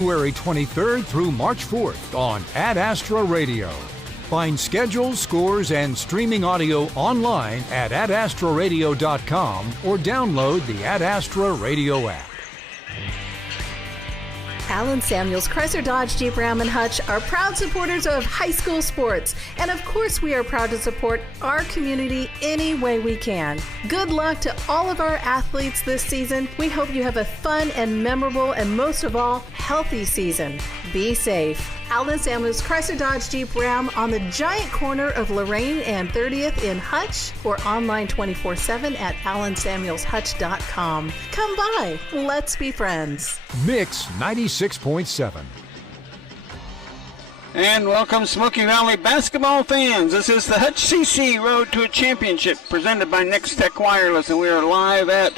February 23rd through March 4th on Ad Astra Radio. Find schedules, scores, and streaming audio online at adastraradio.com or download the Ad Astra Radio app. Allen Samuels, Chrysler Dodge Jeep Ram and Hutch are proud supporters of high school sports. And of course, we are proud to support our community any way we can. Good luck to all of our athletes this season. We hope you have a fun and memorable and most of all, healthy season. Be safe. Allen Samuels, Chrysler Dodge Jeep Ram on the giant corner of Lorraine and 30th in Hutch or online 24/7 at allensamuelshutch.com. Come by. Let's be friends. Mix 96.7. And welcome Smoky Valley basketball fans. This is the Hutch CC Road to a Championship presented by Next Tech Wireless, and we are live at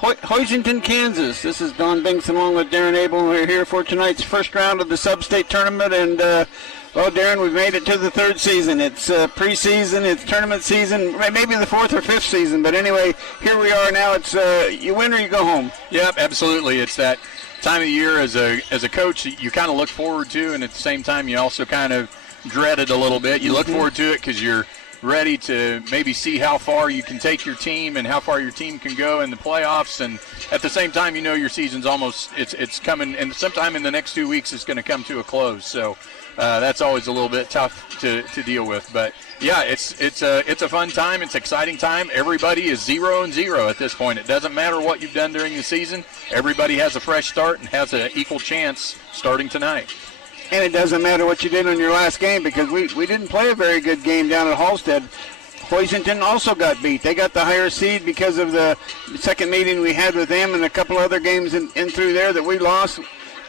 Hoisington, Kansas. This is Don Binks along with Darren Abel. We're here for tonight's first round of the sub-state tournament, and well, Darren, we've made it to the third season. It's preseason, it's tournament season, maybe the fourth or fifth season, but anyway, here we are now. It's you win or you go home. Yep, absolutely. It's that time of year as a coach you kind of look forward to, and at the same time you also kind of dread it a little bit. You look forward to it because you're ready to maybe see how far you can take your team and how far your team can go in the playoffs, and at the same time, you know, your season's almost it's coming, and sometime in the next 2 weeks it's going to come to a close. So that's always a little bit tough to deal with. But yeah, it's a fun time. It's an exciting time. Everybody is 0-0 at this point. It doesn't matter what you've done during the season. Everybody has a fresh start and has an equal chance starting tonight. And it doesn't matter what you did on your last game, because we didn't play a very good game down at Halstead. Hoisington also got beat. They got the higher seed because of the second meeting we had with them and a couple other games in through there that we lost.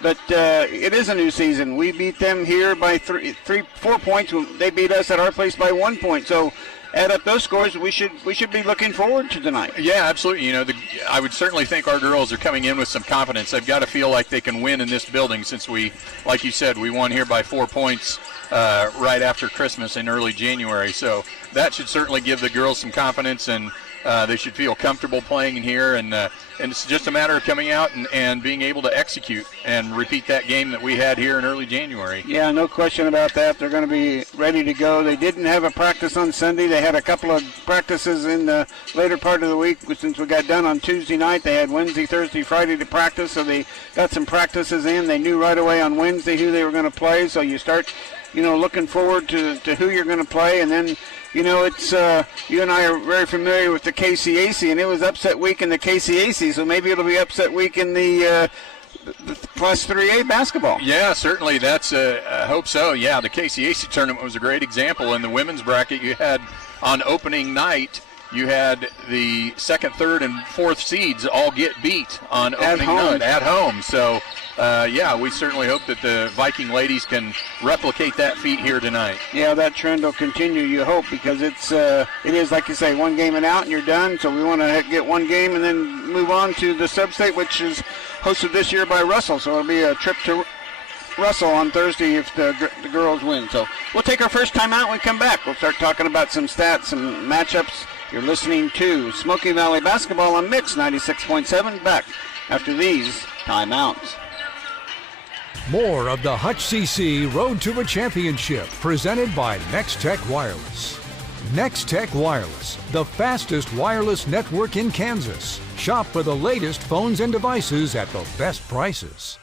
But it is a new season. We beat them here by 4 points. They beat us at our place by 1 point. So add up those scores, we should be looking forward to tonight. Yeah, absolutely. You know, I would certainly think our girls are coming in with some confidence. They've got to feel like they can win in this building, since we, like you said, we won here by 4 points right after Christmas in early January. So that should certainly give the girls some confidence, and they should feel comfortable playing in here, and it's just a matter of coming out and being able to execute and repeat that game that we had here in early January. Yeah, no question about that. They're going to be ready to go. They didn't have a practice on Sunday. They had a couple of practices in the later part of the week since we got done on Tuesday night. They had Wednesday, Thursday, Friday to practice, so they got some practices in. They knew right away on Wednesday who they were going to play, so you start, looking forward to who you're going to play, and then it's you and I are very familiar with the KCAC, and it was upset week in the KCAC, so maybe it'll be upset week in the Class 3A basketball. Yeah, certainly. I hope so. Yeah, the KCAC tournament was a great example. In the women's bracket, you had on opening night, you had the second, third, and fourth seeds all get beat on opening night at home. So, yeah, we certainly hope that the Viking ladies can replicate that feat here tonight. Yeah, that trend will continue, you hope, because it is, like you say, one game and out and you're done. So we want to get one game and then move on to the sub-state, which is hosted this year by Russell. So it'll be a trip to Russell on Thursday if the girls win. So we'll take our first time out when we come back. We'll start talking about some stats, some matchups. You're listening to Smoky Valley Basketball on Mix 96.7, back after these timeouts. More of the Hutch CC Road to a Championship, presented by Next Tech Wireless. Next Tech Wireless, the fastest wireless network in Kansas. Shop for the latest phones and devices at the best prices.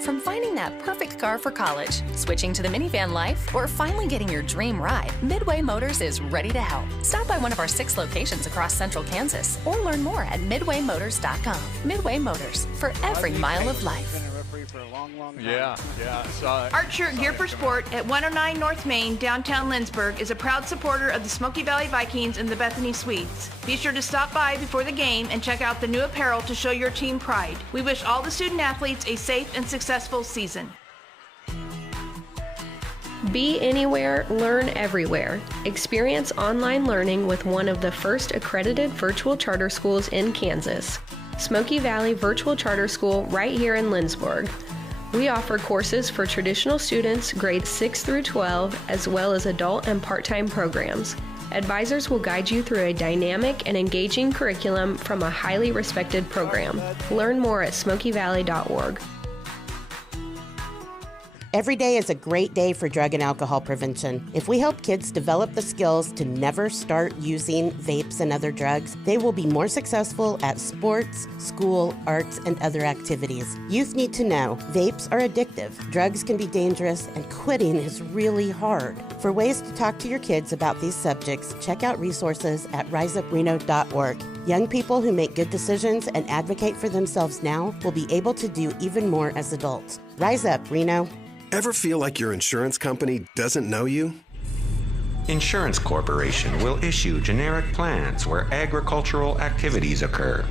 From finding that perfect car for college, switching to the minivan life, or finally getting your dream ride, Midway Motors is ready to help. Stop by one of our 6 locations across central Kansas or learn more at midwaymotors.com. Midway Motors, for every mile of life. Yeah. Art Shirt Gear for Sport at 109 North Main, downtown Lindsborg, is a proud supporter of the Smoky Valley Vikings and the Bethany Swedes. Be sure to stop by before the game and check out the new apparel to show your team pride. We wish all the student athletes a safe and successful season. Be anywhere, learn everywhere. Experience online learning with one of the first accredited virtual charter schools in Kansas. Smoky Valley Virtual Charter School right here in Lindsborg. We offer courses for traditional students grades 6 through 12, as well as adult and part-time programs. Advisors will guide you through a dynamic and engaging curriculum from a highly respected program. Learn more at smokyvalley.org. Every day is a great day for drug and alcohol prevention. If we help kids develop the skills to never start using vapes and other drugs, they will be more successful at sports, school, arts, and other activities. Youth need to know vapes are addictive, drugs can be dangerous, and quitting is really hard. For ways to talk to your kids about these subjects, check out resources at riseupreno.org. Young people who make good decisions and advocate for themselves now will be able to do even more as adults. Rise up, Reno. Ever feel like your insurance company doesn't know you? Insurance Corporation will issue generic plans where agricultural activities occur.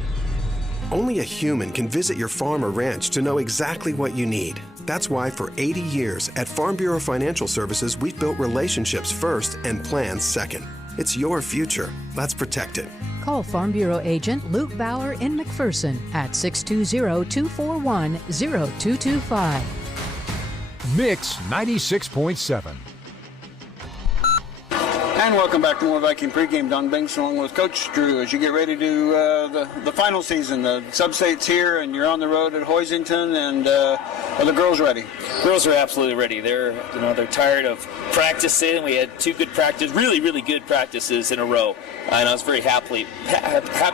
Only a human can visit your farm or ranch to know exactly what you need. That's why for 80 years at Farm Bureau Financial Services, we've built relationships first and plans second. It's your future. Let's protect it. Call Farm Bureau agent Luke Bauer in McPherson at 620-241-0225. Mix 96.7. And welcome back to more Viking Pregame. Don Banks along with Coach Drew as you get ready to the final season. The sub-state's here, and you're on the road at Hoisington, and are the girls ready? Girls are absolutely ready. They're tired of practicing. We had two good really good practices in a row, and I was very happy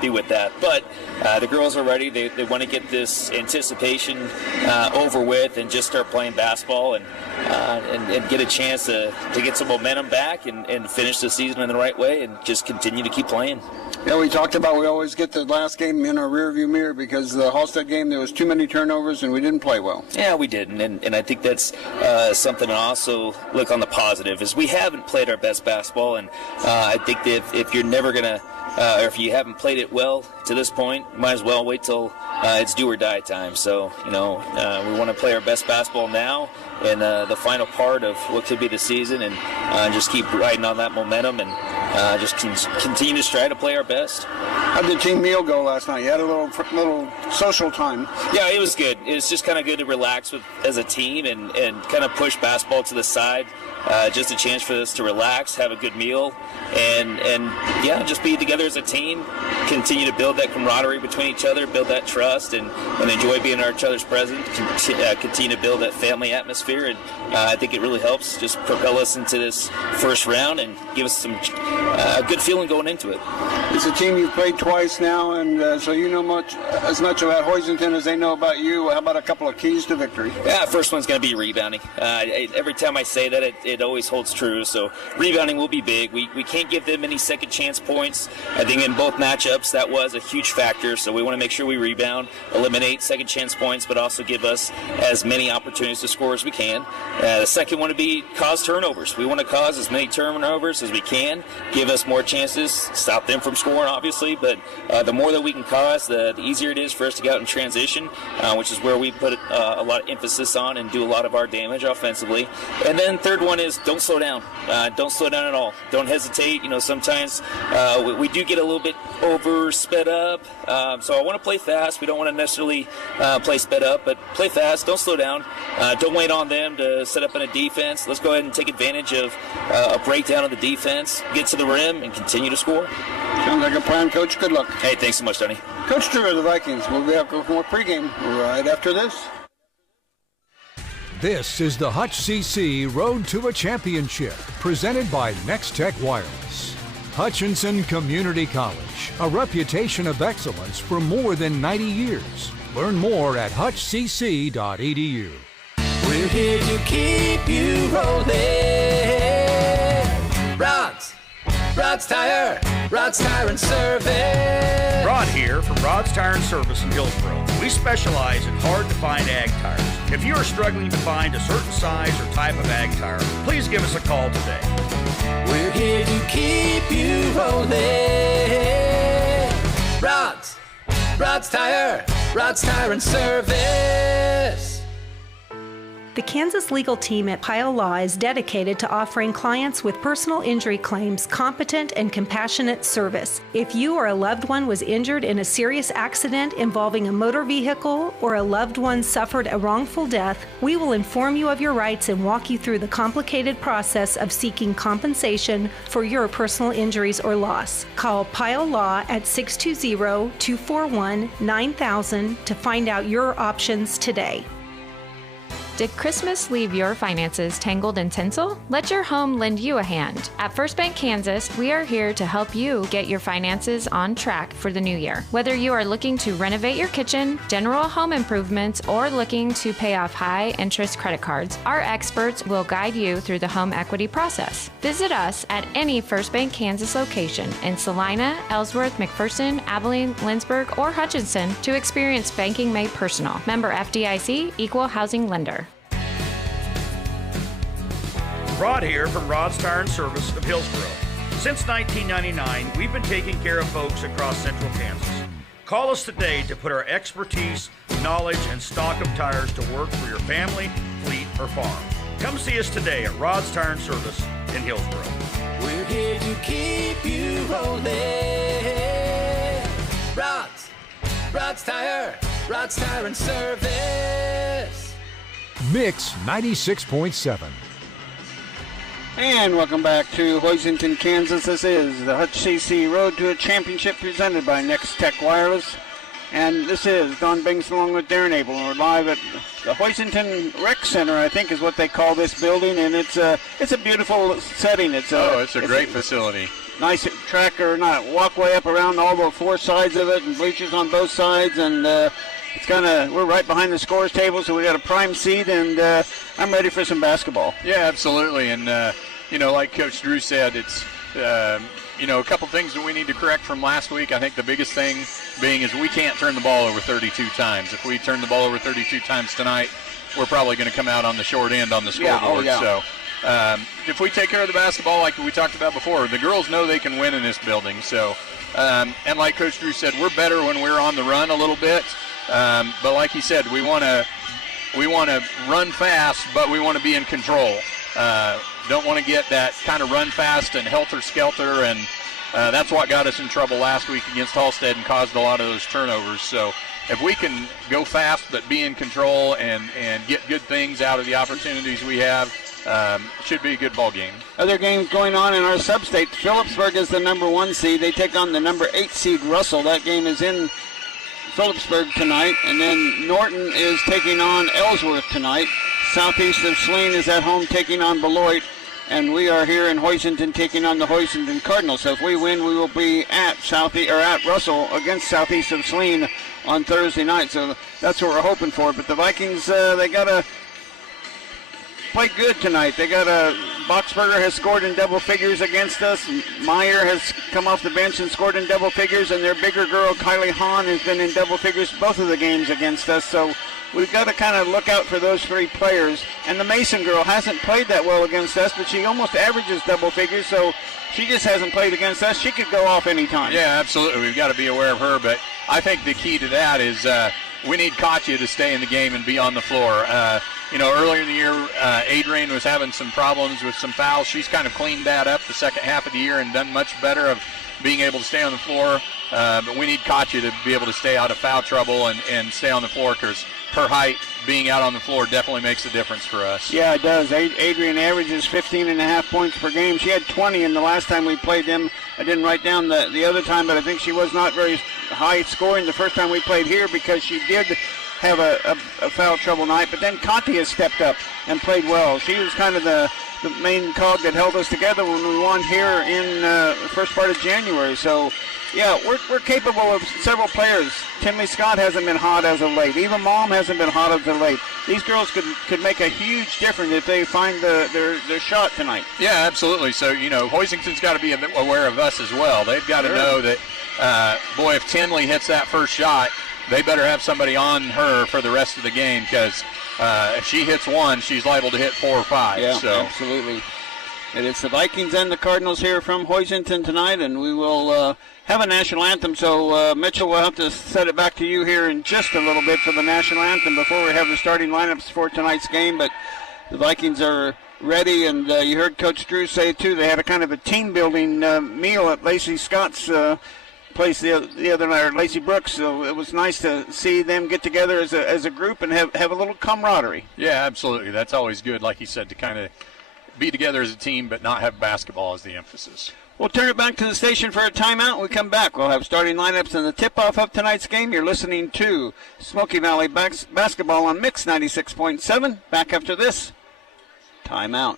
with that. But the girls are ready. They want to get this anticipation over with and just start playing basketball and get a chance to get some momentum back and finish the season in the right way and just continue to keep playing. Yeah, we talked about we always get the last game in our rearview mirror because the Hallstead game there was too many turnovers and we didn't play well. Yeah, we didn't, and I think that's something to also look on the positive is we haven't played our best basketball, and I think that if you're never gonna or if you haven't played it well to this point, might as well wait till it's do or die time. So, we want to play our best basketball now in the final part of what could be the season and just keep riding on that momentum and just continue to strive to play our best. How did the team meal go last night? You had a little social time. Yeah, it was good. It was just kind of good to relax as a team and kind of push basketball to the side. Just a chance for us to relax, have a good meal, and just be together as a team, continue to build that camaraderie between each other, build that trust, and enjoy being in each other's presence, continue to build that family atmosphere, and I think it really helps just propel us into this first round and give us some good feeling going into it. It's a team you've played twice now, and so you know as much about Hoisington as they know about you. How about a couple of keys to victory? Yeah, first one's going to be rebounding. Every time I say that, it always holds true. So rebounding will be big. We can't give them any second chance points. I think in both matchups that was a huge factor. So we want to make sure we rebound, eliminate second chance points, but also give us as many opportunities to score as we can. The second one to be cause turnovers. We want to cause as many turnovers as we can, give us more chances, stop them from scoring, obviously. But the more that we can cause, the easier it is for us to get out in transition, which is where we put a lot of emphasis on and do a lot of our damage offensively. And then third one is don't slow down. Don't slow down at all. Don't hesitate. Sometimes we do get a little bit over sped up. So I want to play fast. We don't want to necessarily play sped up, but play fast. Don't slow down. Don't wait on them to set up in a defense. Let's go ahead and take advantage of a breakdown of the defense, get to the rim, and continue to score. Sounds like a plan, Coach. Good luck. Hey, thanks so much, Tony. Coach Drew of the Vikings. We'll be back with more pregame right after this. This is the Hutch CC Road to a Championship, presented by Next Tech Wireless. Hutchinson Community College, a reputation of excellence for more than 90 years. Learn more at hutchcc.edu. We're here to keep you rolling. Rod's Tire and Service. Rod here from Rod's Tire and Service in Hillsboro. We specialize in hard-to-find ag tires. If you are struggling to find a certain size or type of ag tire, please give us a call today. We're here to keep you rolling. Rod's Tire and Service. The Kansas legal team at Pyle Law is dedicated to offering clients with personal injury claims competent and compassionate service. If you or a loved one was injured in a serious accident involving a motor vehicle or a loved one suffered a wrongful death, we will inform you of your rights and walk you through the complicated process of seeking compensation for your personal injuries or loss. Call Pyle Law at 620-241-9000 to find out your options today. Did Christmas leave your finances tangled in tinsel? Let your home lend you a hand. At First Bank Kansas, we are here to help you get your finances on track for the new year. Whether you are looking to renovate your kitchen, general home improvements, or looking to pay off high-interest credit cards, our experts will guide you through the home equity process. Visit us at any First Bank Kansas location in Salina, Ellsworth, McPherson, Abilene, Lindsborg, or Hutchinson to experience banking made personal. Member FDIC, Equal Housing Lender. Rod here from Rod's Tire and Service of Hillsboro. Since 1999, we've been taking care of folks across central Kansas. Call us today to put our expertise, knowledge, and stock of tires to work for your family, fleet, or farm. Come see us today at Rod's Tire and Service in Hillsboro. We're here to keep you rolling. Rod's Tire and Service. Mix 96.7. And welcome back to Hoisington, Kansas. This is the Hutch CC Road to a Championship presented by Next Tech Wireless. And this is Don Bings along with Darren Abel. We're live at the Hoisington Rec Center, I think is what they call this building. And it's a beautiful setting. It's a great facility. Nice track or not walkway up around all the four sides of it and bleachers on both sides. And it's we're right behind the scores table, so we got a prime seat, and I'm ready for some basketball. Yeah, absolutely. And, like Coach Drew said, it's, a couple things that we need to correct from last week. I think the biggest thing being is we can't turn the ball over 32 times. If we turn the ball over 32 times tonight, we're probably going to come out on the short end on the scoreboard. So if we take care of the basketball like we talked about before, the girls know they can win in this building. So, and like Coach Drew said, we're better when we're on the run a little bit. But like he said, we want to run fast, but we want to be in control. Don't want to get that kind of run fast and helter-skelter, and that's what got us in trouble last week against Halstead and caused a lot of those turnovers. So if we can go fast but be in control and get good things out of the opportunities we have, it should be a good ball game. Other games going on in our sub-state. Phillipsburg is the number 1 seed. They take on the number 8 seed Russell. That game is in Phillipsburg tonight, and then Norton is taking on Ellsworth tonight. Southeast of Saline is at home taking on Beloit, and we are here in Hoisington taking on the Hoisington Cardinals. So if we win, we will be at Russell against Southeast of Saline on Thursday night. So that's what we're hoping for. But the Vikings, they gotta play good tonight. They got Boxberger has scored in double figures against us. Meyer has come off the bench and scored in double figures, and their bigger girl, Kylie Hahn, has been in double figures both of the games against us. So we've got to kind of look out for those three players. And the Mason girl hasn't played that well against us, but she almost averages double figures, so she just hasn't played against us. She could go off anytime. Yeah, absolutely. We've got to be aware of her, but I think the key to that is we need Katya to stay in the game and be on the floor. Earlier in the year, Adrian was having some problems with some fouls. She's kind of cleaned that up the second half of the year and done much better of being able to stay on the floor. But we need Katya to be able to stay out of foul trouble and stay on the floor, because her height being out on the floor definitely makes a difference for us. Yeah, it does. Adrian averages 15.5 points per game. She had 20 in the last time we played them. I didn't write down the other time, but I think she was not very high scoring the first time we played here because she did have a foul trouble night. But then Conti has stepped up and played well. She was kind of the main cog that held us together when we won here in the first part of January. So, yeah, we're capable of several players. Tinley Scott hasn't been hot as of late. Eva Malm hasn't been hot as of late. These girls could make a huge difference if they find their shot tonight. Yeah, absolutely. So, Hoisington's got to be aware of us as well. They've got to know that, if Tinley hits that first shot, they better have somebody on her for the rest of the game, because if she hits one, she's liable to hit 4 or 5. Yeah, absolutely. And it's the Vikings and the Cardinals here from Hoisington tonight, and we will have a national anthem. So, Mitchell, we'll have to set it back to you here in just a little bit for the national anthem before we have the starting lineups for tonight's game. But the Vikings are ready, and you heard Coach Drew say, too, they had a kind of a team-building meal at Lacey Scott's place the other night, or Lacey Brooks. So it was nice to see them get together as a group and have a little camaraderie. Yeah, absolutely. That's always good, like you said, to kind of be together as a team but not have basketball as the emphasis. We'll turn it back to the station for a timeout. When we come back, we'll have starting lineups and the tip-off of tonight's game. You're listening to Smoky Valley Basketball on Mix 96.7. Back after this timeout.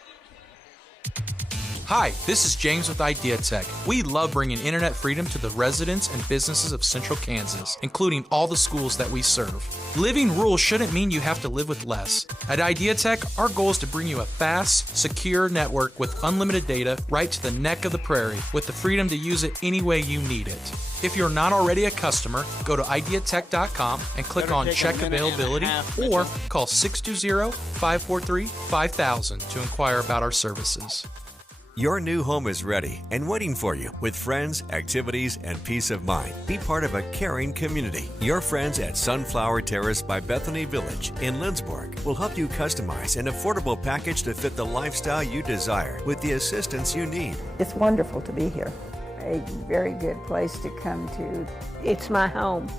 Hi, this is James with IdeaTech. We love bringing internet freedom to the residents and businesses of Central Kansas, including all the schools that we serve. Living rural shouldn't mean you have to live with less. At IdeaTech, our goal is to bring you a fast, secure network with unlimited data right to the neck of the prairie with the freedom to use it any way you need it. If you're not already a customer, go to ideatech.com and click on Check Availability or call 620-543-5000 to inquire about our services. Your new home is ready and waiting for you with friends, activities, and peace of mind. Be part of a caring community. Your friends at Sunflower Terrace by Bethany Village in Lindsborg will help you customize an affordable package to fit the lifestyle you desire with the assistance you need. It's wonderful to be here. A very good place to come to. It's my home.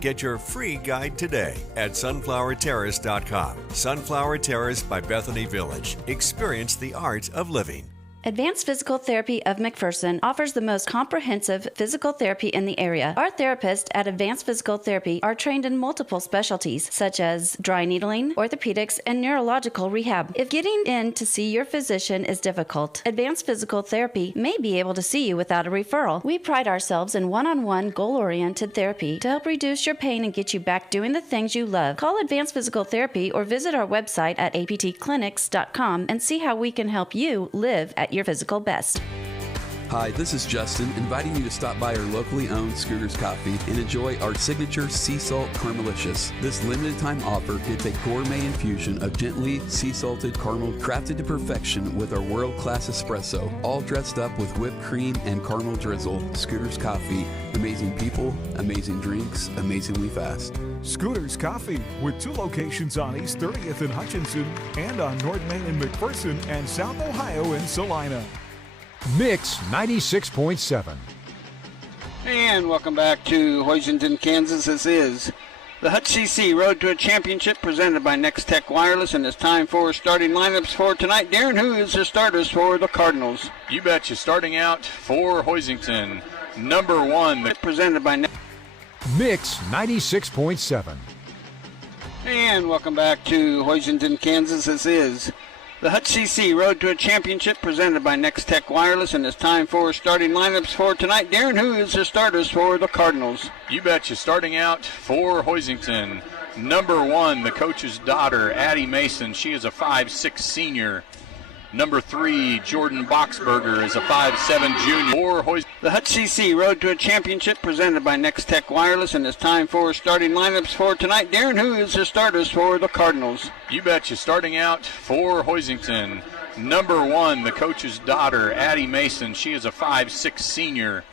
Get your free guide today at sunflowerterrace.com. Sunflower Terrace by Bethany Village. Experience the art of living. Advanced Physical Therapy of McPherson offers the most comprehensive physical therapy in the area. Our therapists at Advanced Physical Therapy are trained in multiple specialties, such as dry needling, orthopedics, and neurological rehab. If getting in to see your physician is difficult, Advanced Physical Therapy may be able to see you without a referral. We pride ourselves in one-on-one, goal-oriented therapy to help reduce your pain and get you back doing the things you love. Call Advanced Physical Therapy or visit our website at aptclinics.com and see how we can help you live at your physical best. Hi, this is Justin, inviting you to stop by our locally owned Scooters Coffee and enjoy our signature Sea Salt Caramelicious. This limited time offer gets a gourmet infusion of gently sea salted caramel crafted to perfection with our world-class espresso, all dressed up with whipped cream and caramel drizzle. Scooters Coffee, amazing people, amazing drinks, amazingly fast. Scooters Coffee, with 2 locations on East 30th in Hutchinson and on North Main in McPherson and South Ohio in Salina. Mix 96.7. And welcome back to Hoisington, Kansas. This is the Hutch CC Road to a Championship presented by Next Tech Wireless, and it's time for starting lineups for tonight. Darren, who is the starters for the Cardinals? You betcha. Starting out for Hoisington, number 1. Presented by Mix 96.7. And welcome back to Hoisington, Kansas. This is the Hutch CC Road to a Championship presented by Next Tech Wireless, and it's time for starting lineups for tonight. Darren, who is the starters for the Cardinals? You betcha. Starting out for Hoisington, number 1, the coach's daughter, Addie Mason. She is a 5'6" senior. Number 3, Jordan Boxberger is a 5'7" junior. The Hutch CC Road to a Championship presented by Next Tech Wireless, and it's time for starting lineups for tonight. Darren, who is the starters for the Cardinals? You betcha. Starting out for Hoisington, number 1, the coach's daughter, Addie Mason. She is a 5'6" senior.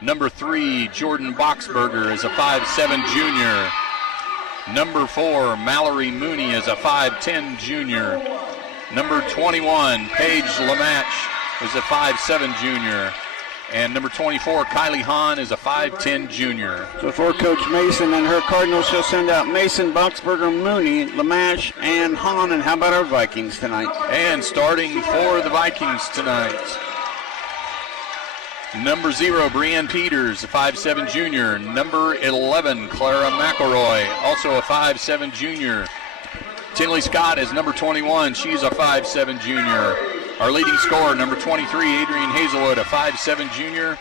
Number 3, Jordan Boxberger is a 5'7" junior. Number 4, Mallory Mooney is a 5'10" junior. Number 21, Paige Lamatch is a 5'7" junior. And number 24, Kylie Hahn is a 5'10" junior. So for Coach Mason and her Cardinals, she'll send out Mason, Boxberger, Mooney, Lamatch, and Hahn. And how about our Vikings tonight? And starting for the Vikings tonight, number 0, Brianne Peters, a 5'7" junior. Number 11, Clara McElroy, also a 5'7" junior. Tinley Scott is number 21. She's a 5'7" junior. Our leading scorer, number 23, Adrian Hazelwood, a 5'7" junior.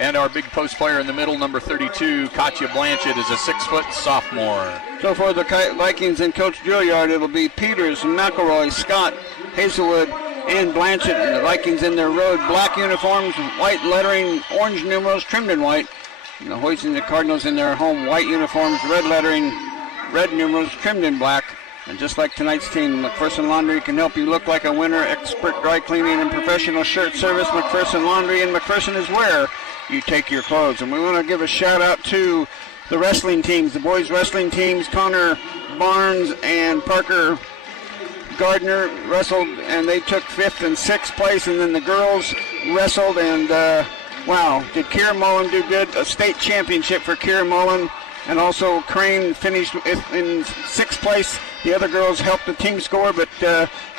And our big post player in the middle, number 32, Katya Blanchett, is a 6-foot sophomore. So for the Vikings and Coach Drillyard, it'll be Peters, McElroy, Scott, Hazelwood, and Blanchett. And the Vikings in their road black uniforms, white lettering, orange numerals trimmed in white. And the Hoisington Cardinals in their home white uniforms, red lettering, red numerals trimmed in black. And just like tonight's team, McPherson Laundry can help you look like a winner. Expert dry cleaning and professional shirt service. McPherson Laundry, and McPherson is where you take your clothes. And we want to give a shout out to the wrestling teams, the boys wrestling teams. Connor Barnes and Parker Gardner wrestled, and they took 5th and 6th place. And then the girls wrestled, and wow, did Kira Mullen do good? A state championship for Kira Mullen. And also Crane finished in 6th place The other girls helped the team score, but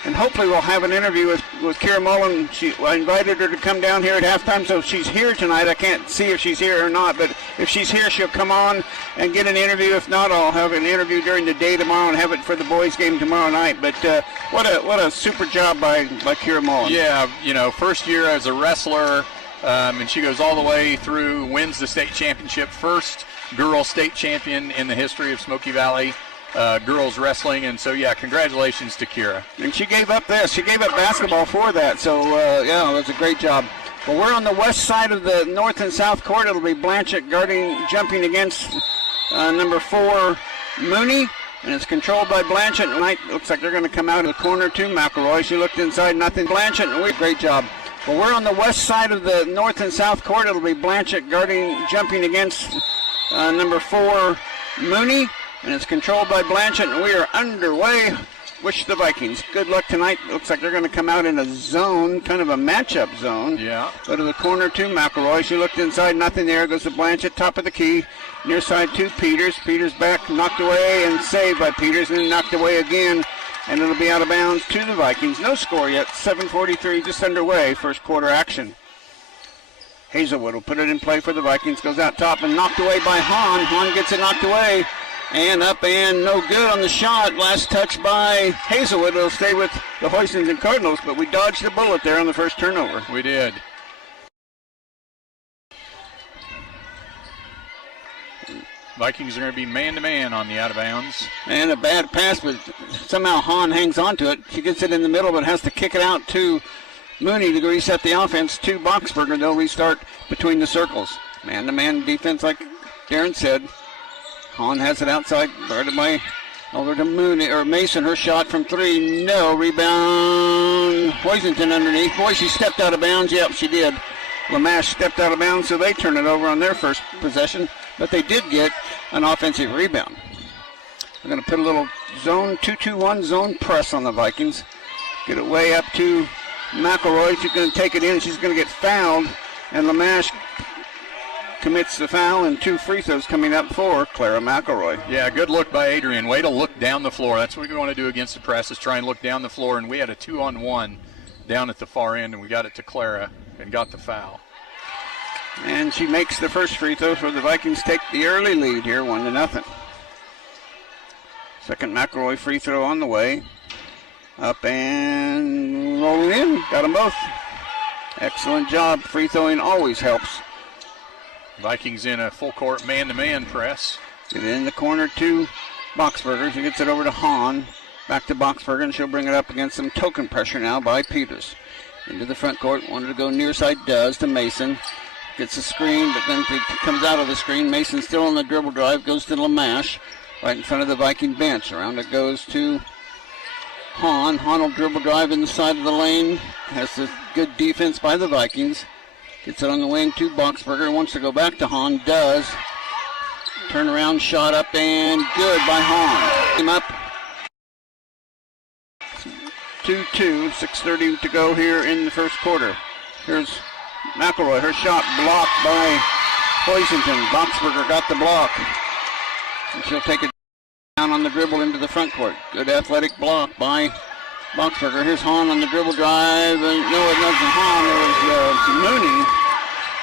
and hopefully we'll have an interview with Kira Mullen. I invited her to come down here at halftime, so if she's here tonight, I can't see if she's here or not, but if she's here, she'll come on and get an interview. If not, I'll have an interview during the day tomorrow and have it for the boys' game tomorrow night. But what a super job by Kira Mullen. Yeah, first year as a wrestler, and she goes all the way through, wins the state championship, first girl state champion in the history of Smoky Valley girls wrestling. And so, yeah, congratulations to Kira. And she gave up this. She gave up basketball for that. So, yeah, it was a great job. Well, we're on the west side of the north and south court. It'll be Blanchett jumping against number 4, Mooney. And it's controlled by Blanchett. Tonight, looks like they're going to come out of the corner to McElroy. She looked inside, nothing. Blanchett, great job. Well, we're on the west side of the north and south court. It'll be Blanchett jumping against number 4, Mooney. And it's controlled by Blanchett, and we are underway. Wish the Vikings good luck tonight. Looks like they're going to come out in a zone, kind of a matchup zone. Yeah. Go to the corner to McElroy. She looked inside, nothing there. Goes to Blanchett, top of the key. Near side to Peters. Peters back, knocked away, and saved by Peters, and then knocked away again. And it'll be out of bounds to the Vikings. No score yet. 7:43 just underway. First quarter action. Hazelwood will put it in play for the Vikings. Goes out top and knocked away by Hahn. Hahn gets it knocked away. And up and no good on the shot. Last touch by Hazelwood. It'll stay with the Hoisington Cardinals, but we dodged a bullet there on the first turnover. We did. Vikings are going to be man-to-man on the out-of-bounds. And a bad pass, but somehow Hahn hangs on to it. She gets it in the middle, but has to kick it out to Mooney to reset the offense to Boxberger. They'll restart between the circles. Man-to-man defense, like Darren said. Hahn has it outside, guarded by over to Mooney, or Mason. Her shot from 3, no. Rebound, Hoisington underneath. Boy, she stepped out of bounds. Yep, she did. Lamash stepped out of bounds, so they turn it over on their first possession. But they did get an offensive rebound. We're going to put a little zone 2-2-1 zone press on the Vikings. Get it way up to McElroy. She's going to take it in. She's going to get fouled, and Lamash commits the foul, and 2 free throws coming up for Clara McElroy. Yeah, good look by Adrian. Way to look down the floor. That's what we want to do against the press, is try and look down the floor. And we had a 2-on-1 down at the far end, and we got it to Clara and got the foul. And she makes the first free throw for the Vikings. Take the early lead here, 1-0. Second McElroy free throw on the way. Up and rolling in. Got them both. Excellent job. Free throwing always helps. Vikings in a full court man-to-man press. Get it in the corner to Boxberger. She gets it over to Hahn. Back to Boxberger, and she'll bring it up against some token pressure now by Peters. Into the front court. Wanted to go near side, does to Mason. Gets a screen, but then comes out of the screen. Mason still on the dribble drive. Goes to Lamash. Right in front of the Viking bench. Around it goes to Hahn. Hahn will dribble drive in the side of the lane. Has the good defense by the Vikings. Gets it on the wing to Boxberger. Wants to go back to Hahn. Does. Turnaround shot up and good by Hahn. Came up. 2-2. 6:30 to go here in the first quarter. Here's McElroy. Her shot blocked by Hoisington. Boxberger got the block. And she'll take it down on the dribble into the front court. Good athletic block by Boxberger. Here's Hahn on the dribble drive. No, it wasn't Hahn. It was Mooney.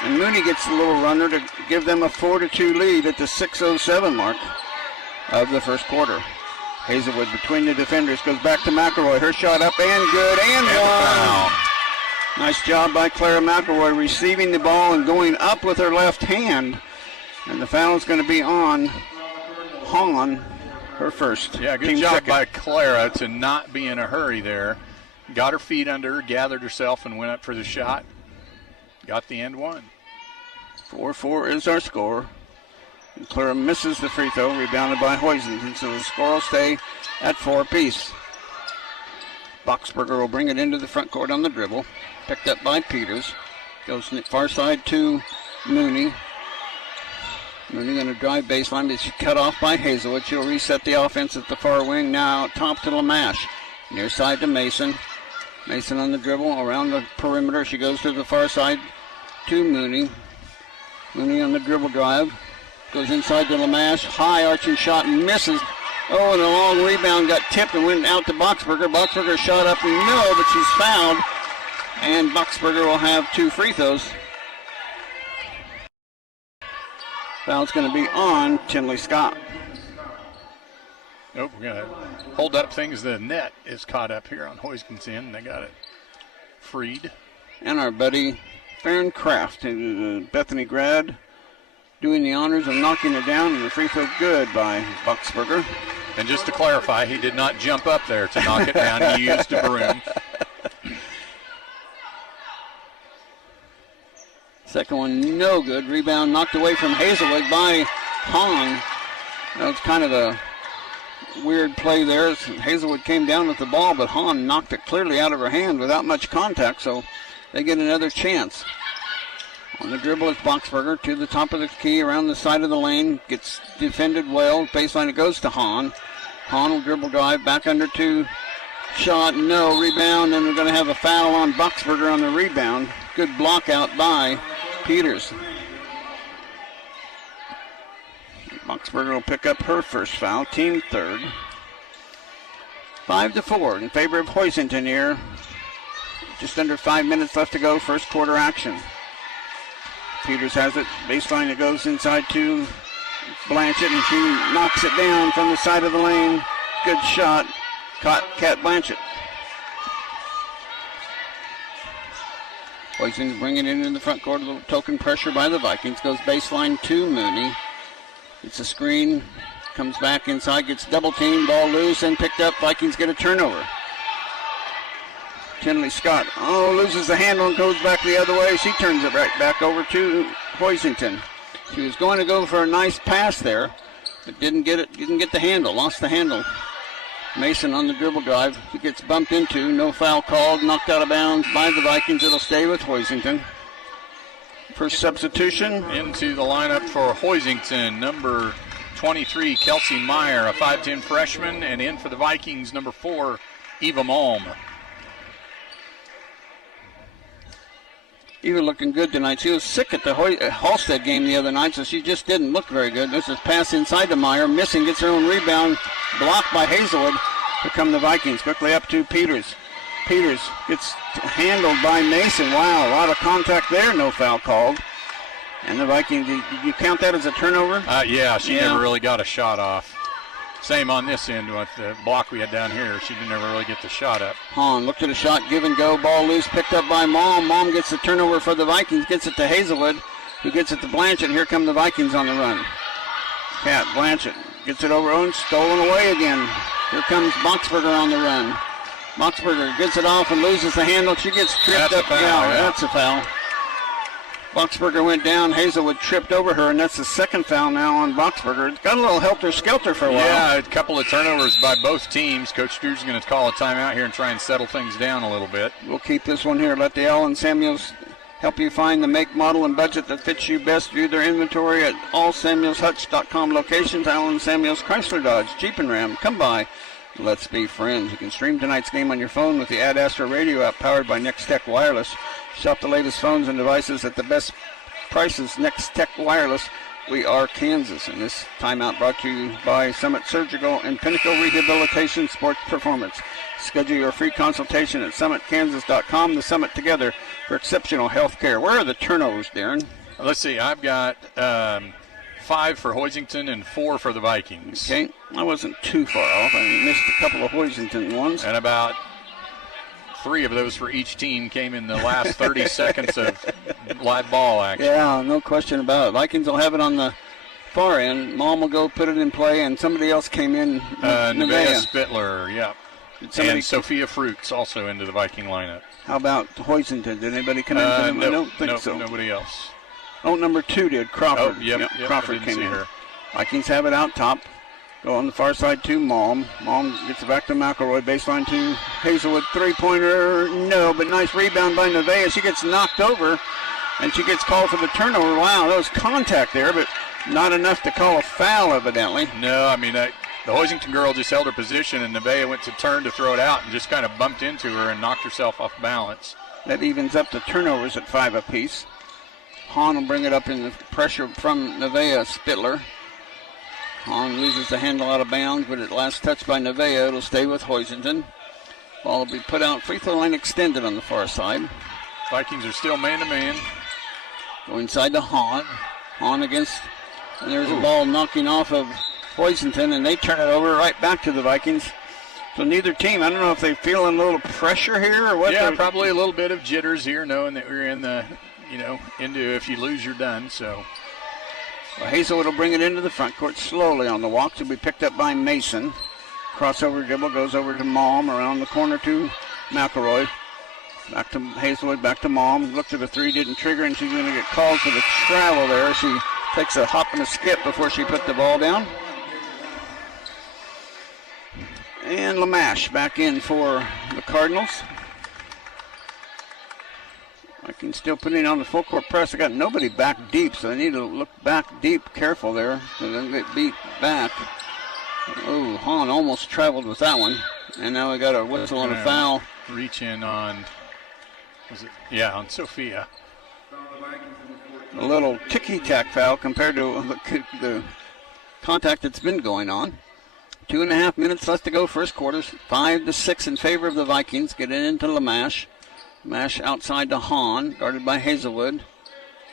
And Mooney gets a little runner to give them a 4-2 lead at the 6:07 mark of the first quarter. Hazelwood between the defenders goes back to McElroy. Her shot up and good and one. Nice job by Clara McElroy receiving the ball and going up with her left hand. And the foul is going to be on Hahn, her first. Yeah, good job by Clara to not be in a hurry there. Got her feet under her, gathered herself, and went up for the shot. Got the end one. 4-4 is our score. And Clara misses the free throw, rebounded by Hoisington, so the score will stay at 4 apiece. Boxberger will bring it into the front court on the dribble. Picked up by Peters. Goes far side to Mooney. Mooney going to drive baseline, but she's cut off by Hazelwood. She'll reset the offense at the far wing. Now top to Lamash. Near side to Mason. Mason on the dribble around the perimeter. She goes to the far side to Mooney. Mooney on the dribble drive. Goes inside to Lamash. High arching shot and misses. Oh, and a long rebound got tipped and went out to Boxberger. Boxberger shot up, no, but she's fouled. And Boxberger will have 2 free throws. Foul's going to be on Tinley Scott. Nope, we're going to hold up things. The net is caught up here on Hoisington's end. They got it freed. And our buddy Farron Kraft, who's a Bethany grad, doing the honors of knocking it down, and the free throw good by Boxberger. And just to clarify, he did not jump up there to knock it down. He used a broom. Second one, no good. Rebound knocked away from Hazelwood by Hahn. That was kind of a weird play there. Hazelwood came down with the ball, but Hahn knocked it clearly out of her hand without much contact, so they get another chance. On the dribble is Boxberger to the top of the key, around the side of the lane. Gets defended well. Baseline, it goes to Hahn. Hahn will dribble drive back under 2. Shot, no. Rebound, and we're going to have a foul on Boxberger on the rebound. Good block out by Peters. Boxberger will pick up her first foul, team third. 5-4 in favor of Hoisington here. Just under 5 minutes left to go, first quarter action. Peters has it, baseline, it goes inside to Blanchett, and she knocks it down from the side of the lane. Good shot, caught Kat Blanchett. Hoisington bringing it into the front court, a little token pressure by the Vikings. Goes baseline to Mooney. It's a screen, comes back inside, gets double teamed, ball loose and picked up. Vikings get a turnover. Tinley Scott, loses the handle and goes back the other way. She turns it right back over to Hoisington. She was going to go for a nice pass there, but didn't get it, didn't get the handle, lost the handle. Mason on the dribble drive. He gets bumped into. No foul called. Knocked out of bounds by the Vikings. It'll stay with Hoisington. First substitution. Into the lineup for Hoisington, number 23, Kelsey Meyer, a 5'10 freshman. And in for the Vikings, number 4, Eva Malm. Eva looking good tonight. She was sick at the Halstead game the other night, so she just didn't look very good. This is pass inside to Meyer. Missing, gets her own rebound. Blocked by Hazelwood. Here come the Vikings. Quickly up to Peters. Peters gets handled by Mason. Wow, a lot of contact there. No foul called. And the Vikings, did you count that as a turnover? Yeah, she never really got a shot off. Same on this end with the block we had down here. She didn't ever really get the shot up. Hahn looked at a shot, give and go. Ball loose, picked up by Malm. Malm gets the turnover for the Vikings, gets it to Hazelwood, who gets it to Blanchett. Here come the Vikings on the run. Kat Blanchett gets it over and stolen away again. Here comes Boxberger on the run. Boxberger gets it off and loses the handle. She gets tripped up. That's a foul. Boxberger went down. Hazelwood tripped over her, and that's the second foul now on Boxberger. It's got a little helter-skelter for a while. Yeah, a couple of turnovers by both teams. Coach Drew's going to call a timeout here and try and settle things down a little bit. We'll keep this one here. Let the Allen Samuels help you find the make, model, and budget that fits you best. View their inventory at allsamuelshutch.com locations. Allen Samuels, Chrysler Dodge, Jeep and Ram. Come by. Let's be friends. You can stream tonight's game on your phone with the Ad Astra radio app powered by Next Tech Wireless. Shop the latest phones and devices at the best prices. Next Tech Wireless. We are Kansas. And this timeout brought to you by Summit Surgical and Pinnacle Rehabilitation Sports Performance. Schedule your free consultation at summitkansas.com. The Summit together for exceptional health care. Where are the turnovers, Darren? Let's see. I've got 5 for Hoisington and 4 for the Vikings. Okay. I wasn't too far off. I missed a couple of Hoisington ones. And about 3 of those for each team came in the last 30 seconds of live ball action. Yeah, no question about it. Vikings will have it on the far end. Mom will go put it in play, and somebody else came in. Nevaeh Spittler, yeah. And Sophia Fruits also into the Viking lineup. How about Hoisington? Did anybody come in? I don't think so. Nobody else. Oh, number 2 did. Crawford. Oh, yep, Crawford came in. Her. Vikings have it out top. Go on the far side to Malm. Malm gets it back to McElroy. Baseline to Hazelwood. Three-pointer. No, but nice rebound by Nevaeh. She gets knocked over, and she gets called for the turnover. Wow, that was contact there, but not enough to call a foul, evidently. No, I mean, the Hoisington girl just held her position, and Nevaeh went to turn to throw it out and just kind of bumped into her and knocked herself off balance. That evens up the turnovers at 5 apiece. Hahn will bring it up in the pressure from Nevaeh Spittler. Hahn loses the handle out of bounds, but at last touched by Nevaeh, it'll stay with Hoisington. Ball will be put out. Free throw line extended on the far side. Vikings are still man-to-man. Go inside to Hahn. Hahn against, and there's a ball knocking off of Hoisington, and they turn it over right back to the Vikings. So neither team, I don't know if they're feeling a little pressure here or what. Yeah, probably a little bit of jitters here, knowing that we're in the, into if you lose, you're done. So Hazelwood will bring it into the front court slowly on the walk to be picked up by Mason. Crossover dribble goes over to Malm, around the corner to McElroy. Back to Hazelwood, back to Malm. Looked at the three, didn't trigger, and she's going to get called for the travel there. She takes a hop and a skip before she put the ball down. And Lamash back in for the Cardinals. I can still put it on the full court press. I got nobody back deep, so I need to look back deep, careful there, so they don't get beat back. Oh, Hahn almost traveled with that one. And now we got a whistle and a foul. Reach in on, on Sophia. A little ticky-tack foul compared to the contact that's been going on. 2.5 minutes left to go, first quarter. 5-6 in favor of the Vikings. Get it into Lamash. Lamash outside to Hahn, guarded by Hazelwood.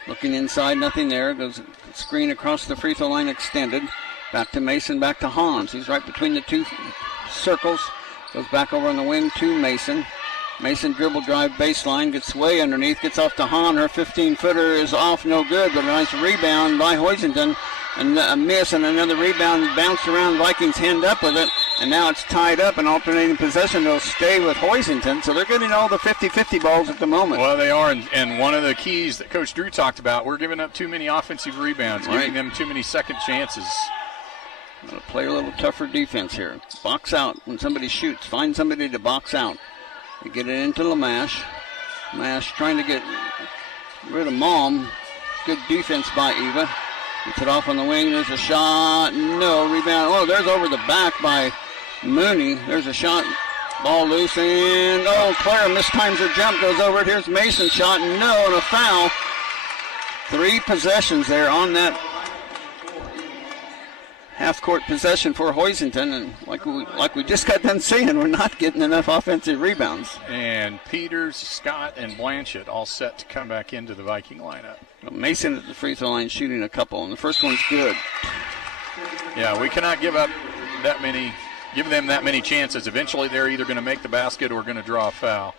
Looking inside, nothing there. Goes screen across the free throw line extended. Back to Mason, back to Hahn. He's right between the two circles. Goes back over on the wing to Mason. Mason dribble drive baseline, gets way underneath, gets off to Hahn. Her 15-footer is off, no good, but a nice rebound by Hoisington. And a miss and another rebound, bounced around. Vikings hand up with it, and now it's tied up. An alternating possession. They'll stay with Hoisington, so they're getting all the 50-50 balls at the moment. Well, they are, and one of the keys that Coach Drew talked about, we're giving up too many offensive rebounds, giving them too many second chances. Got to play a little tougher defense here. Box out when somebody shoots. Find somebody to box out. You get it into Lamash. Lamash trying to get rid of Malm. Good defense by Eva. Gets it off on the wing. There's a shot. No. Rebound. Oh, there's over the back by Mooney. There's a shot. Ball loose. And, Claire mistimes her jump. Goes over it. Here's Mason's shot. No. And a foul. 3 possessions there on that half-court possession for Hoisington, and like we just got done saying, we're not getting enough offensive rebounds. And Peters, Scott, and Blanchett all set to come back into the Viking lineup. Mason at the free throw line shooting a couple, and the first one's good. Yeah, we cannot give them that many chances. Eventually they're either going to make the basket or going to draw a foul.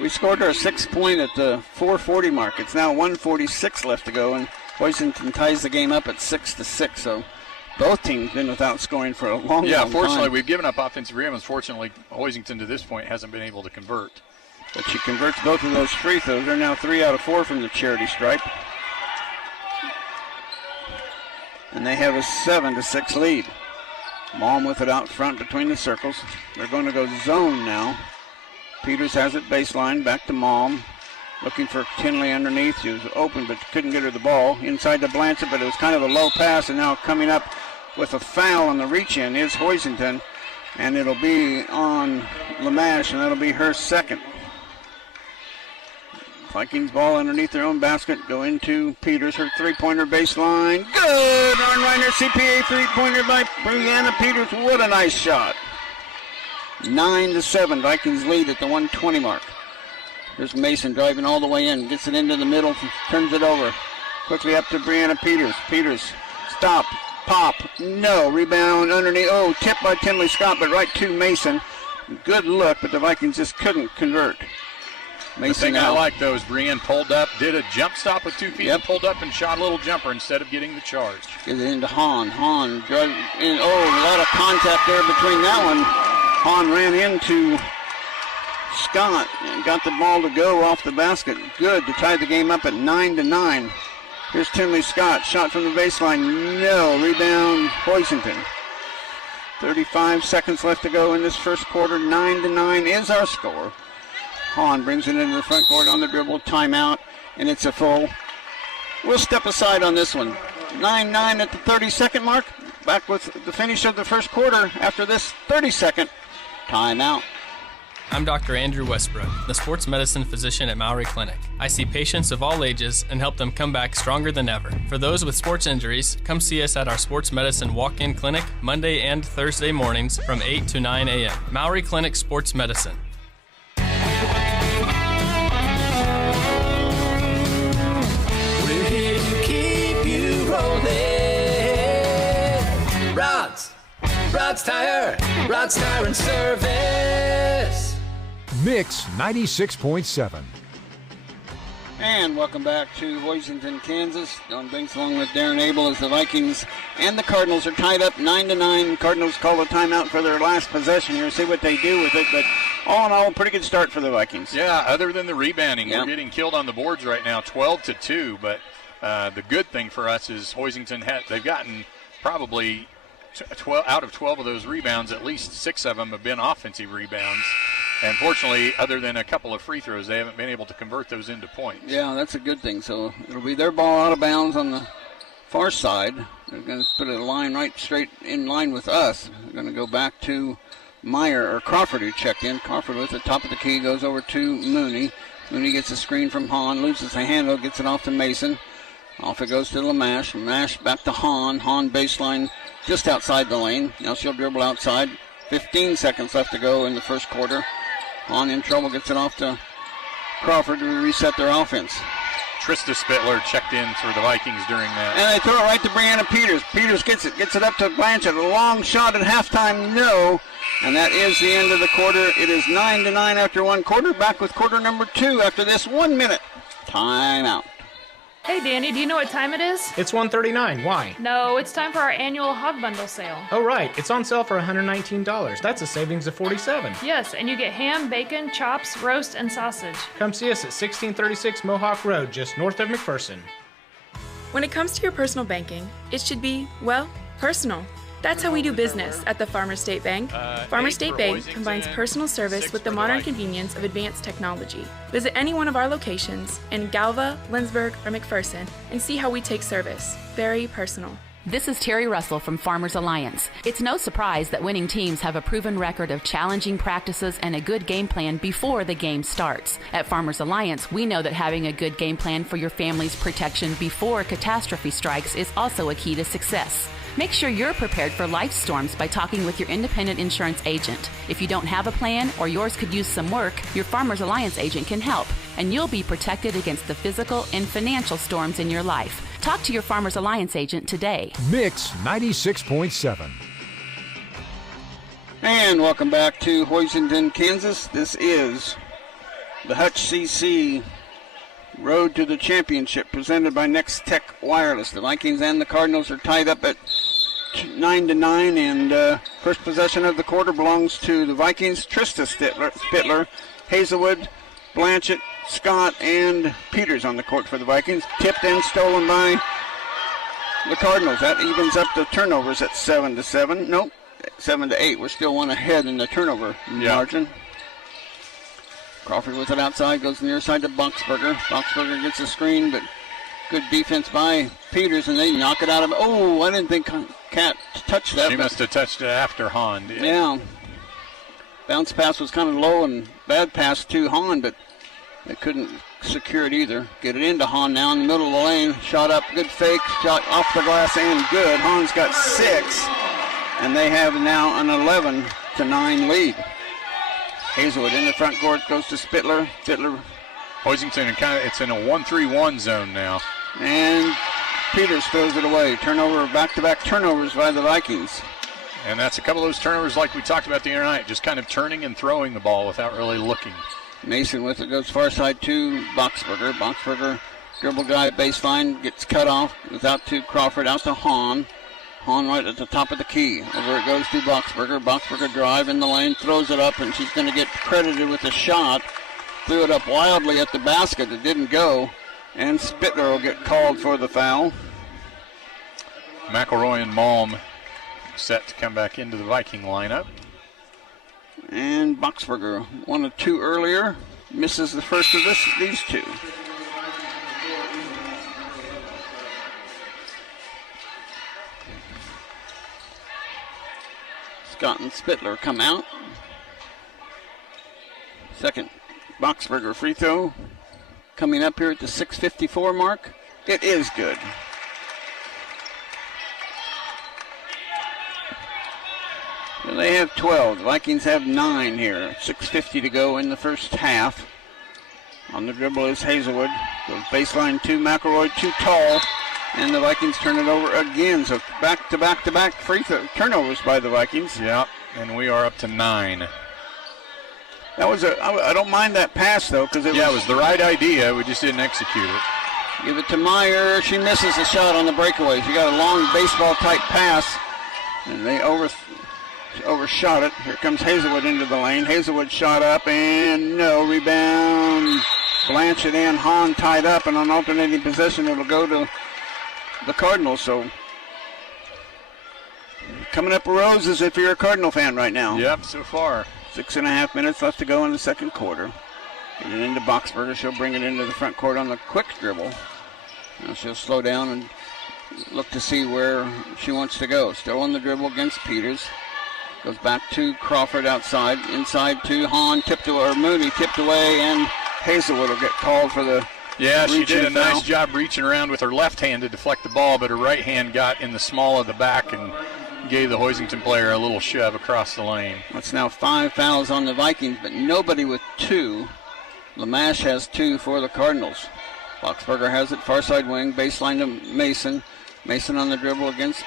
We scored our 6th point at the 4:40 mark. It's now 1:46 left to go, and Hoisington ties the game up at 6-6, so both teams been without scoring for a long time. Fortunately, we've given up offensive rebounds. Fortunately, Hoisington to this point hasn't been able to convert. But she converts both of those free throws. They're now 3 out of 4 from the charity stripe. And they have a 7-6 lead. Malm with it out front between the circles. They're going to go zone now. Peters has it baseline, back to Malm. Looking for Tinley underneath. She was open, but couldn't get her the ball. Inside to Blanchett, but it was kind of a low pass, and now coming up with a foul on the reach-in is Hoisington, and it'll be on Lamash, and that'll be her second. Vikings ball underneath their own basket. Go into Peters, her three-pointer baseline. Good! On-liner CPA three-pointer by Brianna Peters. What a nice shot. 9-7. Vikings lead at the 120 mark. Here's Mason driving all the way in. Gets it into the middle. Turns it over. Quickly up to Brianna Peters. Peters. Stop. Pop. No. Rebound underneath. Oh, tipped by Tinley Scott, but right to Mason. Good look, but the Vikings just couldn't convert. Mason the thing I like, though, is Brianne pulled up, did a jump stop with 2 feet, and pulled up and shot a little jumper instead of getting the charge. Get it into Hahn. Hahn drove in. Oh, a lot of contact there between that one. Hahn ran into Scott and got the ball to go off the basket. Good to tie the game up at 9-9. Here's Tinley Scott. Shot from the baseline. No. Rebound, Hoisington. 35 seconds left to go in this first quarter. 9-9 is our score. Hahn brings it into the front court on the dribble. Timeout, and it's a full. We'll step aside on this one. 9-9 at the 30-second mark. Back with the finish of the first quarter after this 30-second timeout. I'm Dr. Andrew Westbrook, the sports medicine physician at Maury Clinic. I see patients of all ages and help them come back stronger than ever. For those with sports injuries, come see us at our sports medicine walk-in clinic Monday and Thursday mornings from 8 to 9 a.m. Maury Clinic Sports Medicine. We're here to keep you rolling. Rod's Tire and Service. Mix 96.7. And welcome back to Hoisington, Kansas. Don Banks along with Darren Abel as the Vikings and the Cardinals are tied up 9-9. Cardinals call a timeout for their last possession here. See what they do with it. But all in all, pretty good start for the Vikings. Yeah, other than the rebounding. We're getting killed on the boards right now, 12-2. But the good thing for us is Hoisington, they've gotten probably 12 out of 12 of those rebounds, at least 6 of them have been offensive rebounds. And fortunately, other than a couple of free throws, they haven't been able to convert those into points. Yeah, that's a good thing. So it'll be their ball out of bounds on the far side. They're going to put a line right straight in line with us. They're going to go back to Crawford, who checked in. Crawford with the top of the key goes over to Mooney. Mooney gets a screen from Hahn, loses the handle, gets it off to Mason. Off it goes to Lamash. Lamash back to Hahn. Hahn baseline just outside the lane. Now she'll dribble outside. 15 seconds left to go in the first quarter. Hahn in trouble, gets it off to Crawford to reset their offense. Trista Spittler checked in for the Vikings during that. And they throw it right to Brianna Peters. Peters gets it up to Blanchett. A long shot at halftime, no. And that is the end of the quarter. It is 9-9 after one quarter. Back with quarter number 2 after this 1 minute timeout. Hey, Danny, do you know what time it is? It's 1:39. Why? No, it's time for our annual Hog Bundle sale. Oh, right. It's on sale for $119. That's a savings of $47. Yes, and you get ham, bacon, chops, roast, and sausage. Come see us at 1636 Mohawk Road, just north of McPherson. When it comes to your personal banking, it should be, well, personal. That's how we do business at the Farmers State Bank. Farmers State Bank combines personal service with the modern convenience of advanced technology. Visit any one of our locations in Galva, Lindsborg, or McPherson and see how we take service. Very personal. This is Terry Russell from Farmers Alliance. It's no surprise that winning teams have a proven record of challenging practices and a good game plan before the game starts. At Farmers Alliance, we know that having a good game plan for your family's protection before catastrophe strikes is also a key to success. Make sure you're prepared for life storms by talking with your independent insurance agent. If you don't have a plan or yours could use some work, your Farmers Alliance agent can help, and you'll be protected against the physical and financial storms in your life. Talk to your Farmers Alliance agent today. Mix 96.7. And welcome back to Hoisington, Kansas. This is the Hutch CC Road to the Championship presented by Next Tech Wireless. The Vikings and the Cardinals are tied up at 9-9, and first possession of the quarter belongs to the Vikings. Trista Spittler, Hazelwood, Blanchett, Scott, and Peters on the court for the Vikings. Tipped and stolen by the Cardinals. That evens up the turnovers at 7-7. Nope, 7-8. We're still one ahead in the turnover margin. Crawford with it outside, goes near side to Boxberger. Boxberger gets a screen, but good defense by Peters, and they knock it out of. Oh, I didn't think Kat touched that. She must have touched it after Hahn did. Yeah. Bounce pass was kind of low and bad pass to Hahn, but they couldn't secure it either. Get it into Hahn now in the middle of the lane. Shot up, good fake, shot off the glass and good. Hahn's got 6, and they have now an 11-9 lead. Hazelwood in the front court, goes to Spittler. Hoisington, it's in a 1-3-1 zone now. And Peters throws it away. Turnover, back-to-back turnovers by the Vikings. And that's a couple of those turnovers like we talked about the other night, just kind of turning and throwing the ball without really looking. Mason with it, goes far side to Boxberger. Boxberger, dribble guy at baseline, gets cut off. Goes out to Crawford, out to Hahn. Hahn right at the top of the key. Over it goes to Boxberger. Boxberger drive in the lane, throws it up, and she's going to get credited with a shot. Threw it up wildly at the basket. It didn't go. And Spittler will get called for the foul. McElroy and Malm set to come back into the Viking lineup. And Boxberger, 1 of 2 earlier, misses the first of these two. Scott and Spittler come out. Second Boxberger free throw coming up here at the 6:54 mark. It is good. Well, they have 12. The Vikings have 9 here. 6:50 to go in the first half. On the dribble is Hazelwood. Goes baseline to McElroy, too tall. And the Vikings turn it over again. So back-to-back free throw turnovers by the Vikings. Yeah, and we are up to 9. That was I don't mind that pass, though, because it was the right idea. We just didn't execute it. Give it to Meyer. She misses the shot on the breakaway. She got a long baseball-type pass, and they overshot it. Here comes Hazelwood into the lane. Hazelwood shot up, and no rebound. Blanchett and Hahn tied up, and on alternating possession, it'll go to the Cardinals. So coming up roses if you're a Cardinal fan right now. Yep, so far. 6.5 minutes left to go in the second quarter. Get it into Boxberger. She'll bring it into the front court on the quick dribble. Now she'll slow down and look to see where she wants to go. Still on the dribble against Peters. Goes back to Crawford outside. Inside to Hahn. Mooney tipped away, and Hazelwood will get called for the she did a foul. nice job reaching around with her left hand to deflect the ball, but her right hand got in the small of the back and gave the Hoisington player a little shove across the lane. That's now 5 fouls on the Vikings, but nobody with 2. Lamash has 2 for the Cardinals. Boxberger has it, far side wing, baseline to Mason. Mason on the dribble against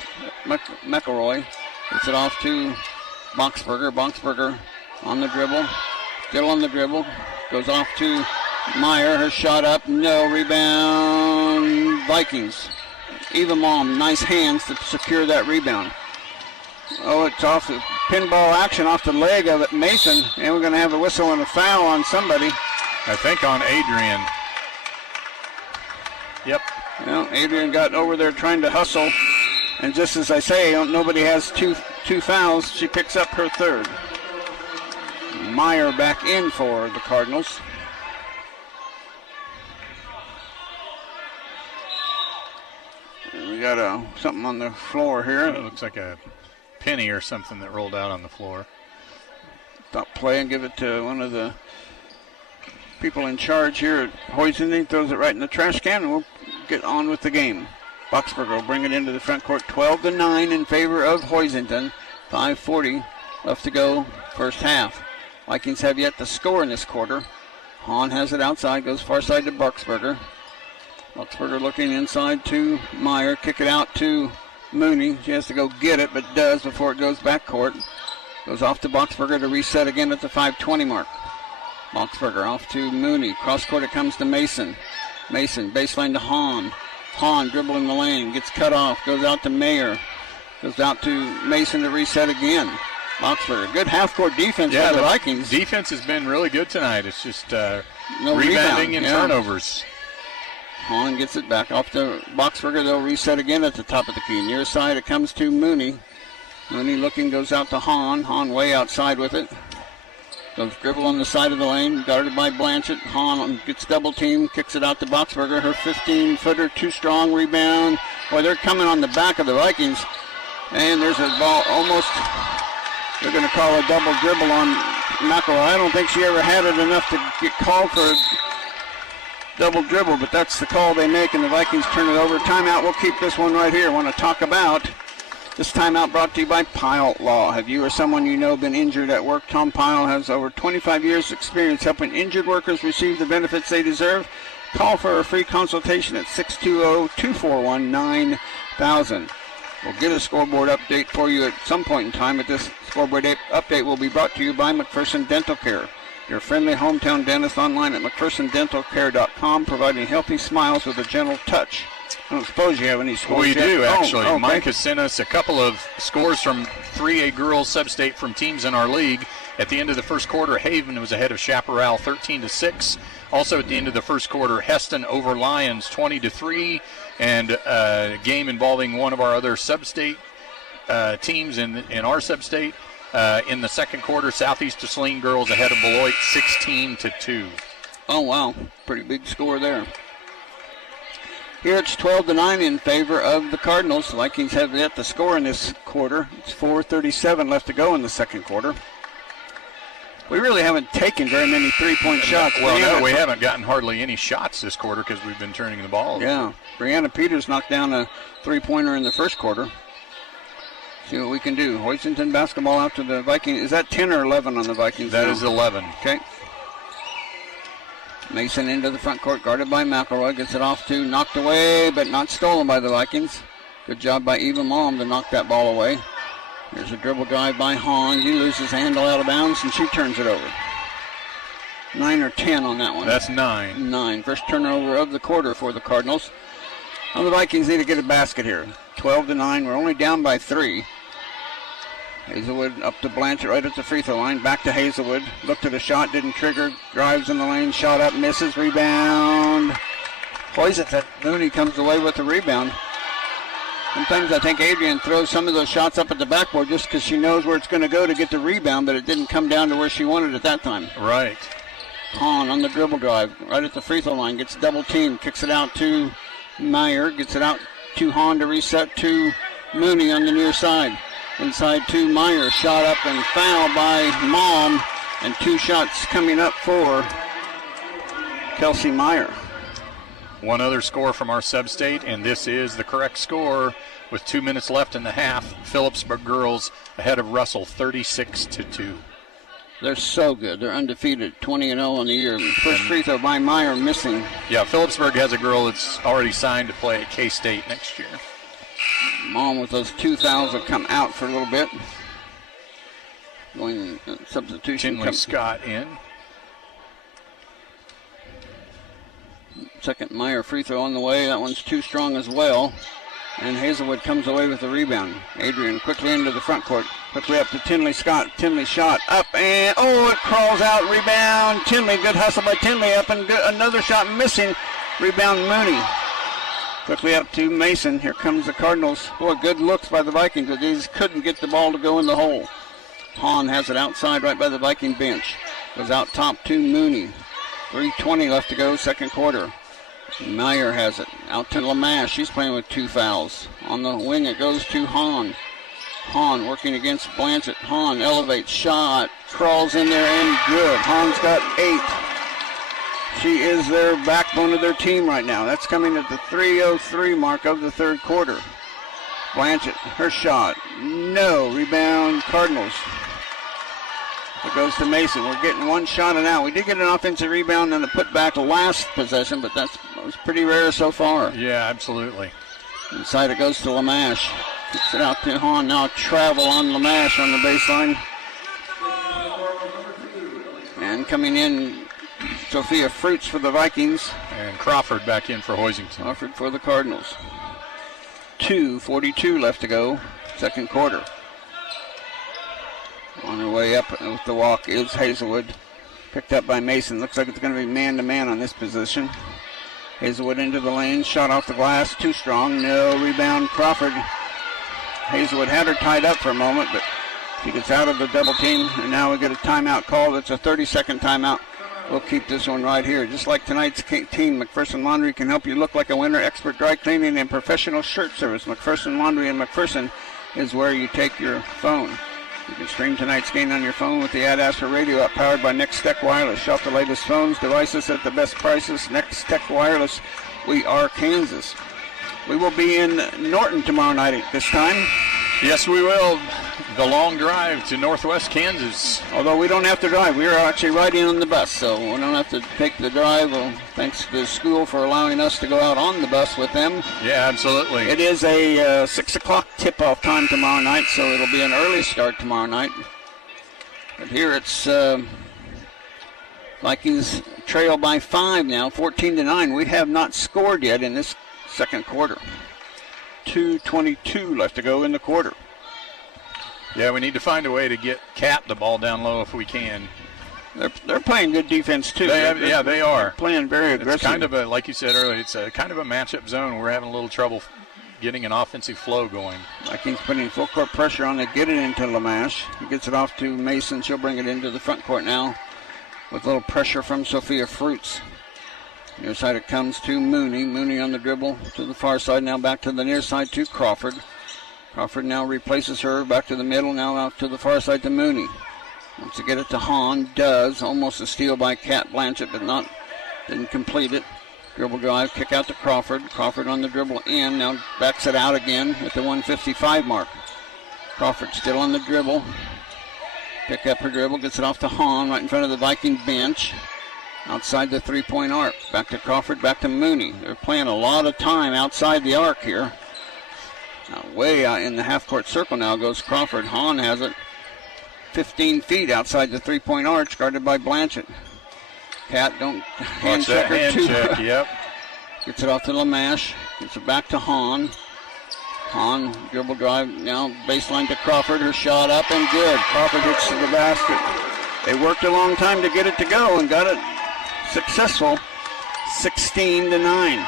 McElroy. Gets it off to Boxberger. Boxberger on the dribble. Still on the dribble. Goes off to Meyer. Her shot up. No rebound. Vikings. Eva Malm, nice hands to secure that rebound. Oh, it's off the pinball action off the leg of it, Mason. And we're going to have a whistle and a foul on somebody. I think on Adrian. Yep. Well, Adrian got over there trying to hustle. And just as I say, nobody has two fouls. She picks up her third. Meyer back in for the Cardinals. We got something on the floor here. It looks like a penny or something that rolled out on the floor. Stop play and give it to one of the people in charge here at Hoisington. Throws it right in the trash can, and we'll get on with the game. Boxberger will bring it into the front court. 12-9 in favor of Hoisington. 5:40 left to go first half. Vikings have yet to score in this quarter. Hahn has it outside, goes far side to Boxberger. Boxberger looking inside to Meyer. Kick it out to Mooney. She has to go get it, but does before it goes back court. Goes off to Boxberger to reset again at the 5:20 mark. Boxberger off to Mooney. Cross court it comes to Mason. Mason, baseline to Hahn. Hahn dribbling the lane, gets cut off, goes out to Mayer. Goes out to Mason to reset again. Boxberger, good half-court defense for the Vikings. Defense has been really good tonight. It's just no rebounding and yeah. turnovers. Hahn gets it back off to Boxberger. They'll reset again at the top of the key. Near side, it comes to Mooney. Mooney looking, goes out to Hahn. Hahn way outside with it. Goes dribble on the side of the lane, guarded by Blanchett. Hahn gets double teamed, kicks it out to Boxberger. Her 15-footer, too strong, rebound. Boy, they're coming on the back of the Vikings. And there's a ball almost, they're going to call a double dribble on McElroy. I don't think she ever had it enough to get called for a double dribble, but that's the call they make, and the Vikings turn it over. Timeout, we'll keep this one right here. I want to talk about this timeout brought to you by Pyle Law. Have you or someone you know been injured at work? Tom Pyle has over 25 years experience helping injured workers receive the benefits they deserve. Call for a free consultation at 620-241-9000. We'll get a scoreboard update for you at some point in time, but this scoreboard update will be brought to you by McPherson Dental Care, your friendly hometown dentist, online at McPhersonDentalCare.com, providing healthy smiles with a gentle touch. I don't suppose you have any scores We yet? do, actually. Okay. Mike has sent us a couple of scores from 3A girls sub-state from teams in our league. At the end of the first quarter, Haven was ahead of Chaparral 13-6. Also at the end of the first quarter, Heston over Lyons 20-3. And a game involving one of our other sub-state teams in our sub-state. In the second quarter, Southeast Saline girls ahead of Beloit 16-2. Oh, wow. Pretty big score there. Here it's 12-9 in favor of the Cardinals. The Vikings have yet to score in this quarter. It's 4:37 left to go in the second quarter. We really haven't taken very many three-point shots. Well, no, we haven't gotten hardly any shots this quarter because we've been turning the ball over. Yeah. Brianna Peters knocked down a three-pointer in the first quarter. See what we can do. Hoisington basketball out to the Vikings. Is that 10 or 11 on the Vikings? That is 11. Okay. Mason into the front court, guarded by McElroy. Gets it off to, knocked away, but not stolen by the Vikings. Good job by Eva Malm to knock that ball away. There's a dribble drive by Hahn. He loses handle out of bounds, and she turns it over. 9 or 10 on that one. That's 9. 9. First turnover of the quarter for the Cardinals. Well, the Vikings need to get a basket here. 12-9. We're only down by 3. Hazelwood up to Blanchett right at the free throw line. Back to Hazelwood. Looked at a shot, didn't trigger. Drives in the lane, shot up, misses. Rebound. Hoisington. Mooney comes away with the rebound. Sometimes I think Adrian throws some of those shots up at the backboard just because she knows where it's going to go to get the rebound, but it didn't come down to where she wanted at that time. Right. Hahn on the dribble drive, right at the free throw line, gets double teamed, kicks it out to Meyer, gets it out to Hahn to reset to Mooney on the near side. Inside to Meyer, shot up and foul by Malm, and 2 shots coming up for Kelsey Meyer. One other score from our sub-state, and this is the correct score with 2 minutes left in the half. Phillipsburg girls ahead of Russell 36-2. They're so good. They're undefeated, 20-0 on the year. First free throw by Meyer missing. Yeah, Phillipsburg has a girl that's already signed to play at K-State next year. Mom with those 2 fouls have come out for a little bit. Going substitution. Tinley Scott in. Second Meyer free throw on the way. That one's too strong as well. And Hazelwood comes away with the rebound. Adrian quickly into the front court. Quickly up to Tinley Scott. Tinley shot up and, it crawls out. Rebound. Tinley, good hustle by Tinley. Up and good, another shot missing. Rebound Mooney. Quickly up to Mason. Here comes the Cardinals. Boy, good looks by the Vikings, but they just couldn't get the ball to go in the hole. Hahn has it outside right by the Viking bench. Goes out top to Mooney. 3:20 left to go, second quarter. Meyer has it. Out to Lamash. She's playing with 2 fouls. On the wing it goes to Hahn. Hahn working against Blanchett. Hahn elevates, shot, crawls in there and good. Hahn's got 8. She is their backbone of their team right now. That's coming at the 3:03 mark of the third quarter. Blanchett, her shot. No. Rebound, Cardinals. It goes to Mason. We're getting 1 shot and out. We did get an offensive rebound and a putback last possession, but that was pretty rare so far. Yeah, absolutely. Inside it goes to Lamash. Kicks it out to Hahn. Now travel on Lamash on the baseline. And coming in, Sophia Fruits for the Vikings. And Crawford back in for Hoisington. Crawford for the Cardinals. 2:42 left to go, second quarter. On her way up with the walk is Hazelwood. Picked up by Mason. Looks like it's going to be man-to-man on this position. Hazelwood into the lane. Shot off the glass. Too strong. No. Rebound Crawford. Hazelwood had her tied up for a moment, but she gets out of the double team. And now we get a timeout call. It's a 30-second timeout. We'll keep this one right here. Just like tonight's team, McPherson Laundry can help you look like a winner. Expert dry cleaning and professional shirt service. McPherson Laundry and McPherson is where you take your phone. You can stream tonight's game on your phone with the AdAstra radio app powered by Next Tech Wireless. Shop the latest phones, devices at the best prices. Next Tech Wireless, we are Kansas. We will be in Norton tomorrow night at this time. Yes, we will. The long drive to Northwest Kansas. Although we don't have to drive. We are actually riding on the bus, so we don't have to take the drive. Well, thanks to the school for allowing us to go out on the bus with them. Yeah, absolutely. It is a 6 o'clock tip-off time tomorrow night, so it'll be an early start tomorrow night. But here it's Vikings trail by 5 now, 14-9. We have not scored yet in this second quarter. 2:22 left to go in the quarter. Yeah, we need to find a way to get Cap the ball down low if we can. They're playing good defense too. They are. They're playing very aggressive. It's kind of a, like you said earlier, it's a kind of a matchup zone. We're having a little trouble getting an offensive flow going. Vikings putting full court pressure on to get it into Lamash. He gets it off to Mason. She'll bring it into the front court now with a little pressure from Sophia Fruits. Near side it comes to Mooney. Mooney on the dribble to the far side. Now back to the near side to Crawford. Crawford now replaces her. Back to the middle. Now out to the far side to Mooney. Wants to get it to Hahn. Does. Almost a steal by Kat Blanchett, but didn't complete it. Dribble drive, kick out to Crawford. Crawford on the dribble in. Now backs it out again at the 1:55 mark. Crawford still on the dribble. Pick up her dribble, gets it off to Hahn right in front of the Viking bench. Outside the three-point arc. Back to Crawford, back to Mooney. They're playing a lot of time outside the arc here. Now way out in the half-court circle now goes Crawford. Hahn has it 15 feet outside the three-point arch, guarded by Blanchett. Cat don't hand check her too. Yep. Gets it off to Lamash. Gets it back to Hahn. Hahn dribble drive now baseline to Crawford. Her shot up and good. Crawford hits to the basket. They worked a long time to get it to go and got it successful. 16-9.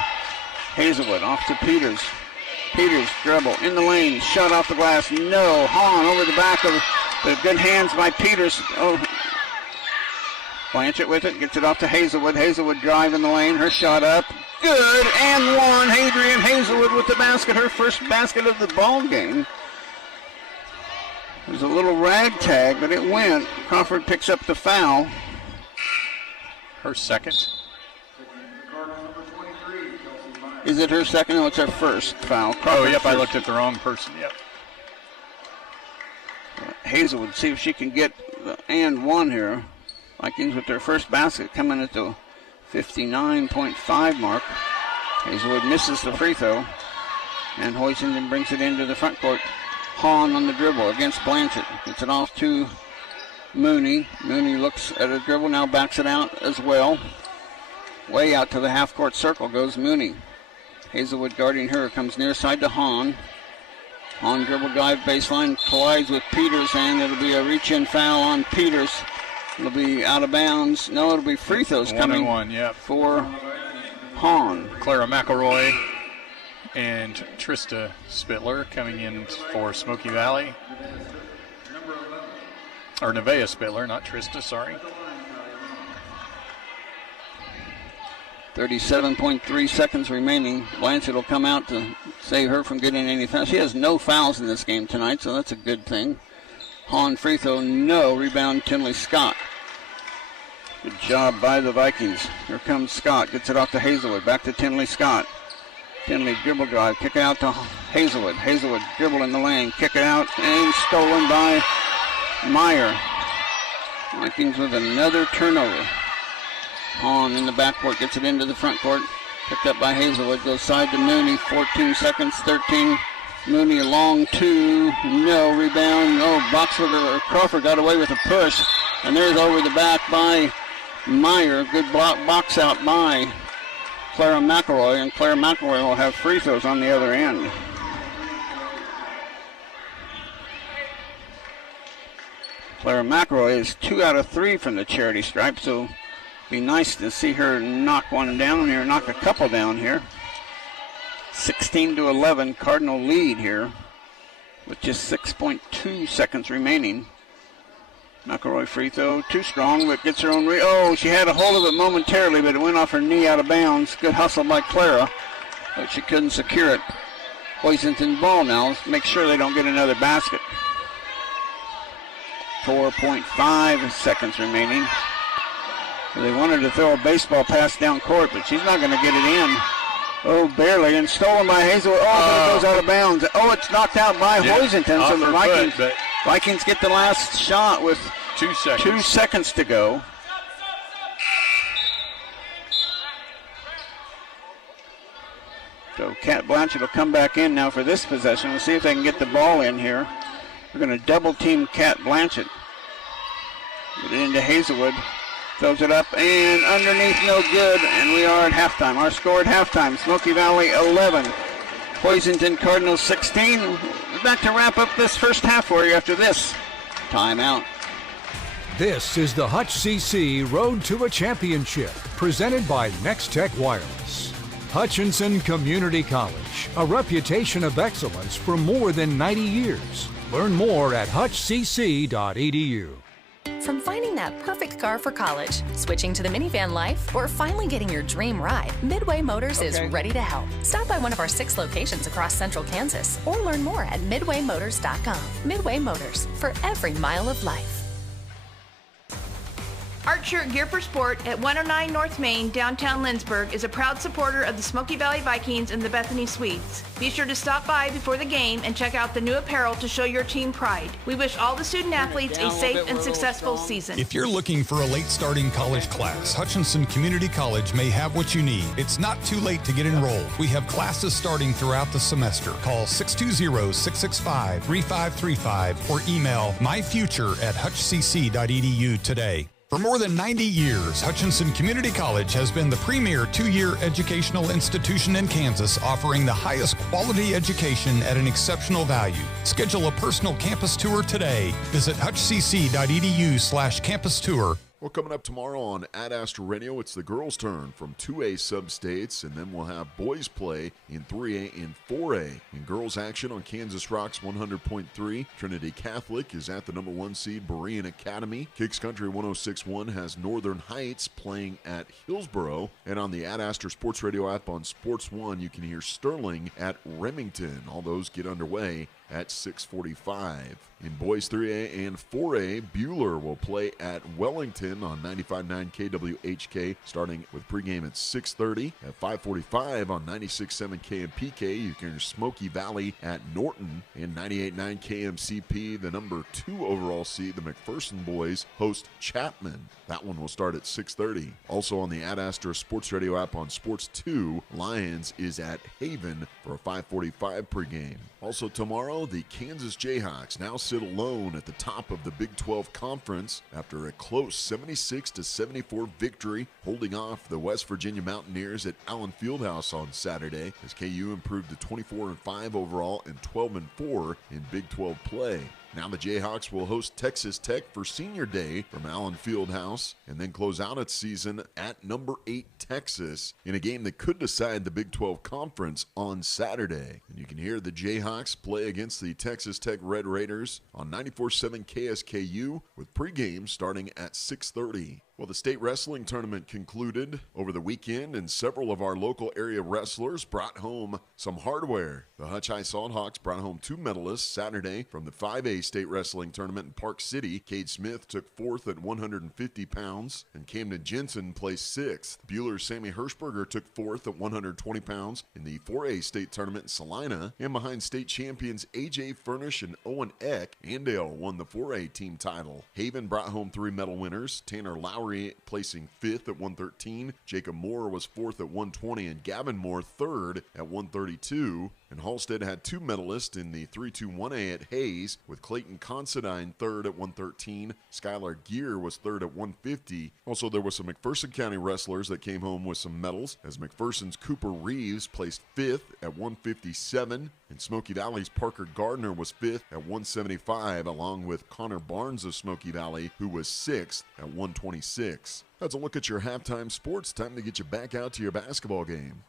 Hazelwood off to Peters. Peters dribble in the lane. Shot off the glass. No. Hahn over the back of the good hands by Peters. Oh. Blanchett with it, gets it off to Hazelwood. Hazelwood drive in the lane, her shot up. Good, and one. Adrian Hazelwood with the basket, her first basket of the ball game. There's a little ragtag, but it went. Crawford picks up the foul. Her second. Is it her second? No, it's her first foul. Crawford yep, first. I looked at the wrong person, yep. Hazelwood, see if she can get the and one here. Vikings with their first basket coming at the 59.5 mark. Hazelwood misses the free throw. And Hoisington brings it into the front court. Hahn on the dribble against Blanchett. Gets it off to Mooney. Mooney looks at a dribble, now backs it out as well. Way out to the half-court circle goes Mooney. Hazelwood guarding her, comes near side to Hahn. Hahn dribble drive baseline, collides with Peters, and it'll be a reach-in foul on Peters. It'll be out of bounds. No, it'll be free throws coming for Hahn. Clara McElroy and Trista Spittler coming in for Smoky Valley. Or Nevaeh Spittler, not Trista, sorry. 37.3 seconds remaining. Blanchett will come out to save her from getting any fouls. She has no fouls in this game tonight, so that's a good thing. Hahn free throw, no. Rebound, Tinley Scott. Good job by the Vikings. Here comes Scott. Gets it off to Hazelwood. Back to Tinley Scott. Tinley dribble drive. Kick it out to Hazelwood. Hazelwood dribble in the lane. Kick it out and stolen by Meyer. Vikings with another turnover. Hahn in the backcourt. Gets it into the front court. Picked up by Hazelwood. Goes side to Mooney. 14 seconds. 13. Mooney long two. No. Rebound. Oh, Boxwood or Crawford got away with a push. And there's over the back by Meyer. Good block box out by Clara McElroy. And Clara McElroy will have free throws on the other end. Clara McElroy is 2 out of 3 from the charity stripe, so it'd be nice to see her knock one down here, knock a couple down here. 16-11, Cardinal lead here with just 6.2 seconds remaining. McElroy free throw, too strong, but gets her own she had a hold of it momentarily, but it went off her knee out of bounds. Good hustle by Clara, but she couldn't secure it. Hoisington ball now. Let's make sure they don't get another basket. 4.5 seconds remaining. They wanted to throw a baseball pass down court, but she's not going to get it in. Oh, barely, and stolen by Hazelwood. But it goes out of bounds. Oh, it's knocked out by Hoisington. So the Vikings get the last shot with 2 seconds. 2 seconds to go. So Kat Blanchett will come back in now for this possession. We'll see if they can get the ball in here. We're going to double team Kat Blanchett. Get it into Hazelwood. Throws it up and underneath, no good. And we are at halftime. Our score at halftime, Smoky Valley 11. Hoisington Cardinals 16. We're back to wrap up this first half for you after this timeout. This is the Hutch CC Road to a Championship, presented by Next Tech Wireless. Hutchinson Community College, a reputation of excellence for more than 90 years. Learn more at hutchcc.edu. From finding that perfect car for college, switching to the minivan life, or finally getting your dream ride, Midway Motors is ready to help. Stop by one of our 6 locations across central Kansas or learn more at midwaymotors.com. Midway Motors, for every mile of life. Art Shirt Gear for Sport at 109 North Main, downtown Lindsborg, is a proud supporter of the Smoky Valley Vikings and the Bethany Swedes. Be sure to stop by before the game and check out the new apparel to show your team pride. We wish all the student athletes a safe and successful season. If you're looking for a late starting college class, Hutchinson Community College may have what you need. It's not too late to get enrolled. We have classes starting throughout the semester. Call 620-665-3535 or email myfuture@hutchcc.edu today. For more than 90 years, Hutchinson Community College has been the premier 2-year educational institution in Kansas, offering the highest quality education at an exceptional value. Schedule a personal campus tour today. Visit hutchcc.edu/campus tour. Well, coming up tomorrow on Ad Astra Radio, it's the girls' turn from 2A sub-states, and then we'll have boys play in 3A and 4A. In girls action on Kansas Rocks 100.3, Trinity Catholic is at the number 1 seed Berean Academy. Kicks Country 106.1 has Northern Heights playing at Hillsboro. And on the Ad Astra Sports Radio app on Sports 1, you can hear Sterling at Remington. All those get underway at 6:45. In boys 3A and 4A, Buhler will play at Wellington on 95.9 KWHK, starting with pregame at 6:30. At 5:45 on 96.7 KMPK, you can hear Smoky Valley at Norton. In 98.9 KMCP, the number 2 overall seed, the McPherson boys, host Chapman. That one will start at 6:30. Also on the Ad Astra Sports Radio app on Sports 2, Lions is at Haven for a 5:45 pregame. Also tomorrow, the Kansas Jayhawks now sit alone at the top of the Big 12 Conference after a close 76-74 victory, holding off the West Virginia Mountaineers at Allen Fieldhouse on Saturday, as KU improved to 24-5 overall and 12-4 in Big 12 play. Now the Jayhawks will host Texas Tech for Senior Day from Allen Fieldhouse and then close out its season at number 8 Texas in a game that could decide the Big 12 Conference on Saturday. And you can hear the Jayhawks play against the Texas Tech Red Raiders on 94.7 KSKU with pregame starting at 6:30. Well, the state wrestling tournament concluded over the weekend, and several of our local area wrestlers brought home some hardware. The Hutch High Salthawks brought home 2 medalists Saturday from the 5A state wrestling tournament in Park City. Cade Smith took 4th at 150 pounds, and Camden Jensen placed 6th. Buehler's Sammy Hirschberger took 4th at 120 pounds in the 4A state tournament in Salina, and behind state champions A.J. Furnish and Owen Eck, Andale won the 4A team title. Haven brought home 3 medal winners, Tanner Lowry placing 5th at 113, Jacob Moore was 4th at 120, and Gavin Moore 3rd at 132. And Halstead had 2 medalists in the 3-2-1A at Hayes, with Clayton Considine 3rd at 113. Skylar Gear was 3rd at 150. Also, there were some McPherson County wrestlers that came home with some medals, as McPherson's Cooper Reeves placed 5th at 157. And Smoky Valley's Parker Gardner was 5th at 175, along with Connor Barnes of Smoky Valley, who was 6th at 126. That's a look at your halftime sports. Time to get you back out to your basketball game.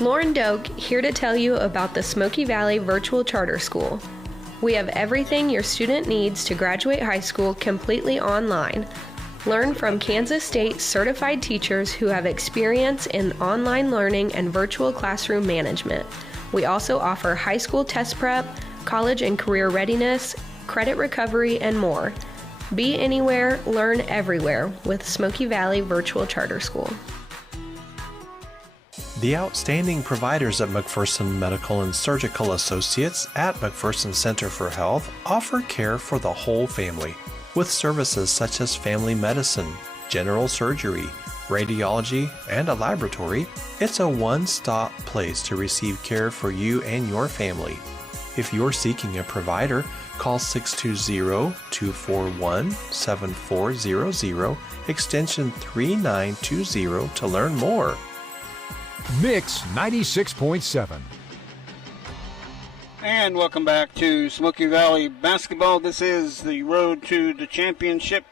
Lauren Doak here to tell you about the Smoky Valley Virtual Charter School. We have everything your student needs to graduate high school completely online. Learn from Kansas State certified teachers who have experience in online learning and virtual classroom management. We also offer high school test prep, college and career readiness, credit recovery, and more. Be anywhere, learn everywhere with Smoky Valley Virtual Charter School. The outstanding providers at McPherson Medical and Surgical Associates at McPherson Center for Health offer care for the whole family with services such as family medicine, general surgery, radiology, and a laboratory. It's a one-stop place to receive care for you and your family. If you're seeking a provider, call 620-241-7400, extension 3920 to learn more. Mix 96.7. And welcome back to Smoky Valley Basketball. This is the Road to the Championship,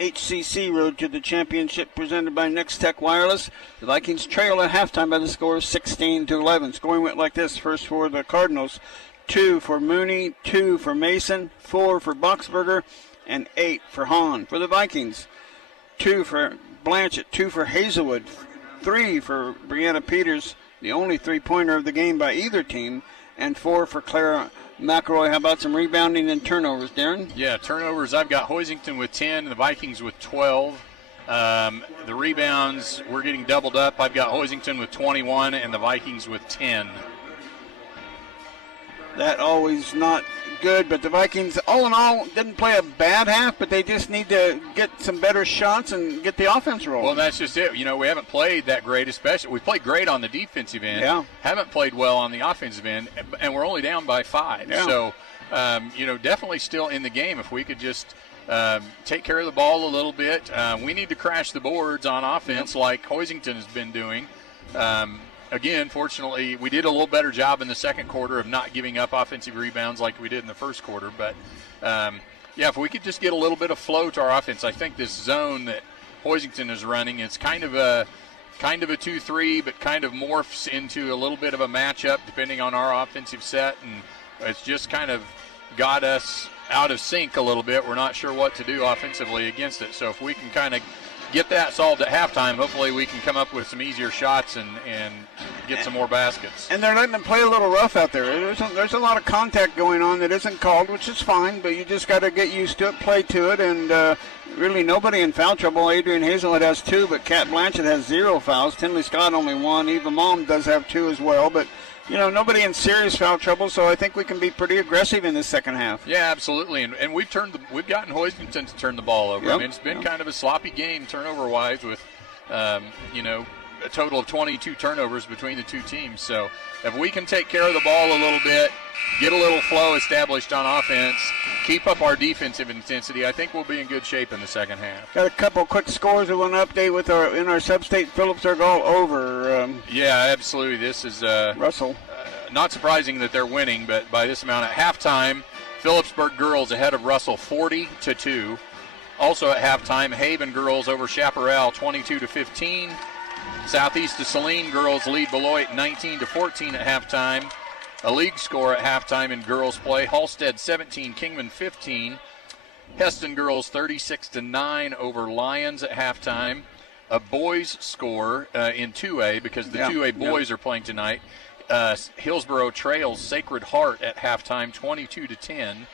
HCC Road to the Championship, presented by Next Tech Wireless. The Vikings trail at halftime by the score of 16-11. Scoring went like this: first for the Cardinals, 2 for Mooney, 2 for Mason, 4 for Boxberger, and 8 for Hahn. For the Vikings, 2 for Blanchett, 2 for Hazelwood, 3 for Brianna Peters, the only three-pointer of the game by either team, and 4 for Clara McElroy, how about some rebounding and turnovers, Darren? Yeah, turnovers, I've got Hoisington with 10 and the Vikings with 12. The rebounds, we're getting doubled up. I've got Hoisington with 21 and the Vikings with 10. That always not good, but the Vikings, all in all, didn't play a bad half, but they just need to get some better shots and get the offense rolling. Well, that's just it. We haven't played that great, especially. We played great on the defensive end. Yeah. Haven't played well on the offensive end, and we're only down by 5. Yeah. So, definitely still in the game. If we could just take care of the ball a little bit. We need to crash the boards on offense like Hoisington has been doing. Again, fortunately, we did a little better job in the second quarter of not giving up offensive rebounds like we did in the first quarter. But, if we could just get a little bit of flow to our offense, I think this zone that Hoisington is running, it's kind of a 2-3, but kind of morphs into a little bit of a matchup depending on our offensive set. And it's just kind of got us out of sync a little bit. We're not sure what to do offensively against it. So if we can kind of get that solved at halftime, hopefully we can come up with some easier shots and get some more baskets. And they're letting them play a little rough out there. There's a lot of contact going on that isn't called, which is fine, but you just got to get used to it, play to it, and really nobody in foul trouble. Adrian Hazelwood has 2, but Kat Blanchett has 0 fouls. Tinley Scott only 1. Eva Malm does have 2 as well, but nobody in serious foul trouble, so I think we can be pretty aggressive in this second half. Yeah, absolutely, and we've gotten Hoisington to turn the ball over. Yep. I mean, it's been kind of a sloppy game turnover-wise with, a total of 22 turnovers between the two teams. So if we can take care of the ball a little bit, get a little flow established on offense, keep up our defensive intensity, I think we'll be in good shape in the second half. Got a couple quick scores we want to update with in our sub-state. Phillipsburg all over. Yeah, absolutely. This is Russell. Not surprising that they're winning, but by this amount at halftime, Phillipsburg girls ahead of Russell 40-2. Also at halftime, Haven girls over Chaparral 22-15. Southeast of Saline girls lead Beloit 19-14 at halftime. A league score at halftime in girls play: Halstead 17, Kingman 15. Heston girls 36-9 over Lyons at halftime. A boys score in 2A because the 2A boys are playing tonight. Hillsborough trails Sacred Heart at halftime 22-10.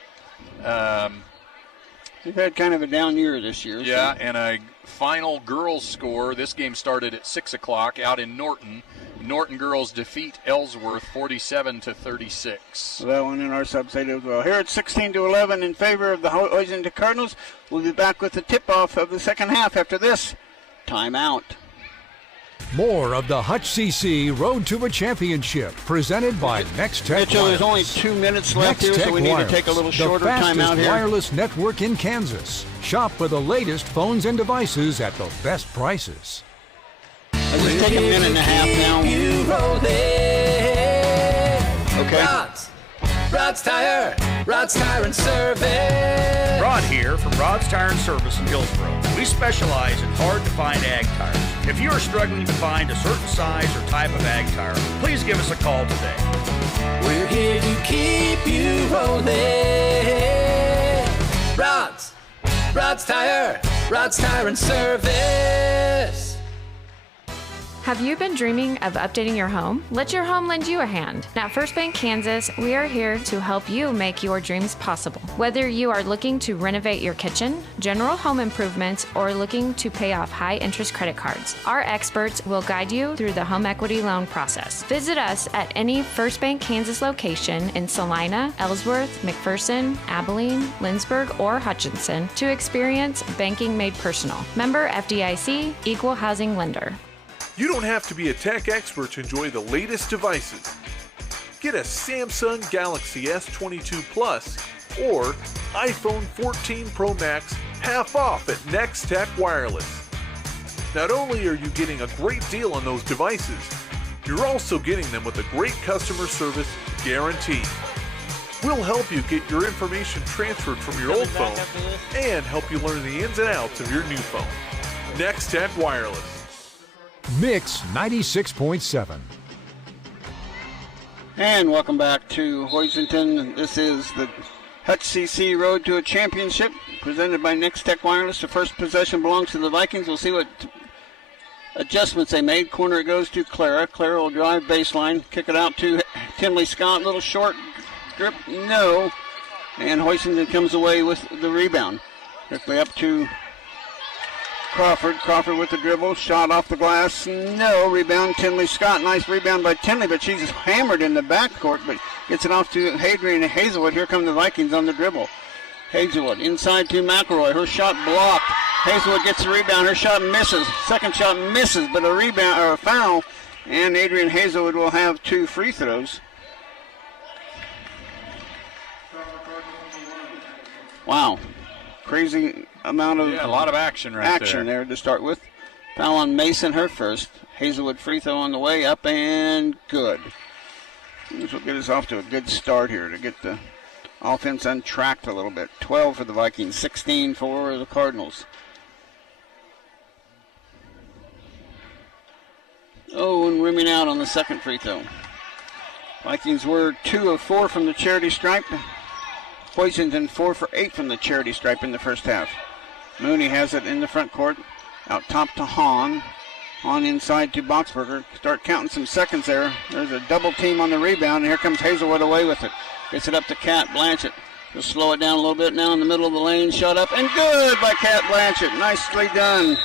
We've had kind of a down year this year. Yeah, and a final girls score. This game started at 6 o'clock out in Norton. Norton girls defeat Ellsworth 47-36. So that one in our sub-state as well. Here it's 16-11 in favor of the Hoisington Cardinals. We'll be back with the tip-off of the second half after this timeout. More of the Hutch CC Road to a Championship, presented by Next Tech Mitchell, Wireless. there's only 2 minutes left here, so we need to take a little shorter timeout here. The fastest wireless network in Kansas. Shop for the latest phones and devices at the best prices. Let's just take a minute and a half now. Okay. Rod's Tire and Service. Rod here from Rod's Tire and Service in Hillsborough. We specialize in hard-to-find ag tires. If you are struggling to find a certain size or type of ag tire, please give us a call today. We're here to keep you rolling. Rod's Tire and Service. Have you been dreaming of updating your home? Let your home lend you a hand. At First Bank Kansas, we are here to help you make your dreams possible. Whether you are looking to renovate your kitchen, general home improvements, or looking to pay off high-interest credit cards, our experts will guide you through the home equity loan process. Visit us at any First Bank Kansas location in Salina, Ellsworth, McPherson, Abilene, Lindsborg, or Hutchinson to experience banking made personal. Member FDIC, Equal Housing Lender. You don't have to be a tech expert to enjoy the latest devices. Get a Samsung Galaxy S22 Plus or iPhone 14 Pro Max half off at Next Tech Wireless. Not only are you getting a great deal on those devices, you're also getting them with a great customer service guarantee. We'll help you get your information transferred from your old phone and help you learn the ins and outs of your new phone. Next Tech Wireless. Mix 96.7. And welcome back to Hoisington. This is the Hutch CC Road to a Championship presented by Next Tech Wireless. The first possession belongs to the Vikings. We'll see what adjustments they made. Corner it goes to Clara. Clara will drive baseline, kick it out to Tinley Scott. Little short strip, no. And Hoisington comes away with the rebound. Quickly up to Crawford. Crawford with the dribble. Shot off the glass. No. Rebound Tinley Scott. Nice rebound by Tinley, but she's hammered in the backcourt, but gets it off to Adrian Hazelwood. Here come the Vikings on the dribble. Hazelwood inside to McElroy. Her shot blocked. Hazelwood gets the rebound. Her shot misses. Second shot misses, but a rebound or a foul. And Adrian Hazelwood will have 2 free throws. Wow. Crazy amount of a lot of action there to start with. Foul on Mason, her first. Hazelwood free throw on the way up and good. This will get us off to a good start here to get the offense untracked a little bit. 12 for the Vikings, 16 for the Cardinals. Oh, and rimming out on the second free throw. Vikings were 2 of 4 from the charity stripe. Hoisington 4 for 8 from the charity stripe in the first half. Mooney has it in the front court. Out top to Hahn. Hahn inside to Boxberger. Start counting some seconds there. There's a double team on the rebound, and here comes Hazelwood away with it. Gets it up to Kat Blanchett. Just slow it down a little bit now in the middle of the lane. Shot up and good by Kat Blanchett. Nicely done.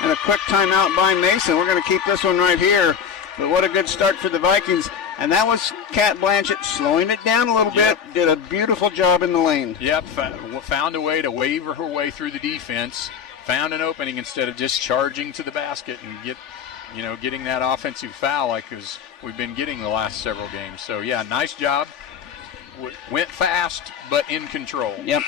And a quick timeout by Mason. We're going to keep this one right here. But what a good start for the Vikings. And that was Kat Blanchett slowing it down a little bit. Did a beautiful job in the lane. Yep, found a way to waver her way through the defense. Found an opening instead of just charging to the basket and getting that offensive foul like we've been getting the last several games. So, yeah, nice job. Went fast, but in control. Yep.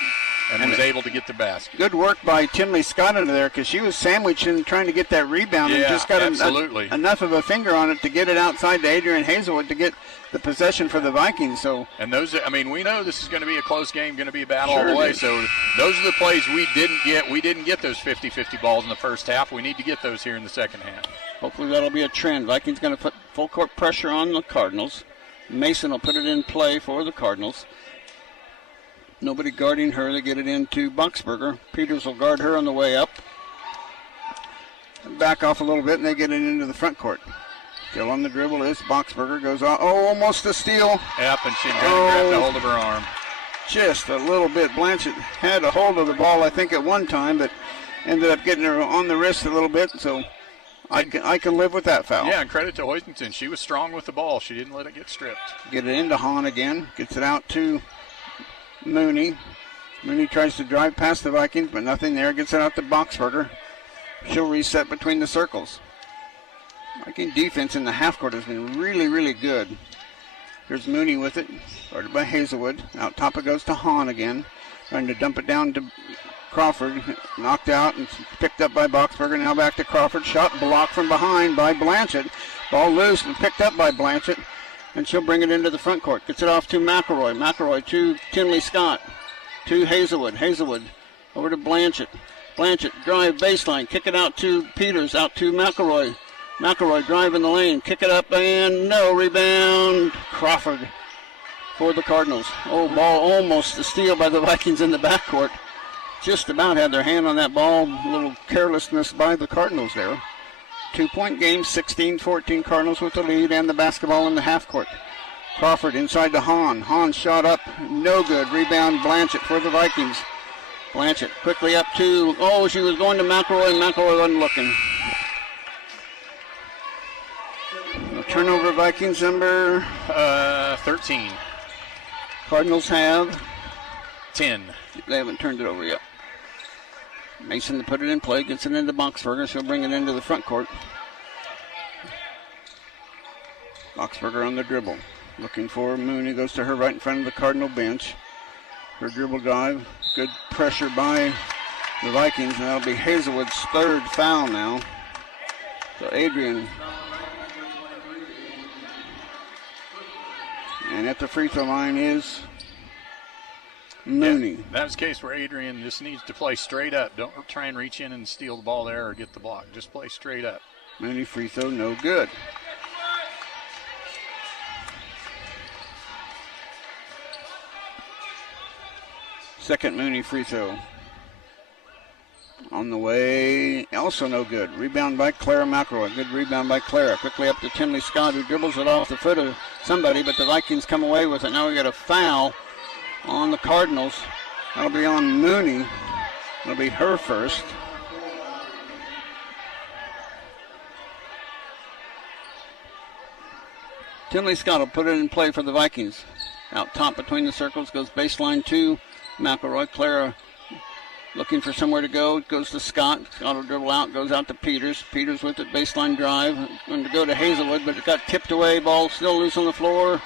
And was able to get the basket. Good work by Tinley Scott under there because she was sandwiching trying to get that rebound and just got enough of a finger on it to get it outside to Adrian Hazelwood to get the possession for the Vikings. So, and those, we know this is going to be a close game, going to be a battle all the way. So those are the plays we didn't get. We didn't get those 50-50 balls in the first half. We need to get those here in the second half. Hopefully that'll be a trend. Vikings going to put full court pressure on the Cardinals. Mason will put it in play for the Cardinals. Nobody guarding her. They get it into Boxberger. Peters will guard her on the way up. Back off a little bit, and they get it into the front court. Still on the dribble is Boxberger. Goes on. Oh, almost a steal. Yep, and she grabbed a hold of her arm. Just a little bit. Blanchett had a hold of the ball, I think, at one time, but ended up getting her on the wrist a little bit, so I can live with that foul. Yeah, and credit to Hoisington. She was strong with the ball. She didn't let it get stripped. Get it into Hahn again. Gets it out to Mooney. Mooney tries to drive past the Vikings, but nothing there. Gets it out to Boxberger. She'll reset between the circles. Viking defense in the half court has been really, really good. Here's Mooney with it. Guarded by Hazelwood. Out top it goes to Hahn again. Trying to dump it down to Crawford. Knocked out and picked up by Boxberger. Now back to Crawford. Shot blocked from behind by Blanchett. Ball loose and picked up by Blanchett. And she'll bring it into the front court. Gets it off to McElroy. McElroy to Tinley Scott. To Hazelwood. Hazelwood over to Blanchett. Blanchett drive baseline. Kick it out to Peters. Out to McElroy. McElroy drive in the lane. Kick it up and no rebound. Crawford for the Cardinals. Oh, ball almost a steal by the Vikings in the backcourt. Just about had their hand on that ball. A little carelessness by the Cardinals there. 2-point game, 16-14 Cardinals with the lead and the basketball in the half court. Crawford inside to Hahn. Hahn shot up, no good. Rebound Blanchett for the Vikings. Blanchett quickly up to, she was going to McElroy and McElroy wasn't looking. Turnover Vikings number 13. Cardinals have 10. They haven't turned it over yet. Mason to put it in play, gets it into Boxberger, so he'll bring it into the front court. Boxberger on the dribble. Looking for Mooney, goes to her right in front of the Cardinal bench. Her dribble drive, good pressure by the Vikings, and that'll be Hazelwood's third foul now. So Adrian. And at the free throw line is Mooney. Yeah, that's a case where Adrian just needs to play straight up. Don't try and reach in and steal the ball there or get the block. Just play straight up. Mooney free throw, no good. Second Mooney free throw. On the way, also no good. Rebound by Clara McElroy. Good rebound by Clara. Quickly up to Tinley Scott, who dribbles it off the foot of somebody, but the Vikings come away with it. Now we got a foul on the Cardinals. That'll be on Mooney. It'll be her first. Tinley Scott will put it in play for the Vikings. Out top between the circles goes baseline to McElroy. Clara looking for somewhere to go. It goes to Scott. Scott will dribble out, goes out to Peters. Peters with it, baseline drive. Going to go to Hazelwood, but it got tipped away. Ball still loose on the floor.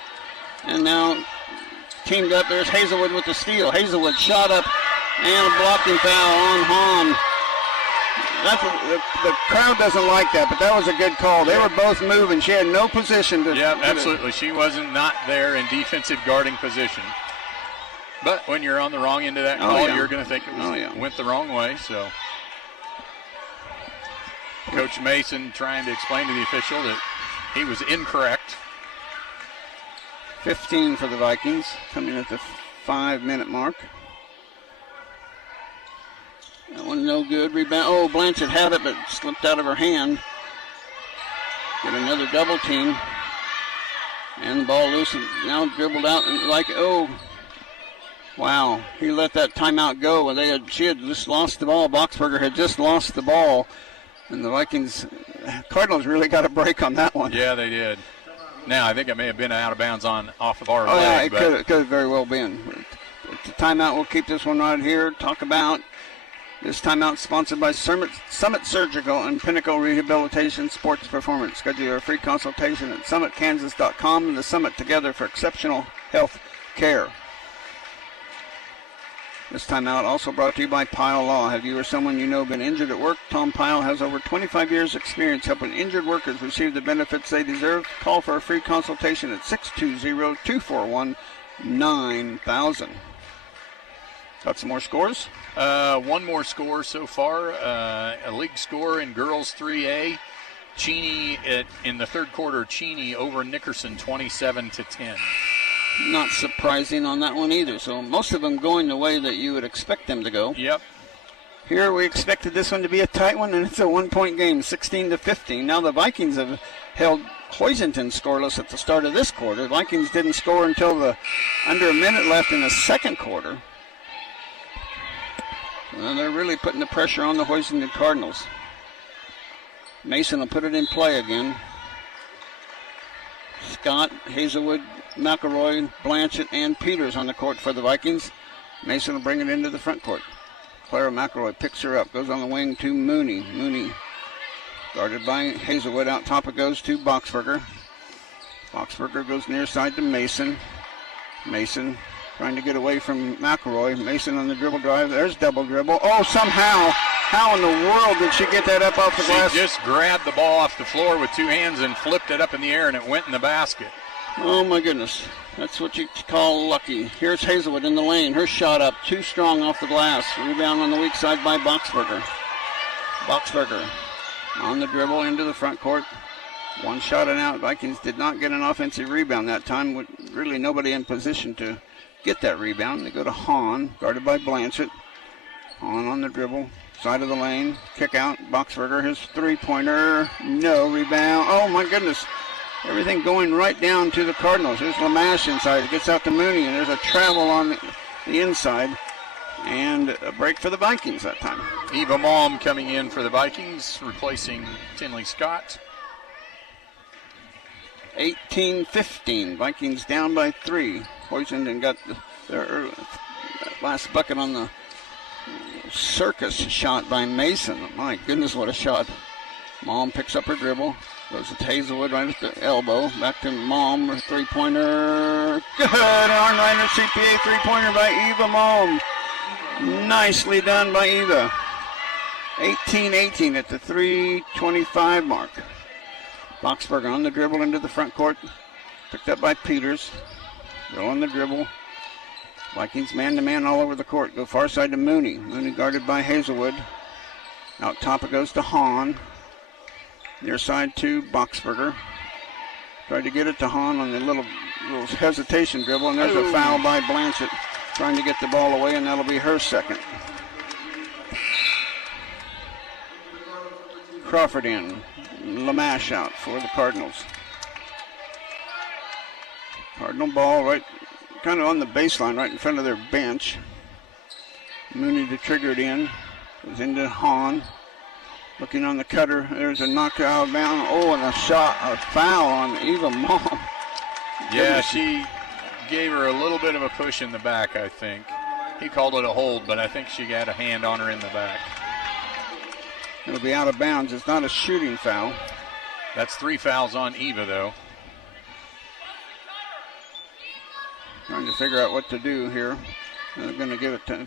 And now teamed up. There's Hazelwood with the steal. Hazelwood shot up and a blocking foul on Hahn. The crowd doesn't like that, but that was a good call. They were both moving. She had no position to. Yeah, absolutely. She wasn't not there in defensive guarding position. But when you're on the wrong end of that call, you're going to think it went the wrong way. So Coach Mason trying to explain to the official that he was incorrect. 15 for the Vikings, coming at the 5-minute mark. That one no good. Rebound. Oh, Blanchett had it, but slipped out of her hand. Get another double team. And the ball loose and now dribbled out and wow, he let that timeout go. She had just lost the ball. Boxberger had just lost the ball. And the Cardinals really got a break on that one. Yeah, they did. Now, I think it may have been out of bounds off of our leg. Yeah, it could have very well been. The timeout, we'll keep this one right here. Talk about this timeout sponsored by Summit Surgical and Pinnacle Rehabilitation Sports Performance. Schedule your free consultation at summitkansas.com and the Summit together for exceptional health care. This timeout also brought to you by Pyle Law. Have you or someone you know been injured at work? Tom Pyle has over 25 years experience helping injured workers receive the benefits they deserve. Call for a free consultation at 620-241-9000. Got some more scores? One more score so far. A league score in girls 3A. Cheney in the third quarter, Cheney over Nickerson 27-10. Not surprising on that one either. So most of them going the way that you would expect them to go. Yep. Here we expected this one to be a tight one, and it's a 1-point game, 16-15. Now the Vikings have held Hoisington scoreless at the start of this quarter. The Vikings didn't score until under a minute left in the second quarter. Well, they're really putting the pressure on the Hoisington Cardinals. Mason will put it in play again. Scott, Hazelwood, McElroy, Blanchett, and Peters on the court for the Vikings. Mason will bring it into the front court. Clara McElroy picks her up, goes on the wing to Mooney. Mooney guarded by Hazelwood. Out top it goes to Boxberger. Boxberger goes near side to Mason. Mason trying to get away from McElroy. Mason on the dribble drive. There's double dribble. Oh, somehow, how in the world did she get that up off the glass? She just grabbed the ball off the floor with two hands and flipped it up in the air, and it went in the basket. Oh, my goodness. That's what you call lucky. Here's Hazelwood in the lane. Her shot up, too strong off the glass. Rebound on the weak side by Boxberger. Boxberger on the dribble into the front court. One shot and out. Vikings did not get an offensive rebound that time, with really nobody in position to get that rebound. They go to Hahn, guarded by Blanchett. Hahn on the dribble, side of the lane, kick out. Boxberger, his three-pointer, no rebound. Oh, my goodness. Everything going right down to the Cardinals. There's Lamash inside. It gets out to Mooney, and there's a travel on the inside. And a break for the Vikings that time. Eva Malm coming in for the Vikings, replacing Tinley Scott. 18-15. Vikings down by 3. Hoisington got their last bucket on the circus shot by Mason. My goodness, what a shot. Malm picks up her dribble. Goes to Hazelwood right at the elbow. Back to Malm, her three-pointer. Good! Arnreiner CPA three-pointer by Eva Malm. Nicely done by Eva. 18-18 at the 3:25 mark. Boxberger on the dribble into the front court. Picked up by Peters. They're on the dribble. Vikings man-to-man all over the court. Go far side to Mooney. Mooney guarded by Hazelwood. Out top it goes to Hahn. Near side to Boxberger. Tried to get it to Hahn on the little hesitation dribble, and there's a foul by Blanchett trying to get the ball away, and that'll be her second. Crawford in. Lamash out for the Cardinals. Cardinal ball right kind of on the baseline, right in front of their bench. Mooney to trigger it in. Goes into Hahn. Looking on the cutter. There's a knockout down. Oh, and a foul on Eva Malm. Yeah, she gave her a little bit of a push in the back, I think. He called it a hold, but I think she got a hand on her in the back. It'll be out of bounds. It's not a shooting foul. That's 3 fouls on Eva, though. Trying to figure out what to do here. They're going to give it to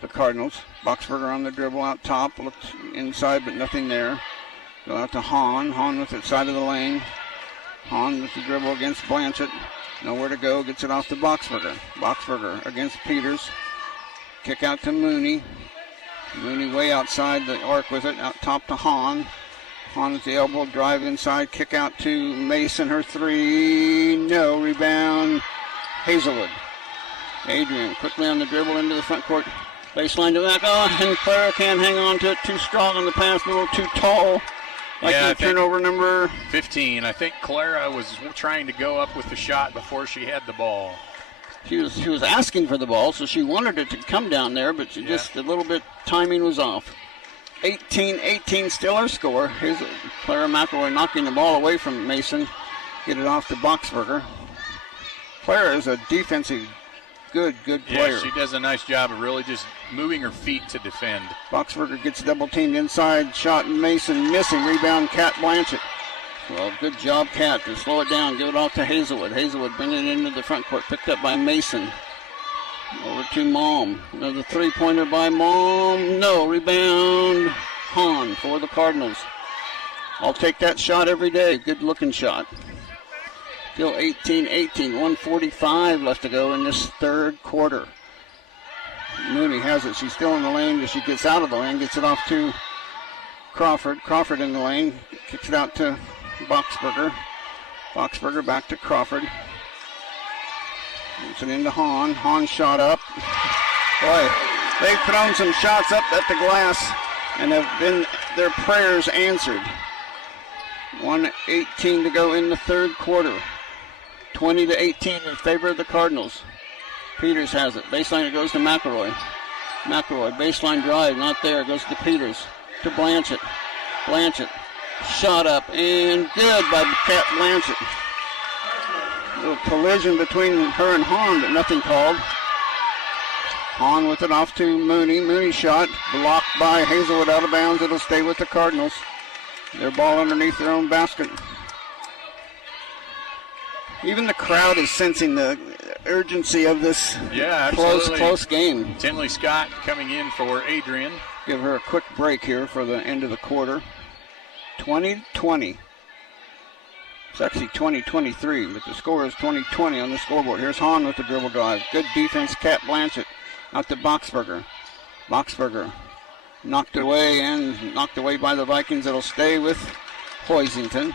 the Cardinals. Boxberger on the dribble out top. Looks inside, but nothing there. Go out to Hahn. Hahn with it side of the lane. Hahn with the dribble against Blanchett. Nowhere to go. Gets it off to Boxberger. Boxberger against Peters. Kick out to Mooney. Mooney way outside the arc with it. Out top to Hahn. Hahn at the elbow. Drive inside. Kick out to Mason. Her three. No. Rebound. Hazelwood. Adrian quickly on the dribble into the front court. Baseline to back. Oh, and Clara can't hang on to it. Too strong on the pass. A little too tall. Turnover number 15. I think Clara was trying to go up with the shot before she had the ball. She was asking for the ball, so she wanted it to come down there, but she just a little bit timing was off. 18-18 still our score. Here's Clara McElroy knocking the ball away from Mason. Get it off to Boxberger. Clara is a defensive good player. Yeah, she does a nice job of really just moving her feet to defend. Boxberger gets double teamed inside. Shot Mason missing. Rebound Kat Blanchett. Well, good job, Kat, to slow it down. Give it off to Hazelwood. Hazelwood bringing it into the front court. Picked up by Mason. Over to Malm. Another three-pointer by Malm. No. Rebound Hahn for the Cardinals. I'll take that shot every day. Good-looking shot. Still 18-18. 1:45 left to go in this third quarter. Mooney has it. She's still in the lane. As she gets out of the lane, gets it off to Crawford. Crawford in the lane. Kicks it out to Boxberger. Boxberger back to Crawford. Moves it into Hahn. Hahn shot up. Boy, they've thrown some shots up at the glass and have been their prayers answered. 1:18 to go in the third quarter. 20-18 in favor of the Cardinals. Peters has it. Baseline, it goes to McElroy. McElroy, baseline drive, not there. Goes to Peters. To Blanchett. Blanchett. Shot up and good by Kat Blanchett. A little collision between her and Hahn, but nothing called. Hahn with it off to Mooney. Mooney shot. Blocked by Hazelwood out of bounds. It'll stay with the Cardinals. Their ball underneath their own basket. Even the crowd is sensing the urgency of this close game. Tinley Scott coming in for Adrian. Give her a quick break here for the end of the quarter. 20-20. It's actually 20-23, but the score is 20-20 on the scoreboard. Here's Hahn with the dribble drive. Good defense, Kat Blanchett. Out to Boxberger. Boxberger knocked away by the Vikings. It'll stay with Hoisington.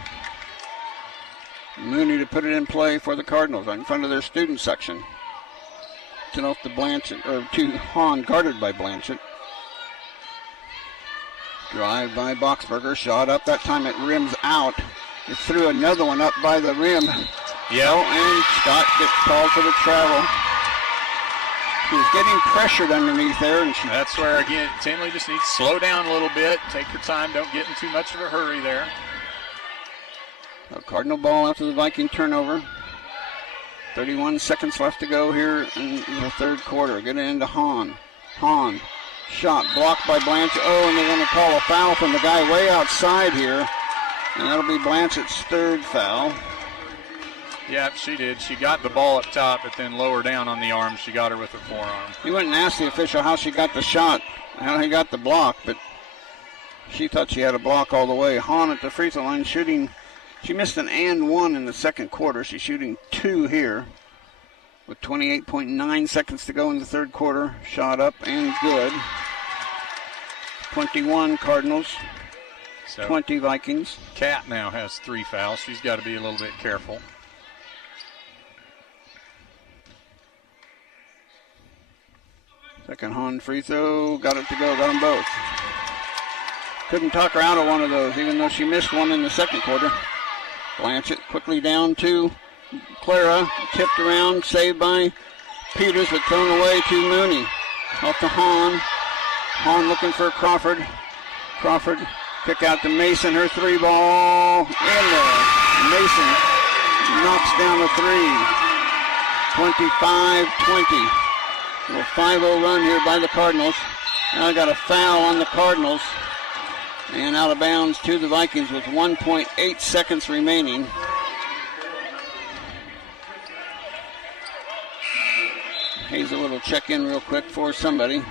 Mooney to put it in play for the Cardinals right in front of their student section. It's off to Blanchett, or to Hahn, guarded by Blanchett. Drive by Boxberger, shot up. That time it rims out. It threw another one up by the rim. Yeah. Oh, and Scott gets called for the travel. He was getting pressured underneath there. And that's where, again, Tinley just needs to slow down a little bit. Take your time. Don't get in too much of a hurry there. A Cardinal ball after the Viking turnover. 31 seconds left to go here in the third quarter. Get it into Hahn. Hahn. Shot blocked by Blanchett. Oh, and they're going to call a foul from the guy way outside here. And that'll be Blanchett's third foul. Yeah, she did. She got the ball up top, but then lower down on the arm, she got her with the forearm. He went and asked the official how she got the shot, how he got the block, but she thought she had a block all the way. Hahn at the free throw line shooting. She missed an and one in the second quarter. She's shooting two here with 28.9 seconds to go in the third quarter. Shot up and good. 21 Cardinals, 20 Vikings. Kat now has 3 fouls. She's got to be a little bit careful. Second Hahn free throw. Got it to go. Got them both. Couldn't talk her out of one of those, even though she missed one in the second quarter. Blanchett quickly down to Clara, tipped around, saved by Peters, but thrown away to Mooney. Off to Hahn. Hahn looking for Crawford. Crawford kick out to Mason, her three ball in there. Mason knocks down a three. 25-20. A little 5-0 run here by the Cardinals. Now I got a foul on the Cardinals. And out of bounds to the Vikings with 1.8 seconds remaining. Hazel will check in real quick for somebody.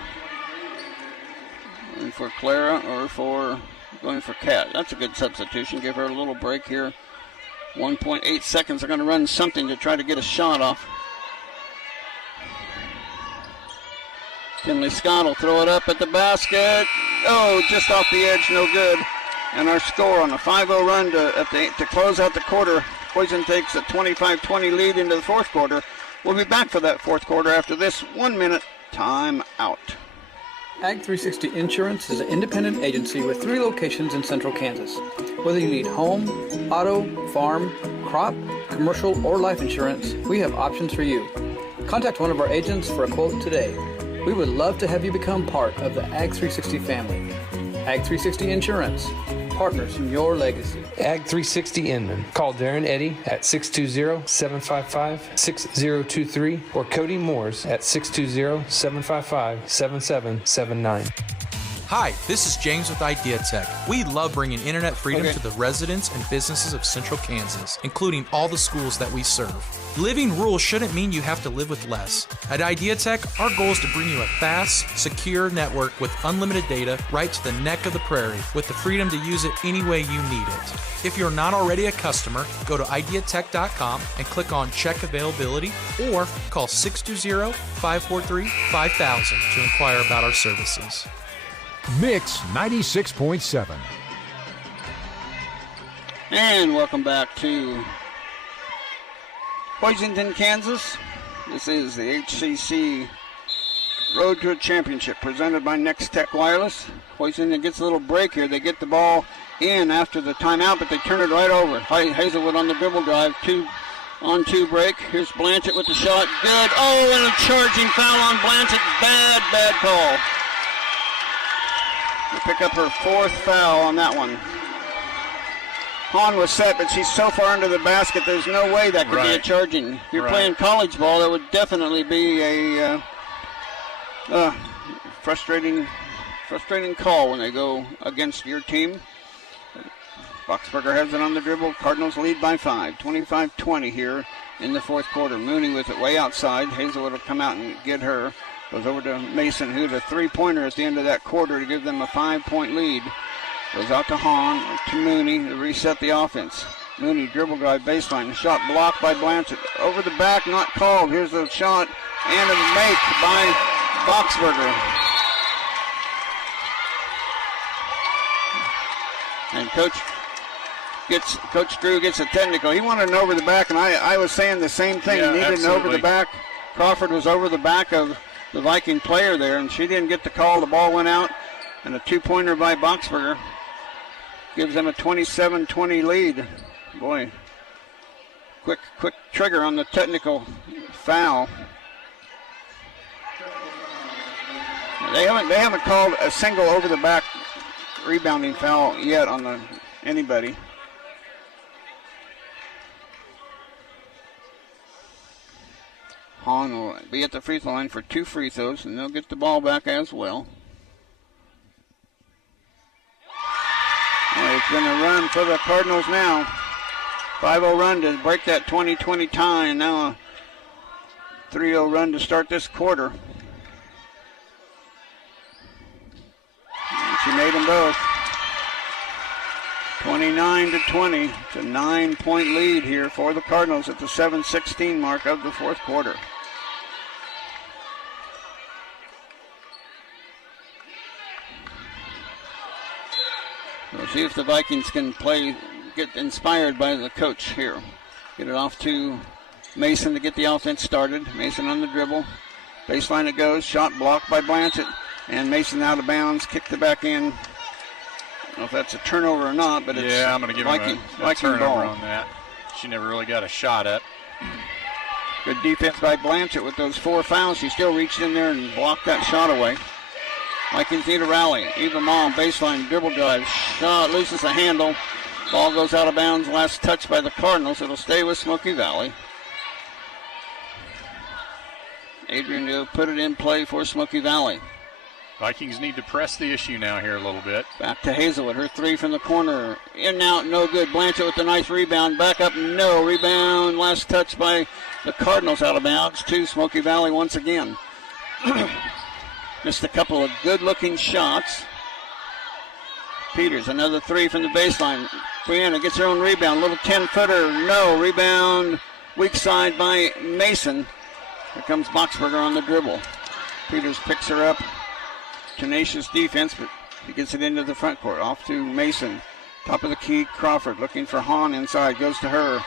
Going for Clara or going for Kat. That's a good substitution. Give her a little break here. 1.8 seconds. They're going to run something to try to get a shot off. Kinley Scott will throw it up at the basket. Oh, just off the edge, no good. And our score on a 5-0 run to close out the quarter. Poison takes a 25-20 lead into the fourth quarter. We'll be back for that fourth quarter after this 1-minute timeout. Ag 360 Insurance is an independent agency with 3 locations in central Kansas. Whether you need home, auto, farm, crop, commercial, or life insurance, we have options for you. Contact one of our agents for a quote today. We would love to have you become part of the Ag 360 family. Ag 360 Insurance, partners in your legacy. Ag 360 Inman. Call Darren Eddy at 620-755-6023 or Cody Moores at 620-755-7779. Hi, this is James with Idea Tech. We love bringing internet freedom to the residents and businesses of central Kansas, including all the schools that we serve. Living rural shouldn't mean you have to live with less. At Idea Tech, our goal is to bring you a fast, secure network with unlimited data right to the neck of the prairie with the freedom to use it any way you need it. If you're not already a customer, go to ideatech.com and click on Check Availability or call 620-543-5000 to inquire about our services. Mix 96.7. And welcome back to Hoisington, Kansas. This is the HCC Road to a Championship presented by Next Tech Wireless. Hoisington gets a little break here. They get the ball in after the timeout, but they turn it right over. Hazelwood on the dribble drive. 2-on-2 break. Here's Blanchett with the shot. Good. Oh, and a charging foul on Blanchett. Bad call. They pick up her 4th foul on that one. Hahn was set, but she's so far under the basket, there's no way that could be a charging. If you're playing college ball, that would definitely be a frustrating call when they go against your team. Boxberger has it on the dribble. Cardinals lead by 5, 25-20 here in the fourth quarter. Mooney with it way outside. Hazelwood will come out and get her. Goes over to Mason, who had a 3-pointer at the end of that quarter to give them a 5-point lead. Goes out to Hahn, to Mooney to reset the offense. Mooney dribble drive baseline. The shot blocked by Blanchett. Over the back, not called. Here's the shot and a make by Boxberger. And Coach Drew gets a technical. He wanted an over the back, and I was saying the same thing. Yeah, he needed absolutely. an over the back. Crawford was over the back of the Viking player there, and she didn't get the call. The ball went out, and a 2-pointer by Boxberger gives them a 27-20 lead. Boy, quick trigger on the technical foul. They haven't called a single over the back rebounding foul yet on anybody. Hahn will be at the free throw line for 2 free throws, and they'll get the ball back as well. It's going to run for the Cardinals now. 5-0 run to break that 20-20 tie, and now a 3-0 run to start this quarter. And she made them both. 29-20. It's a 9-point lead here for the Cardinals at the 7:16 mark of the fourth quarter. We'll see if the Vikings can get inspired by the coach here. Get it off to Mason to get the offense started. Mason on the dribble. Baseline it goes. Shot blocked by Blanchett. And Mason out of bounds. Kicked it back in. don't know if that's a turnover or not, but it's I'm going to give him a turnover on that. She never really got a shot at. Good defense by Blanchett with those 4 fouls. She still reached in there and blocked that shot away. Vikings need a rally. Eva Mall, baseline, dribble drive. Shot, loses the handle. Ball goes out of bounds. Last touch by the Cardinals. It'll stay with Smoky Valley. Adrian will put it in play for Smoky Valley. Vikings need to press the issue now here a little bit. Back to Hazelwood. Her 3 from the corner. In and out, no good. Blanchett with a nice rebound. Back up, no. Rebound. Last touch by the Cardinals out of bounds to Smoky Valley once again. Missed a couple of good-looking shots. Peters, another 3 from the baseline. Brianna gets her own rebound. Little 10-footer. No. Rebound. Weak side by Mason. Here comes Boxberger on the dribble. Peters picks her up. Tenacious defense, but he gets it into the front court. Off to Mason. Top of the key, Crawford looking for Hahn inside. Goes to her.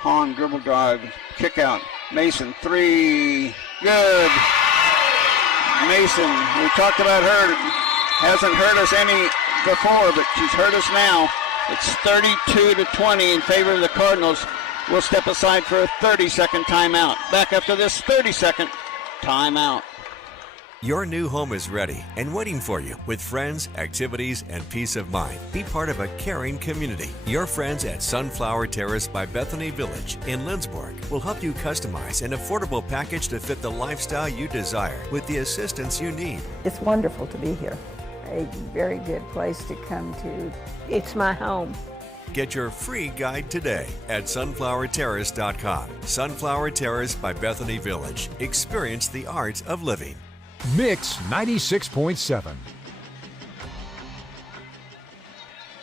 Hahn dribble drive. Kick out. Mason, 3. Good. Mason, we talked about her. Hasn't hurt us any before, but she's hurt us now. It's 32-20 in favor of the Cardinals. We'll step aside for a 30-second timeout. Back after this 30-second timeout. Your new home is ready and waiting for you with friends, activities, and peace of mind. Be part of a caring community. Your friends at Sunflower Terrace by Bethany Village in Lindsborg will help you customize an affordable package to fit the lifestyle you desire with the assistance you need. It's wonderful to be here. A very good place to come to. It's my home. Get your free guide today at sunflowerterrace.com. Sunflower Terrace by Bethany Village. Experience the art of living. Mix 96.7.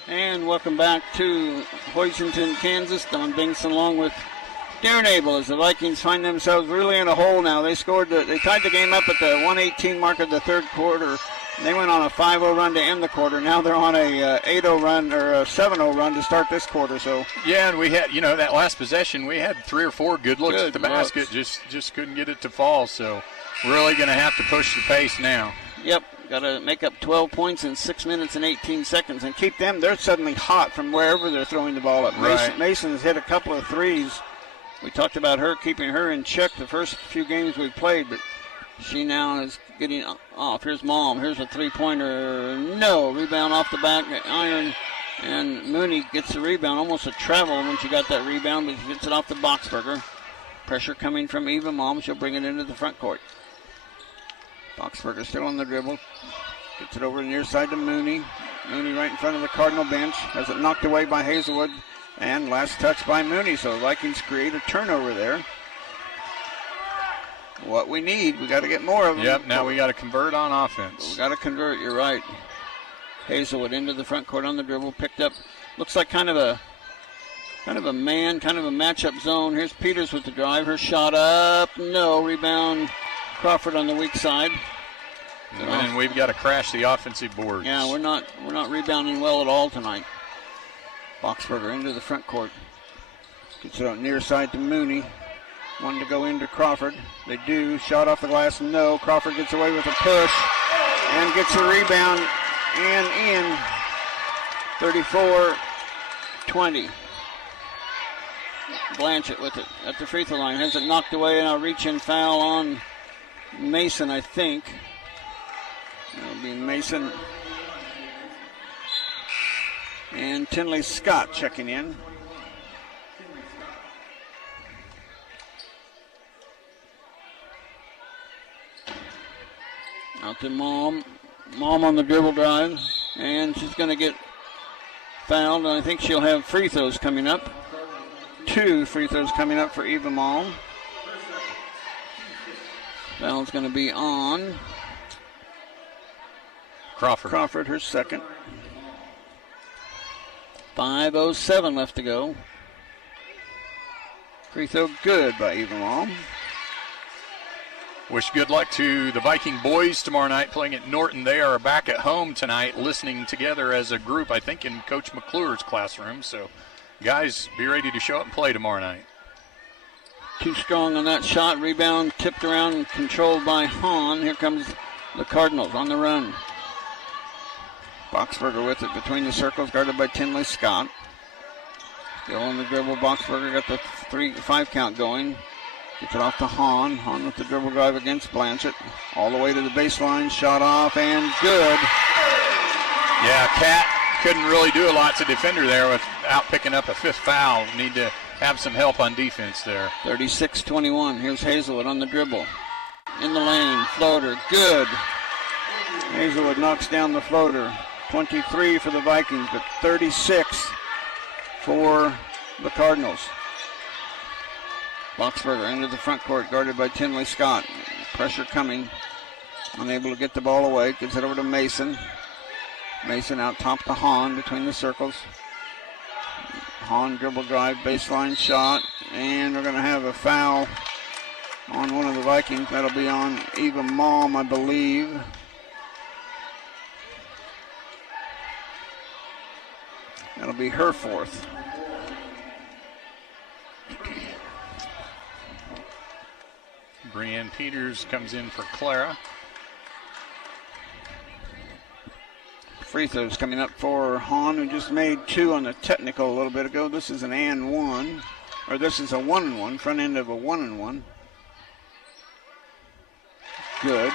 And welcome back to Hoisington, Kansas. Don Bingson along with Darren Abel as the Vikings find themselves really in a hole now. They tied the game up at the 1:18 mark of the third quarter. They went on a 5-0 run to end the quarter. Now they're on a 8-0 run or a 7-0 run to start this quarter. So yeah, and we had, that last possession, we had 3 or 4 good looks at the basket. Just couldn't get it to fall. So really going to have to push the pace now. Yep, got to make up 12 points in 6 minutes and 18 seconds and keep them. They're suddenly hot from wherever they're throwing the ball up. Right. Mason's hit a couple of threes. We talked about her keeping her in check the first few games we played, but she now is getting off. Here's Mom. Here's a three-pointer. No. Rebound off the back iron. And Mooney gets the rebound. Almost a travel when she got that rebound, but she gets it off the Boxberger. Pressure coming from Eva Mom. She'll bring it into the front court. Boxberger still on the dribble. Gets it over the near side to Mooney. Mooney right in front of the Cardinal bench. Has it knocked away by Hazelwood. And last touch by Mooney. So the Vikings create a turnover there. What we need, we got to get more of them. Yep, now we got to convert on offense. We got to convert, you're right. Hazelwood into the front court on the dribble. Picked up, looks like kind of a matchup zone. Here's Peters with the drive. Her shot up. No. Rebound. Crawford on the weak side. And we've got to crash the offensive boards. Yeah, we're not rebounding well at all tonight. Boxberger into the front court. Gets it on near side to Mooney. One to go into Crawford. They do. Shot off the glass. No. Crawford gets away with a push and gets a rebound and in. 34-20. Blanchett with it at the free throw line. Has it knocked away, and a reach-in foul on Mason, I think. That'll be Mason. And Tinley Scott checking in. Out to Mom. Mom on the dribble drive. And she's going to get fouled. And I think she'll have free throws coming up. 2 free throws coming up for Eva Mom. Foul's going to be on Crawford, her second. 5:07 left to go. Free throw good by Eva Mom. Wish good luck to the Viking boys tomorrow night playing at Norton. They are back at home tonight listening together as a group, I think, in Coach McClure's classroom. So, guys, be ready to show up and play tomorrow night. Too strong on that shot. Rebound tipped around and controlled by Hahn. Here comes the Cardinals on the run. Boxberger with it between the circles, guarded by Tinley Scott. Still on the dribble. Boxberger got the 3-5 count going. Gets it off to Hahn. Hahn with the dribble drive against Blanchett. All the way to the baseline. Shot off and good. Yeah, Cat couldn't really do a lot to defender there without picking up a 5th foul. Need to have some help on defense there. 36-21. Here's Hazelwood on the dribble. In the lane. Floater. Good. Hazelwood knocks down the floater. 23 for the Vikings, but 36 for the Cardinals. Boxberger into the front court, guarded by Tinley Scott. Pressure coming. Unable to get the ball away. Gives it over to Mason. Mason out top to Hahn between the circles. Hahn dribble drive, baseline shot, and we're going to have a foul on one of the Vikings. That'll be on Eva Malm, I believe. That'll be her 4th. Brienne Peters comes in for Clara. Free throws coming up for Hahn, who just made 2 on the technical a little bit ago. This is an and 1, or this is a 1-and-1, front end of a 1-and-1. Good.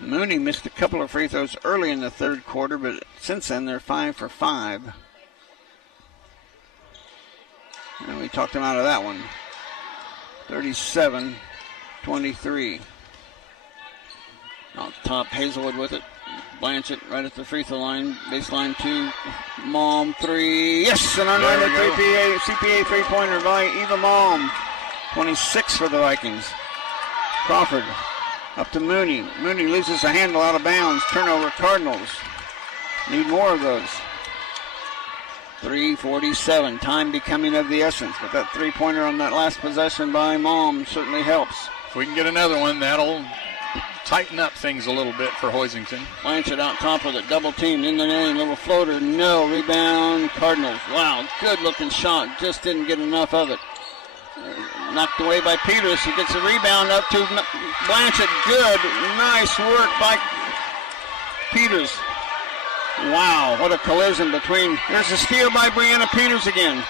Mooney missed a couple of free throws early in the third quarter, but since then they're 5 for 5. And we talked him out of that one. 37-23. Out top, Hazelwood with it. Blanchett right at the free throw line. Baseline 2. Malm 3. Yes, an unrated CPA three-pointer by Eva Malm. 26 for the Vikings. Crawford up to Mooney. Mooney loses the handle out of bounds. Turnover Cardinals. Need more of those. 3:47. Time becoming of the essence. But that three-pointer on that last possession by Malm certainly helps. If we can get another one, that'll tighten up things a little bit for Hoisington. Blanchett out top with it. Double teamed in the lane. Little floater. No. Rebound. Cardinals. Wow. Good looking shot. Just didn't get enough of it. Knocked away by Peters. He gets a rebound up to Blanchett. Good. Nice work by Peters. Wow, what a collision between. There's a steal by Brianna Peters again.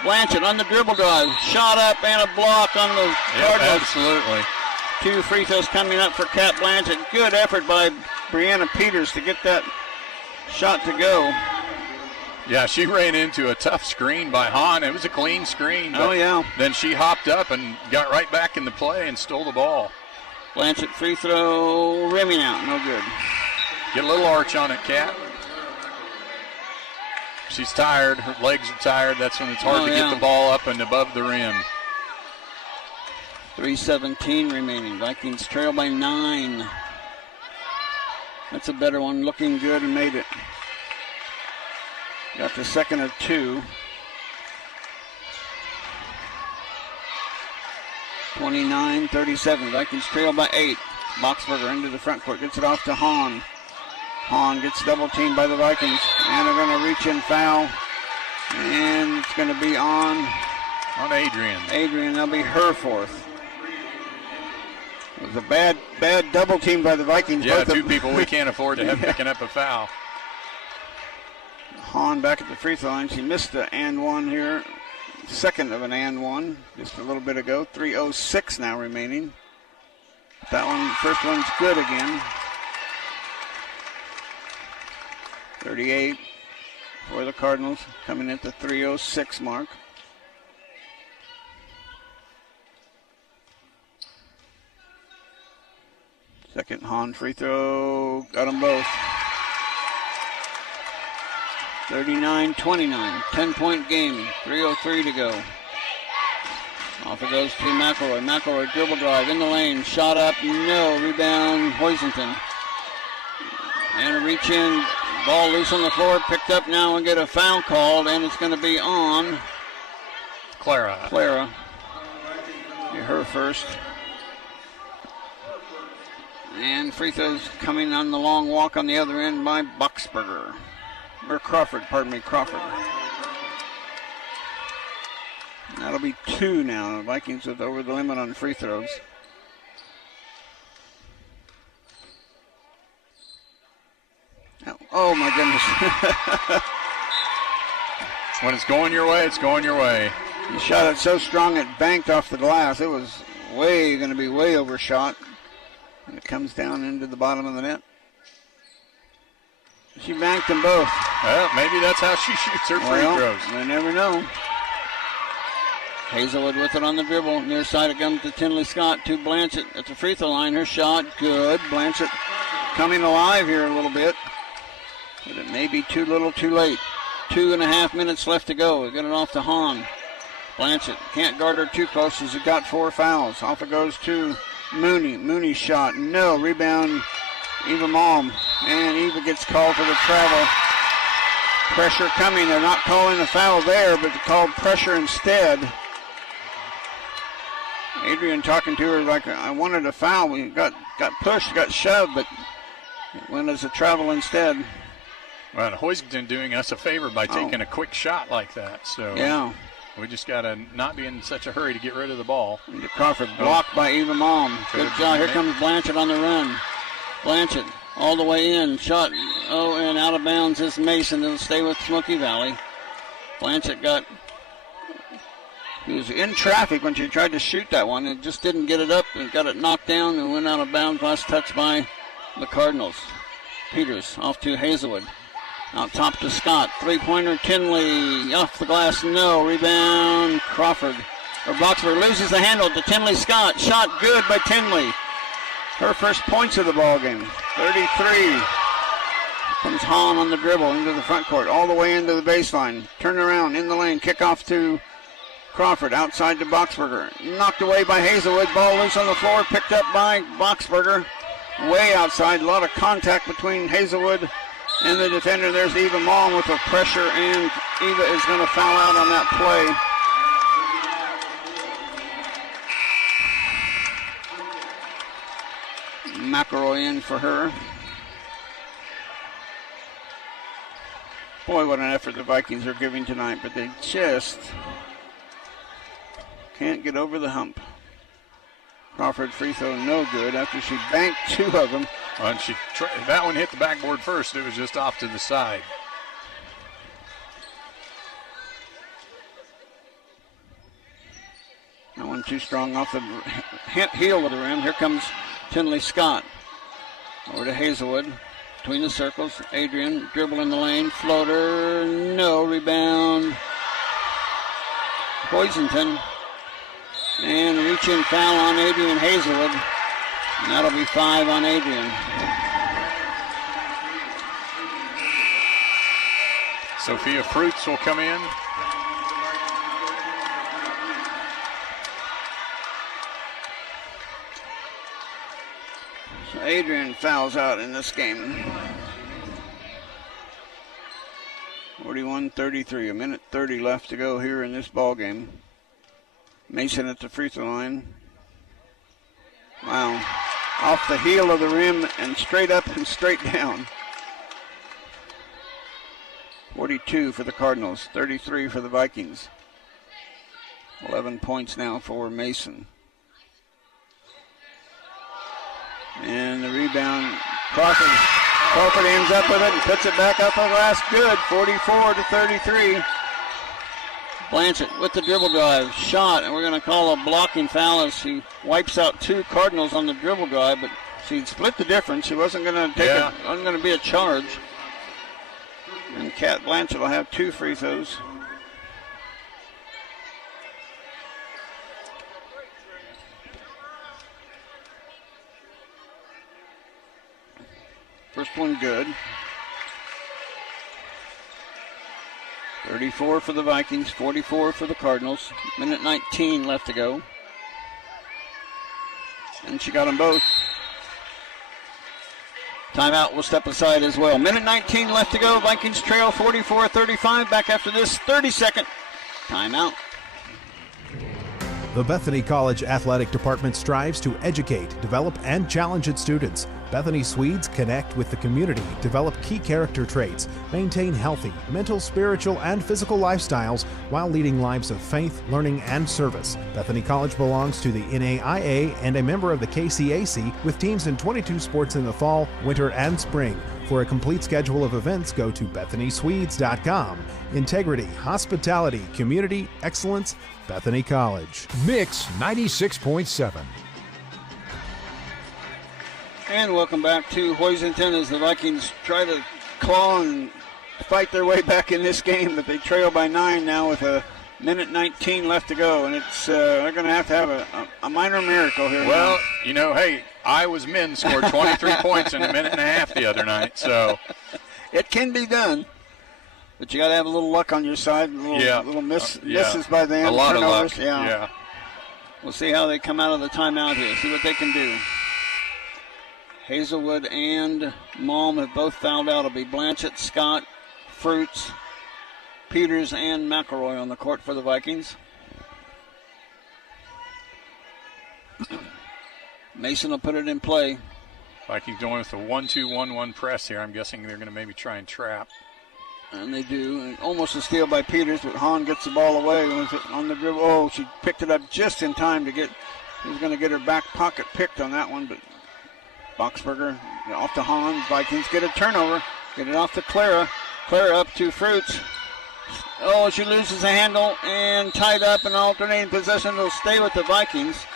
Blanchett on the dribble drive. Shot up and a block on the Cardinals. Absolutely. 2 free throws coming up for Kat Blanchett. Good effort by Brianna Peters to get that shot to go. Yeah, she ran into a tough screen by Hahn. It was a clean screen. Oh, yeah. Then she hopped up and got right back in the play and stole the ball. Blanchett free throw, rimming out, no good. Get a little arch on it, Kat. She's tired. Her legs are tired. That's when it's hard to get the ball up and above the rim. 3:17 remaining. Vikings trail by 9. That's a better one. Looking good and made it. Got the second of 2. 29-37. Vikings trail by 8. Boxberger into the front court. Gets it off to Hahn. Hahn gets double teamed by the Vikings. And they're going to reach in foul. And it's going to be on Adrian. Adrian, that'll be her 4th. It was a bad double team by the Vikings. Yeah, 2 people we can't afford to have picking up a foul. Hahn back at the free throw line. She missed the and 1 here. Second of an and 1 just a little bit ago. 3:06 now remaining. That one, first one's good again. 38 for the Cardinals, coming at the 3:06 mark. Second Hahn free throw, got them both. 39-29, 10-point game, 3:03 to go. Off it goes to McElroy. McElroy dribble drive in the lane, shot up, no, rebound, Hoisington. And a reach in, ball loose on the floor, picked up now and get a foul called, and it's going to be on Clara. Be her first. And free throws coming on the long walk on the other end by Boxberger. Or Crawford. That'll be 2 now. The Vikings are over the limit on free throws. Oh, my goodness. When it's going your way, it's going your way. He shot it so strong it banked off the glass. It was going to be way overshot. And it comes down into the bottom of the net. She banked them both. Well, maybe that's how she shoots her free throws. You never know. Hazelwood with it on the dribble. Near side it comes to Tinley Scott to Blanchett at the free throw line. Her shot, good. Blanchett coming alive here a little bit. But it may be too little too late. 2.5 minutes left to go. We got it off to Hahn. Blanchett can't guard her too close. She's got 4 fouls. Off it goes to Mooney. Mooney's shot, no. Rebound, Eva Malm. And Eva gets called for the travel. Pressure coming. They're not calling the foul there, but they called pressure instead. Adrian talking to her like, I wanted a foul. We got pushed, got shoved, but it went as a travel instead. Well, Hoisington doing us a favor by taking a quick shot like that. So yeah, we just got to not be in such a hurry to get rid of the ball. And Crawford blocked by Eva Malm. Good job. Here comes Blanchett on the run. Blanchett all the way in. Shot, and out of bounds is Mason. It'll stay with Smoky Valley. Blanchett he was in traffic when she tried to shoot that one. It just didn't get it up and got it knocked down and went out of bounds. Last touch by the Cardinals. Peters off to Hazelwood. Out top to Scott. Three-pointer, Tinley. Off the glass, no. Rebound, Crawford. Or Boxford loses the handle to Tinley Scott. Shot good by Tinley. Her first points of the ball game. 33. Comes Hahn on the dribble into the front court. All the way into the baseline. Turn around in the lane. Kick off to Crawford. Outside to Boxberger. Knocked away by Hazelwood. Ball loose on the floor. Picked up by Boxberger. Way outside. A lot of contact between Hazelwood and the defender. There's Eva Malm with the pressure, and Eva is going to foul out on that play. McElroy in for her. Boy, what an effort the Vikings are giving tonight, but they just can't get over the hump. Crawford free throw no good after she banked 2 of them. And that one hit the backboard first. It was just off to the side. That one too strong off the heel of the rim. Here comes Tinley Scott. Over to Hazelwood. Between the circles. Adrian dribble in the lane. Floater. No. Rebound. Hoisington. And reach-in foul on Adrian Hazelwood. And that'll be 5 on Adrian. Sophia Fruits will come in. So Adrian fouls out in this game. 41-33. 1:30 left to go here in this ball game. Mason at the free throw line. Wow. Off the heel of the rim and straight up and straight down. 42 for the Cardinals, 33 for the Vikings. 11 points now for Mason. And the rebound, Crawford ends up with it and puts it back up on the glass. Good, 44-33. Blanchett with the dribble drive, shot, and we're going to call a blocking foul as she wipes out 2 Cardinals on the dribble drive, but she'd split the difference. She wasn't going to take it, wasn't going to be a charge. And Kat Blanchett will have 2 free throws. First one good. 34 for the Vikings, 44 for the Cardinals. 1:19 left to go. And she got them both. Timeout will step aside as well. 1:19 left to go. Vikings trail 44-35. Back after this 30-second timeout. The Bethany College Athletic Department strives to educate, develop, and challenge its students. Bethany Swedes connect with the community, develop key character traits, maintain healthy, mental, spiritual, and physical lifestyles while leading lives of faith, learning, and service. Bethany College belongs to the NAIA and a member of the KCAC with teams in 22 sports in the fall, winter, and spring. For a complete schedule of events, go to BethanySwedes.com. Integrity, hospitality, community, excellence, Bethany College. Mix 96.7. And welcome back to Hoisington as the Vikings try to claw and fight their way back in this game, but they trail by 9 now with a minute 19 left to go, and it's they're going to have a minor miracle here. Well, now. you know, hey, Iowa's men scored 23 points in a minute and a half the other night, so it can be done. But you got to have a little luck on your side, little misses by them. A lot turnovers. of luck. Yeah. We'll see how they come out of the timeout here. See what they can do. Hazelwood and Malm have both fouled out. It'll be Blanchett, Scott, Fruits, Peters, and McElroy on the court for the Vikings. Mason will put it in play. Vikings going with a 1-2-1-1 press here. I'm guessing they're going to maybe try and trap. And they do. And almost a steal by Peters, but Hahn gets the ball away on the dribble. Oh, she picked it up just in time to get. He was going to get her back pocket picked on that one, but Boxberger off to Hahn. Vikings get a turnover. Get it off to Clara. Clara up to Fruits. Oh, she loses the handle and tied up in alternating possession. Will stay with the Vikings.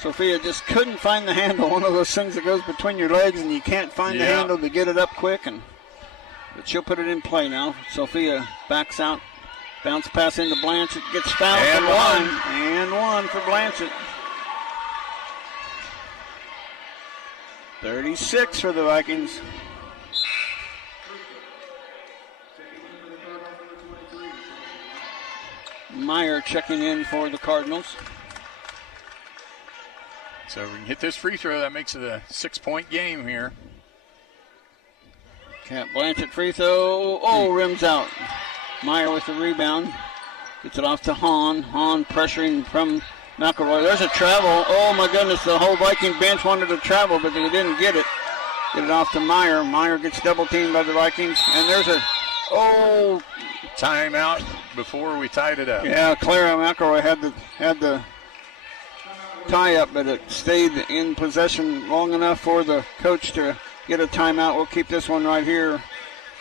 Sophia just couldn't find the handle. One of those things that goes between your legs and you can't find the handle to get it up quick. But she'll put it in play now. Sophia backs out. Bounce pass into Blanchett. Gets fouled and from the line. And one for Blanchett. 36 for the Vikings. Meyer checking in for the Cardinals. So if we can hit this free throw, that makes it a 6-point game here. Cat Blanchett free throw. Oh, rims out. Meyer with the rebound. Gets it off to Hahn. Hahn pressuring from McElroy. There's a travel. Oh, my goodness. The whole Viking bench wanted to travel, but they didn't get it. Get it off to Meyer. Meyer gets double teamed by the Vikings. And there's a timeout before we tied it up. Yeah, Clara McElroy had the tie up, but it stayed in possession long enough for the coach to get a timeout. We'll keep this one right here.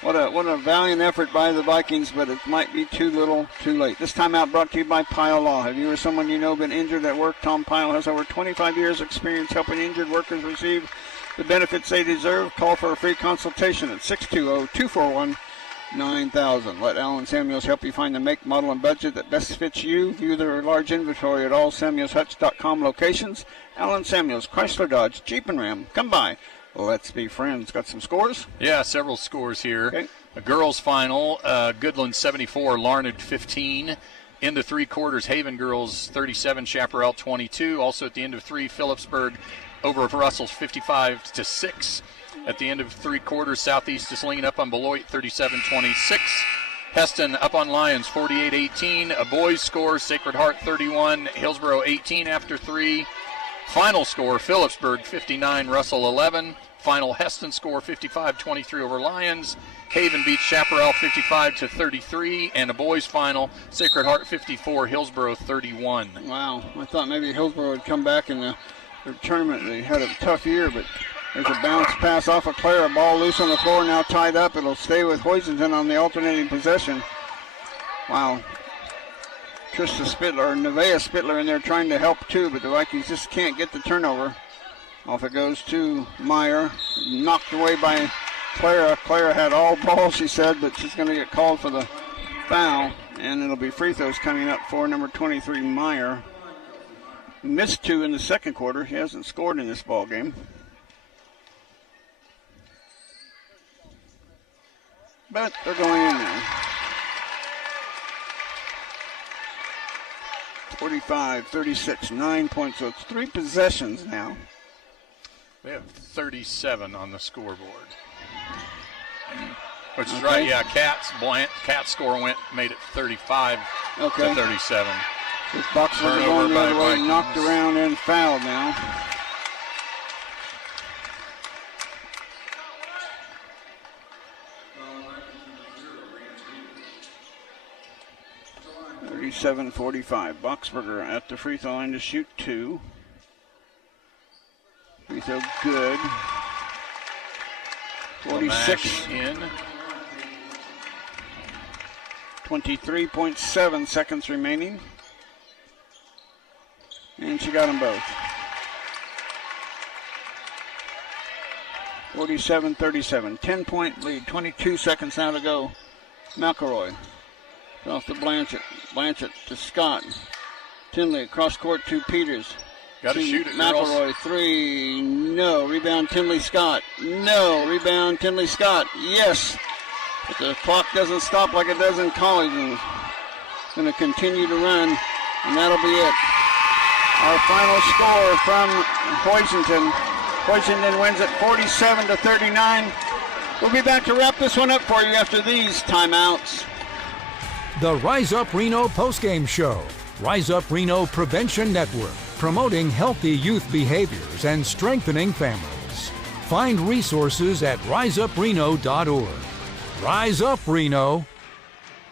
What a valiant effort by the Vikings, but it might be too little, too late. This timeout brought to you by Pyle Law. Have you or someone you know been injured at work? Tom Pyle has over 25 years experience helping injured workers receive the benefits they deserve. Call for a free consultation at 620-241-9000. Let Alan Samuels help you find the make, model, and budget that best fits you. View their large inventory at all SamuelsHutch.com locations. Alan Samuels, Chrysler Dodge, Jeep and Ram. Come by. Let's be friends. Got some scores? Yeah, several scores here. Okay. A girls' final, Goodland 74, Larned 15. In the 3 quarters, Haven girls 37, Chaparral 22. Also at the end of 3, Phillipsburg over Russell's 55-6. At the end of 3 quarters, Southeast is leaning up on Beloit 37-26. Heston up on Lions 48-18. A boys score, Sacred Heart 31, Hillsboro 18 after 3. Final score, Phillipsburg 59, Russell 11. Final Heston score 55-23 over Lions. Haven beats Chaparral 55-33. And a boys final, Sacred Heart 54, Hillsboro 31. Wow, I thought maybe Hillsboro would come back in the tournament. They had a tough year, but there's a bounce pass off of Clara. Ball loose on the floor, now tied up. It'll stay with Hoisington on the alternating possession. Wow. Trista Spittler, or Nevaeh Spittler in there trying to help too, but the Vikings just can't get the turnover. Off it goes to Meyer. Knocked away by Clara. Clara had all ball, she said, but she's going to get called for the foul. And it'll be free throws coming up for number 23, Meyer. Missed 2 in the second quarter. He hasn't scored in this ball game. But they're going in now. 45-36, 9 points. So it's 3 possessions now. We have 37 on the scoreboard. Which is right, yeah. Cat's score made it 35 to 37. This boxer is going the other way, knocked around and fouled now. .45. Boxberger at the free throw line to shoot 2. Free throw good. 46 in. 23.7 seconds remaining. And she got them both. 47-37. 10-point lead. 22 seconds now to go. McElroy. Off to Blanchett. Blanchett to Scott. Tinley across court to Peters. Got to shoot it, girls. McElroy, 3. No. Rebound Tinley Scott. No. Rebound Tinley Scott. Yes. But the clock doesn't stop like it does in college. And it's going to continue to run. And that'll be it. Our final score from Hoisington. Hoisington wins at 47-39. We'll be back to wrap this one up for you after these timeouts. The Rise Up Reno postgame show. Rise Up Reno Prevention Network, promoting healthy youth behaviors and strengthening families. Find resources at riseupreno.org. Rise Up Reno.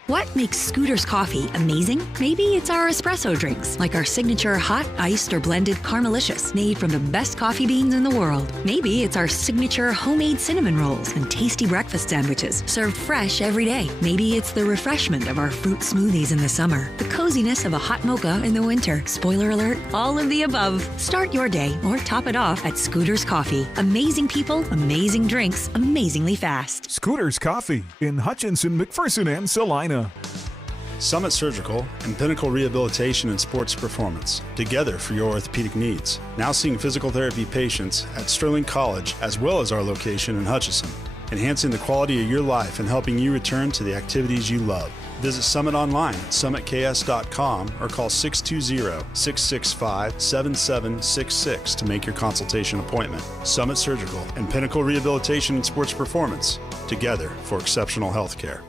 What makes Scooter's coffee amazing? Maybe it's our espresso drinks, like our signature hot, iced, or blended Carmelicious, made from the best coffee beans in the world. Maybe it's our signature homemade cinnamon rolls and tasty breakfast sandwiches, served fresh every day. Maybe it's the refreshment of our fruit smoothies in the summer, the coziness of a hot mocha in the winter. Spoiler alert, all of the above. Start your day or top it off at Scooter's Coffee. Amazing people, amazing drinks, amazingly fast. Scooter's Coffee in Hutchinson, McPherson, and Salina. Summit Surgical and Pinnacle Rehabilitation and Sports Performance, together for your orthopedic needs. Now seeing physical therapy patients at Sterling College as well as our location in Hutchinson, enhancing the quality of your life and helping you return to the activities you love. Visit Summit online at summitks.com or call 620-665-7766 to make your consultation appointment. Summit Surgical and Pinnacle Rehabilitation and Sports Performance, together for exceptional health care.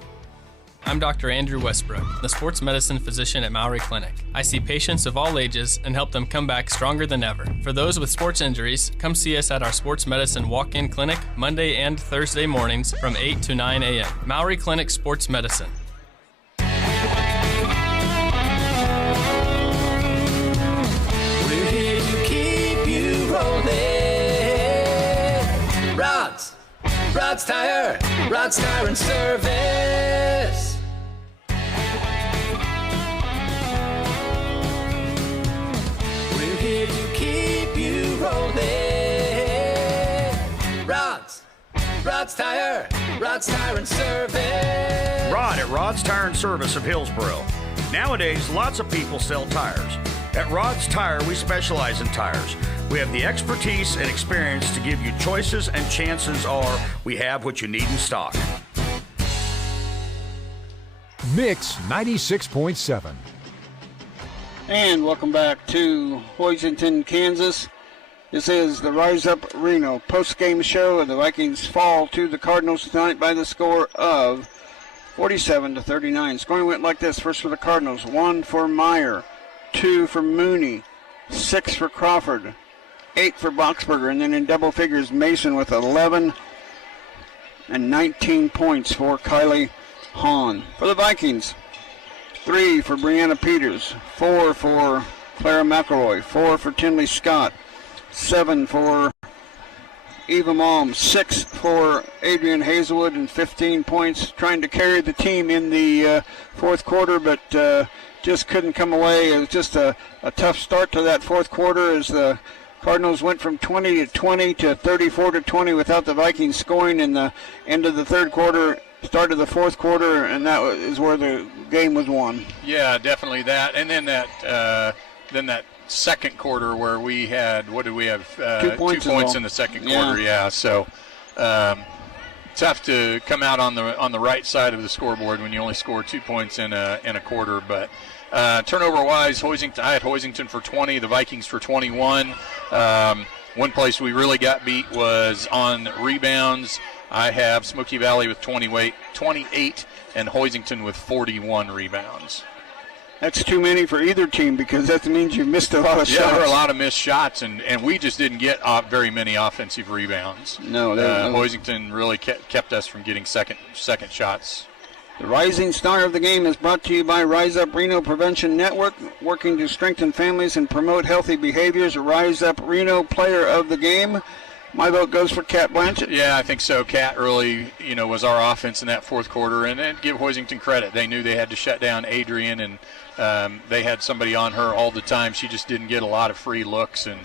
I'm Dr. Andrew Westbrook, the sports medicine physician at Maury Clinic. I see patients of all ages and help them come back stronger than ever. For those with sports injuries, come see us at our sports medicine walk-in clinic Monday and Thursday mornings from 8 to 9 a.m. Maury Clinic Sports Medicine. We're here to keep you rolling. Rod's Tire and Service. We're here to keep you rolling. Rod's Tire and Service. Rod at Rod's Tire and Service of Hillsboro. Nowadays, lots of people sell tires. At Rod's Tire, we specialize in tires. We have the expertise and experience to give you choices, and chances are we have what you need in stock. Mix 96.7. And welcome back to Hoisington, Kansas. This is the Rise Up Reno post-game show, and the Vikings fall to the Cardinals tonight by the score of 47-39. Scoring went like this. First for the Cardinals, 1 for Meyer, 2 for Mooney, 6 for Crawford, 8 for Boxberger, and then in double figures, Mason with 11 and 19 points for Kylie Hahn. For the Vikings, 3 for Brianna Peters, 4 for Clara McElroy, 4 for Tinley Scott, 7 for Eva Malm, 6 for Adrian Hazelwood, and 15 points, trying to carry the team in the fourth quarter, but just couldn't come away. It was just a tough start to that fourth quarter as the Cardinals went from 20-20 to 34-20 without the Vikings scoring in the end of the third quarter, start of the fourth quarter, and that is where the game was won. Yeah, definitely that. And then that second quarter where we had, what did we have? 2 points, 2 points in the second quarter. Yeah. So tough to come out on the right side of the scoreboard when you only score 2 points in a quarter. But turnover-wise, I had Hoisington for 20, the Vikings for 21. One place we really got beat was on rebounds. I have Smoky Valley with 28 and Hoisington with 41 rebounds. That's too many for either team because that means you missed a lot of shots. Yeah, there were a lot of missed shots, and we just didn't get very many offensive rebounds. No, Hoisington really kept us from getting second shots. The rising star of the game is brought to you by Rise Up Reno Prevention Network, working to strengthen families and promote healthy behaviors. Rise Up Reno Player of the Game, My vote goes for Kat Blanchett. Yeah, I think so. Kat really, was our offense in that fourth quarter, and give Hoisington credit. They knew they had to shut down Adrian, and they had somebody on her all the time. She just didn't get a lot of free looks, and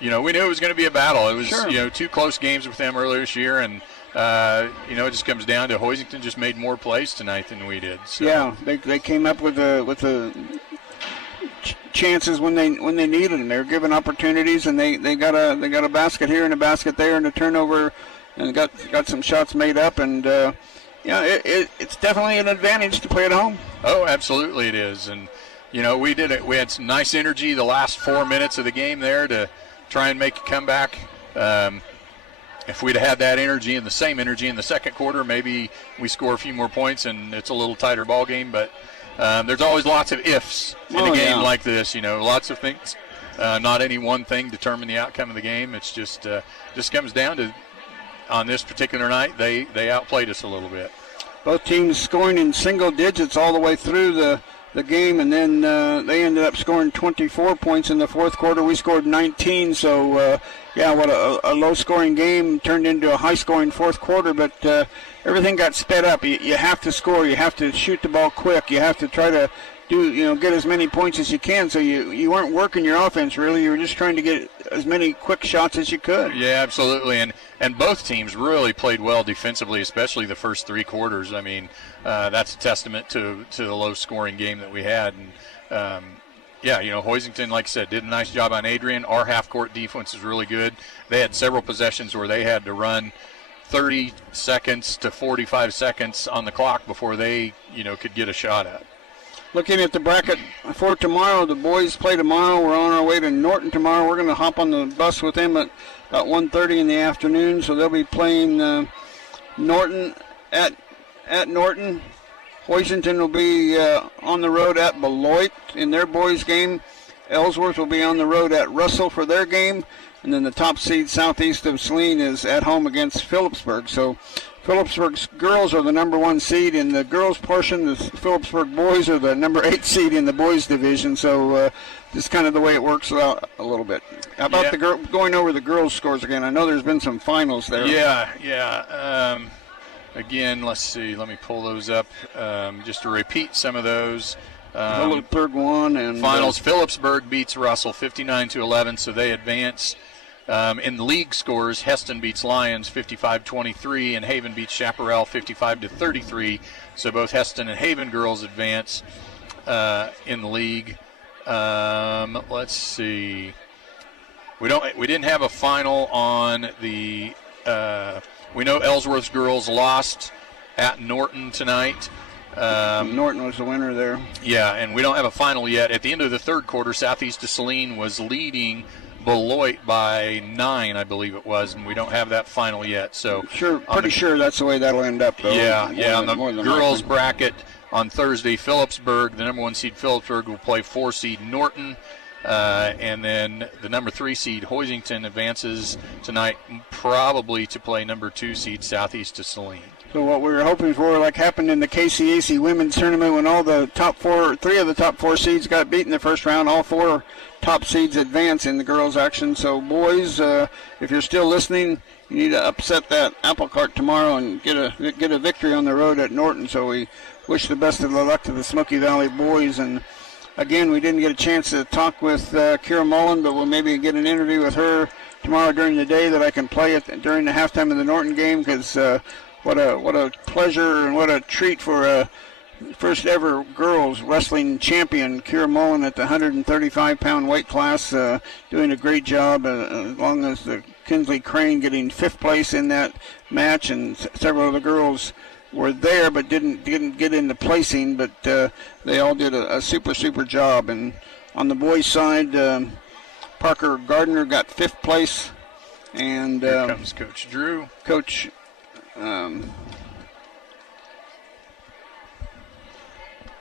we knew it was going to be a battle. It was, sure. 2 close games with them earlier this year, and it just comes down to Hoisington just made more plays tonight than we did. So. Yeah, they came up with the chances when they needed them. They were given opportunities, and they got a basket here and a basket there and a turnover, and got some shots made up. And it's definitely an advantage to play at home. Oh, absolutely it is. And we did it. We had some nice energy the last 4 minutes of the game there to try and make a comeback. If we'd had that energy and the same energy in the second quarter, maybe we score a few more points and it's a little tighter ball game. But there's always lots of ifs in a game like this. Lots of things. Not any one thing determine the outcome of the game. It's just comes down to, on this particular night, they outplayed us a little bit. Both teams scoring in single digits all the way through the game, and then they ended up scoring 24 points in the fourth quarter. We scored 19, so what a low-scoring game turned into a high-scoring fourth quarter, but everything got sped up. You have to score. You have to shoot the ball quick. You have to try to get as many points as you can. So you weren't working your offense, really. You were just trying to get as many quick shots as you could. Yeah, absolutely. And both teams really played well defensively, especially the first 3 quarters. I mean, that's a testament to the low-scoring game that we had. And, Hoisington, like I said, did a nice job on Adrian. Our half-court defense is really good. They had several possessions where they had to run 30 seconds to 45 seconds on the clock before they, could get a shot at. Looking at the bracket for tomorrow, the boys play tomorrow. We're on our way to Norton tomorrow. We're going to hop on the bus with them at about 1:30 in the afternoon. So they'll be playing Norton at Norton. Hoisington will be on the road at Beloit in their boys game. Ellsworth will be on the road at Russell for their game. And then the top seed southeast of Saline is at home against Phillipsburg. So Phillipsburg's girls are the number 1 seed in the girls portion. The Phillipsburg boys are the number 8 seed in the boys division. So just kind of the way it works out a little bit. How about going over the girls' scores again? I know there's been some finals there. Yeah. Again, let's see. Let me pull those up just to repeat some of those. Phillipsburg won. And finals, Phillipsburg beats Russell 59-11, so they advance. In the league scores, Heston beats Lyons 55-23, and Haven beats Chaparral 55-33. So both Heston and Haven girls advance in the league. Let's see. We didn't have a final on the. We know Ellsworth's girls lost at Norton tonight. Norton was the winner there. Yeah, and we don't have a final yet. At the end of the third quarter, Southeast of Saline was leading Beloit by 9, I believe it was, and we don't have that final yet. So pretty sure that's the way that'll end up, though. On the girls' bracket on Thursday, Phillipsburg, the number 1 seed Phillipsburg will play 4 seed Norton, and then the number 3 seed Hoisington advances tonight, probably to play number 2 seed Southeast of Saline. So what we were hoping for, like happened in the KCAC women's tournament, when all the three of the top 4 seeds got beat in the first round, all 4 top seeds advance in the girls' action. So boys, if you're still listening, you need to upset that apple cart tomorrow and get a victory on the road at Norton. So we wish the best of luck to the Smoky Valley boys. And again, we didn't get a chance to talk with Kira Mullen, but we'll maybe get an interview with her tomorrow during the day that I can play it during the halftime of the Norton game, because what a pleasure and what a treat for a first ever girls wrestling champion, Kira Mullen, at the 135-pound weight class, doing a great job, along as the Kinsley Crane getting 5th place in that match, and several of the girls were there but didn't get into placing, but they all did a super job. And on the boys' side, Parker Gardner got 5th place, and here comes Coach Drew.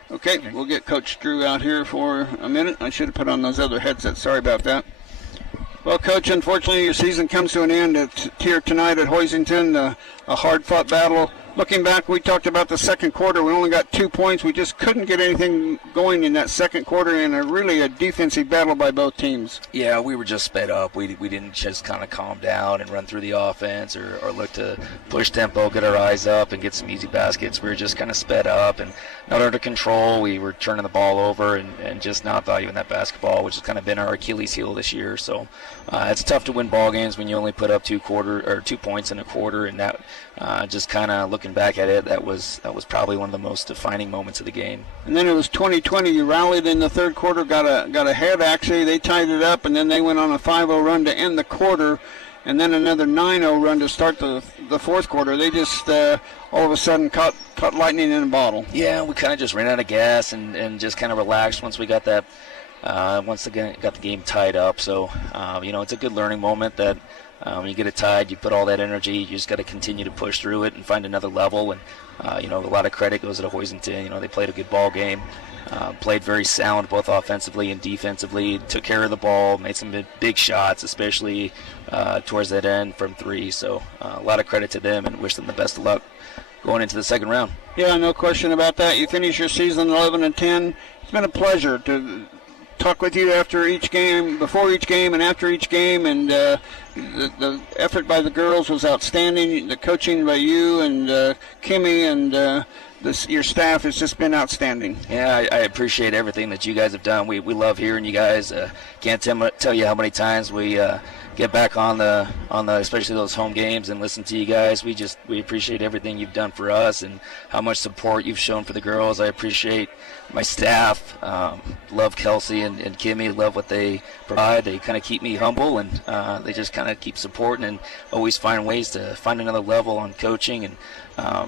Okay, we'll get Coach Drew out here for a minute. I should have put on those other headsets. Sorry about that. Well, Coach, unfortunately your season comes to an end here tonight at Hoisington. A hard-fought battle looking back, we talked about the second quarter. We only got 2 points. We just couldn't get anything going in that second quarter, and really a defensive battle by both teams. Yeah, we were just sped up. We didn't just kind of calm down and run through the offense or look to push tempo, get our eyes up, and get some easy baskets. We were just kind of sped up and not under control. We were turning the ball over and just not valuing that basketball, which has kind of been our Achilles heel this year. So it's tough to win ball games when you only put up 2 points in a quarter, and that just kind of looking back at it, that was probably one of the most defining moments of the game. And then it was 20-20. You rallied in the third quarter, got ahead actually. They tied it up, and then they went on a 5-0 run to end the quarter, and then another 9-0 run to start the fourth quarter. They just all of a sudden caught lightning in a bottle. Yeah, we kind of just ran out of gas and just kind of relaxed once we got that. Once again, got the game tied up. So it's a good learning moment that. When you get it tied, you put all that energy. You just got to continue to push through it and find another level. And a lot of credit goes to Hoisington. They played a good ball game, played very sound both offensively and defensively. Took care of the ball, made some big shots, especially towards that end from 3. So a lot of credit to them, and wish them the best of luck going into the second round. Yeah, no question about that. You finish your season 11-10. It's been a pleasure to talk with you after each game, before each game, and after each game, and the effort by the girls was outstanding. The coaching by you and Kimmy and your staff has just been outstanding. Yeah, I appreciate everything that you guys have done. We love hearing you guys. Can't tell you how many times we get back on the especially those home games and listen to you guys. We appreciate everything you've done for us and how much support you've shown for the girls. I appreciate my staff. Love Kelsey and Kimmy. Love what they provide. They kind of keep me humble, and they just kind of keep supporting and always find ways to find another level on coaching. And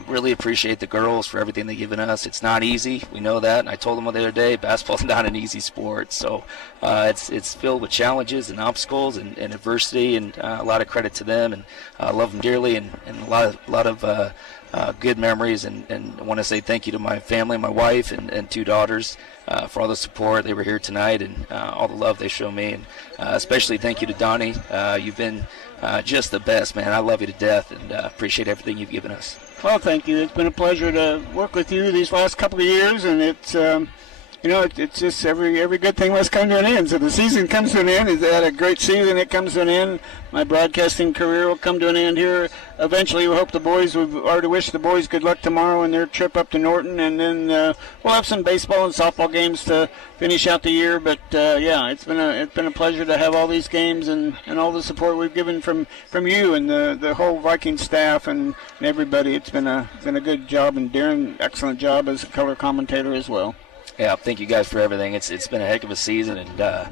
really appreciate the girls for everything they've given us. It's not easy. We know that. And I told them the other day, basketball's not an easy sport. So it's filled with challenges and obstacles and adversity, and a lot of credit to them. And I love them dearly, and a lot of good memories. And I want to say thank you to my family, my wife, and 2 daughters for all the support. They were here tonight, and all the love they show me. And especially thank you to Donnie. You've been just the best, man. I love you to death, and appreciate everything you've given us. Well, thank you. It's been a pleasure to work with you these last couple of years, and it's it's just every good thing must come to an end. So the season comes to an end. It's had a great season. It comes to an end. My broadcasting career will come to an end here. Eventually, we hope we've already wished the boys good luck tomorrow in their trip up to Norton, and then we'll have some baseball and softball games to finish out the year. But it's been a pleasure to have all these games and all the support we've given from you and the whole Viking staff and everybody. It's been a good job, and Darren, excellent job as a color commentator as well. Yeah, thank you guys for everything. It's been a heck of a season, and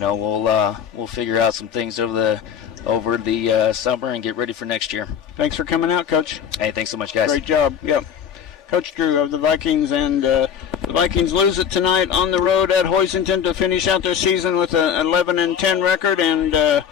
we'll figure out some things over the summer and get ready for next year. Thanks for coming out, Coach. Hey, thanks so much, guys. Great job. Yep. Coach Drew of the Vikings, and the Vikings lose it tonight on the road at Hoisington to finish out their season with an 11-10 record, and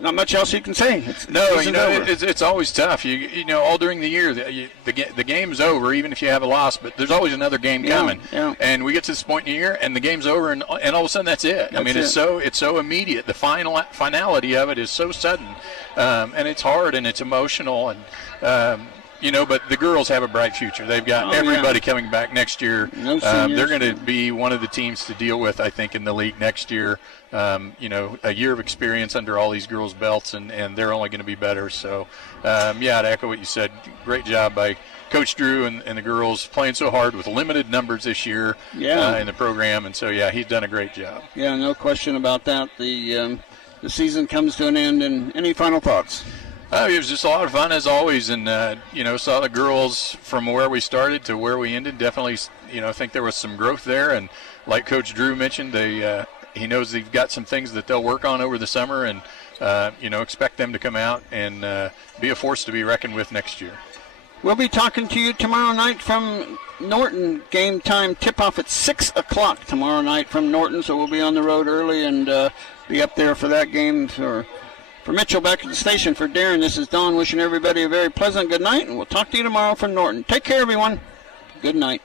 not much else you can say. It's always tough. All during the year, the game's over, even if you have a loss. But there's always another game coming. Yeah. And we get to this point in the year, and the game's over, and all of a sudden that's it. It's so immediate. The finality of it is so sudden, and it's hard and it's emotional, and but the girls have a bright future. They've got everybody coming back next year. They're going to be one of the teams to deal with, I think, in the league next year. A year of experience under all these girls' belts, and they're only going to be better. So, to echo what you said, great job by Coach Drew and the girls playing so hard with limited numbers this year in the program. And so, he's done a great job. Yeah, no question about that. The season comes to an end, and any final thoughts? It was just a lot of fun as always, and saw the girls from where we started to where we ended. Definitely, think there was some growth there, and like Coach Drew mentioned, he knows they've got some things that they'll work on over the summer, and expect them to come out and be a force to be reckoned with next year. We'll be talking to you tomorrow night from Norton. Game time tip-off at 6 o'clock tomorrow night from Norton, so we'll be on the road early and be up there for that game. For Mitchell back at the station, for Darren, this is Don wishing everybody a very pleasant good night, and we'll talk to you tomorrow from Norton. Take care, everyone. Good night.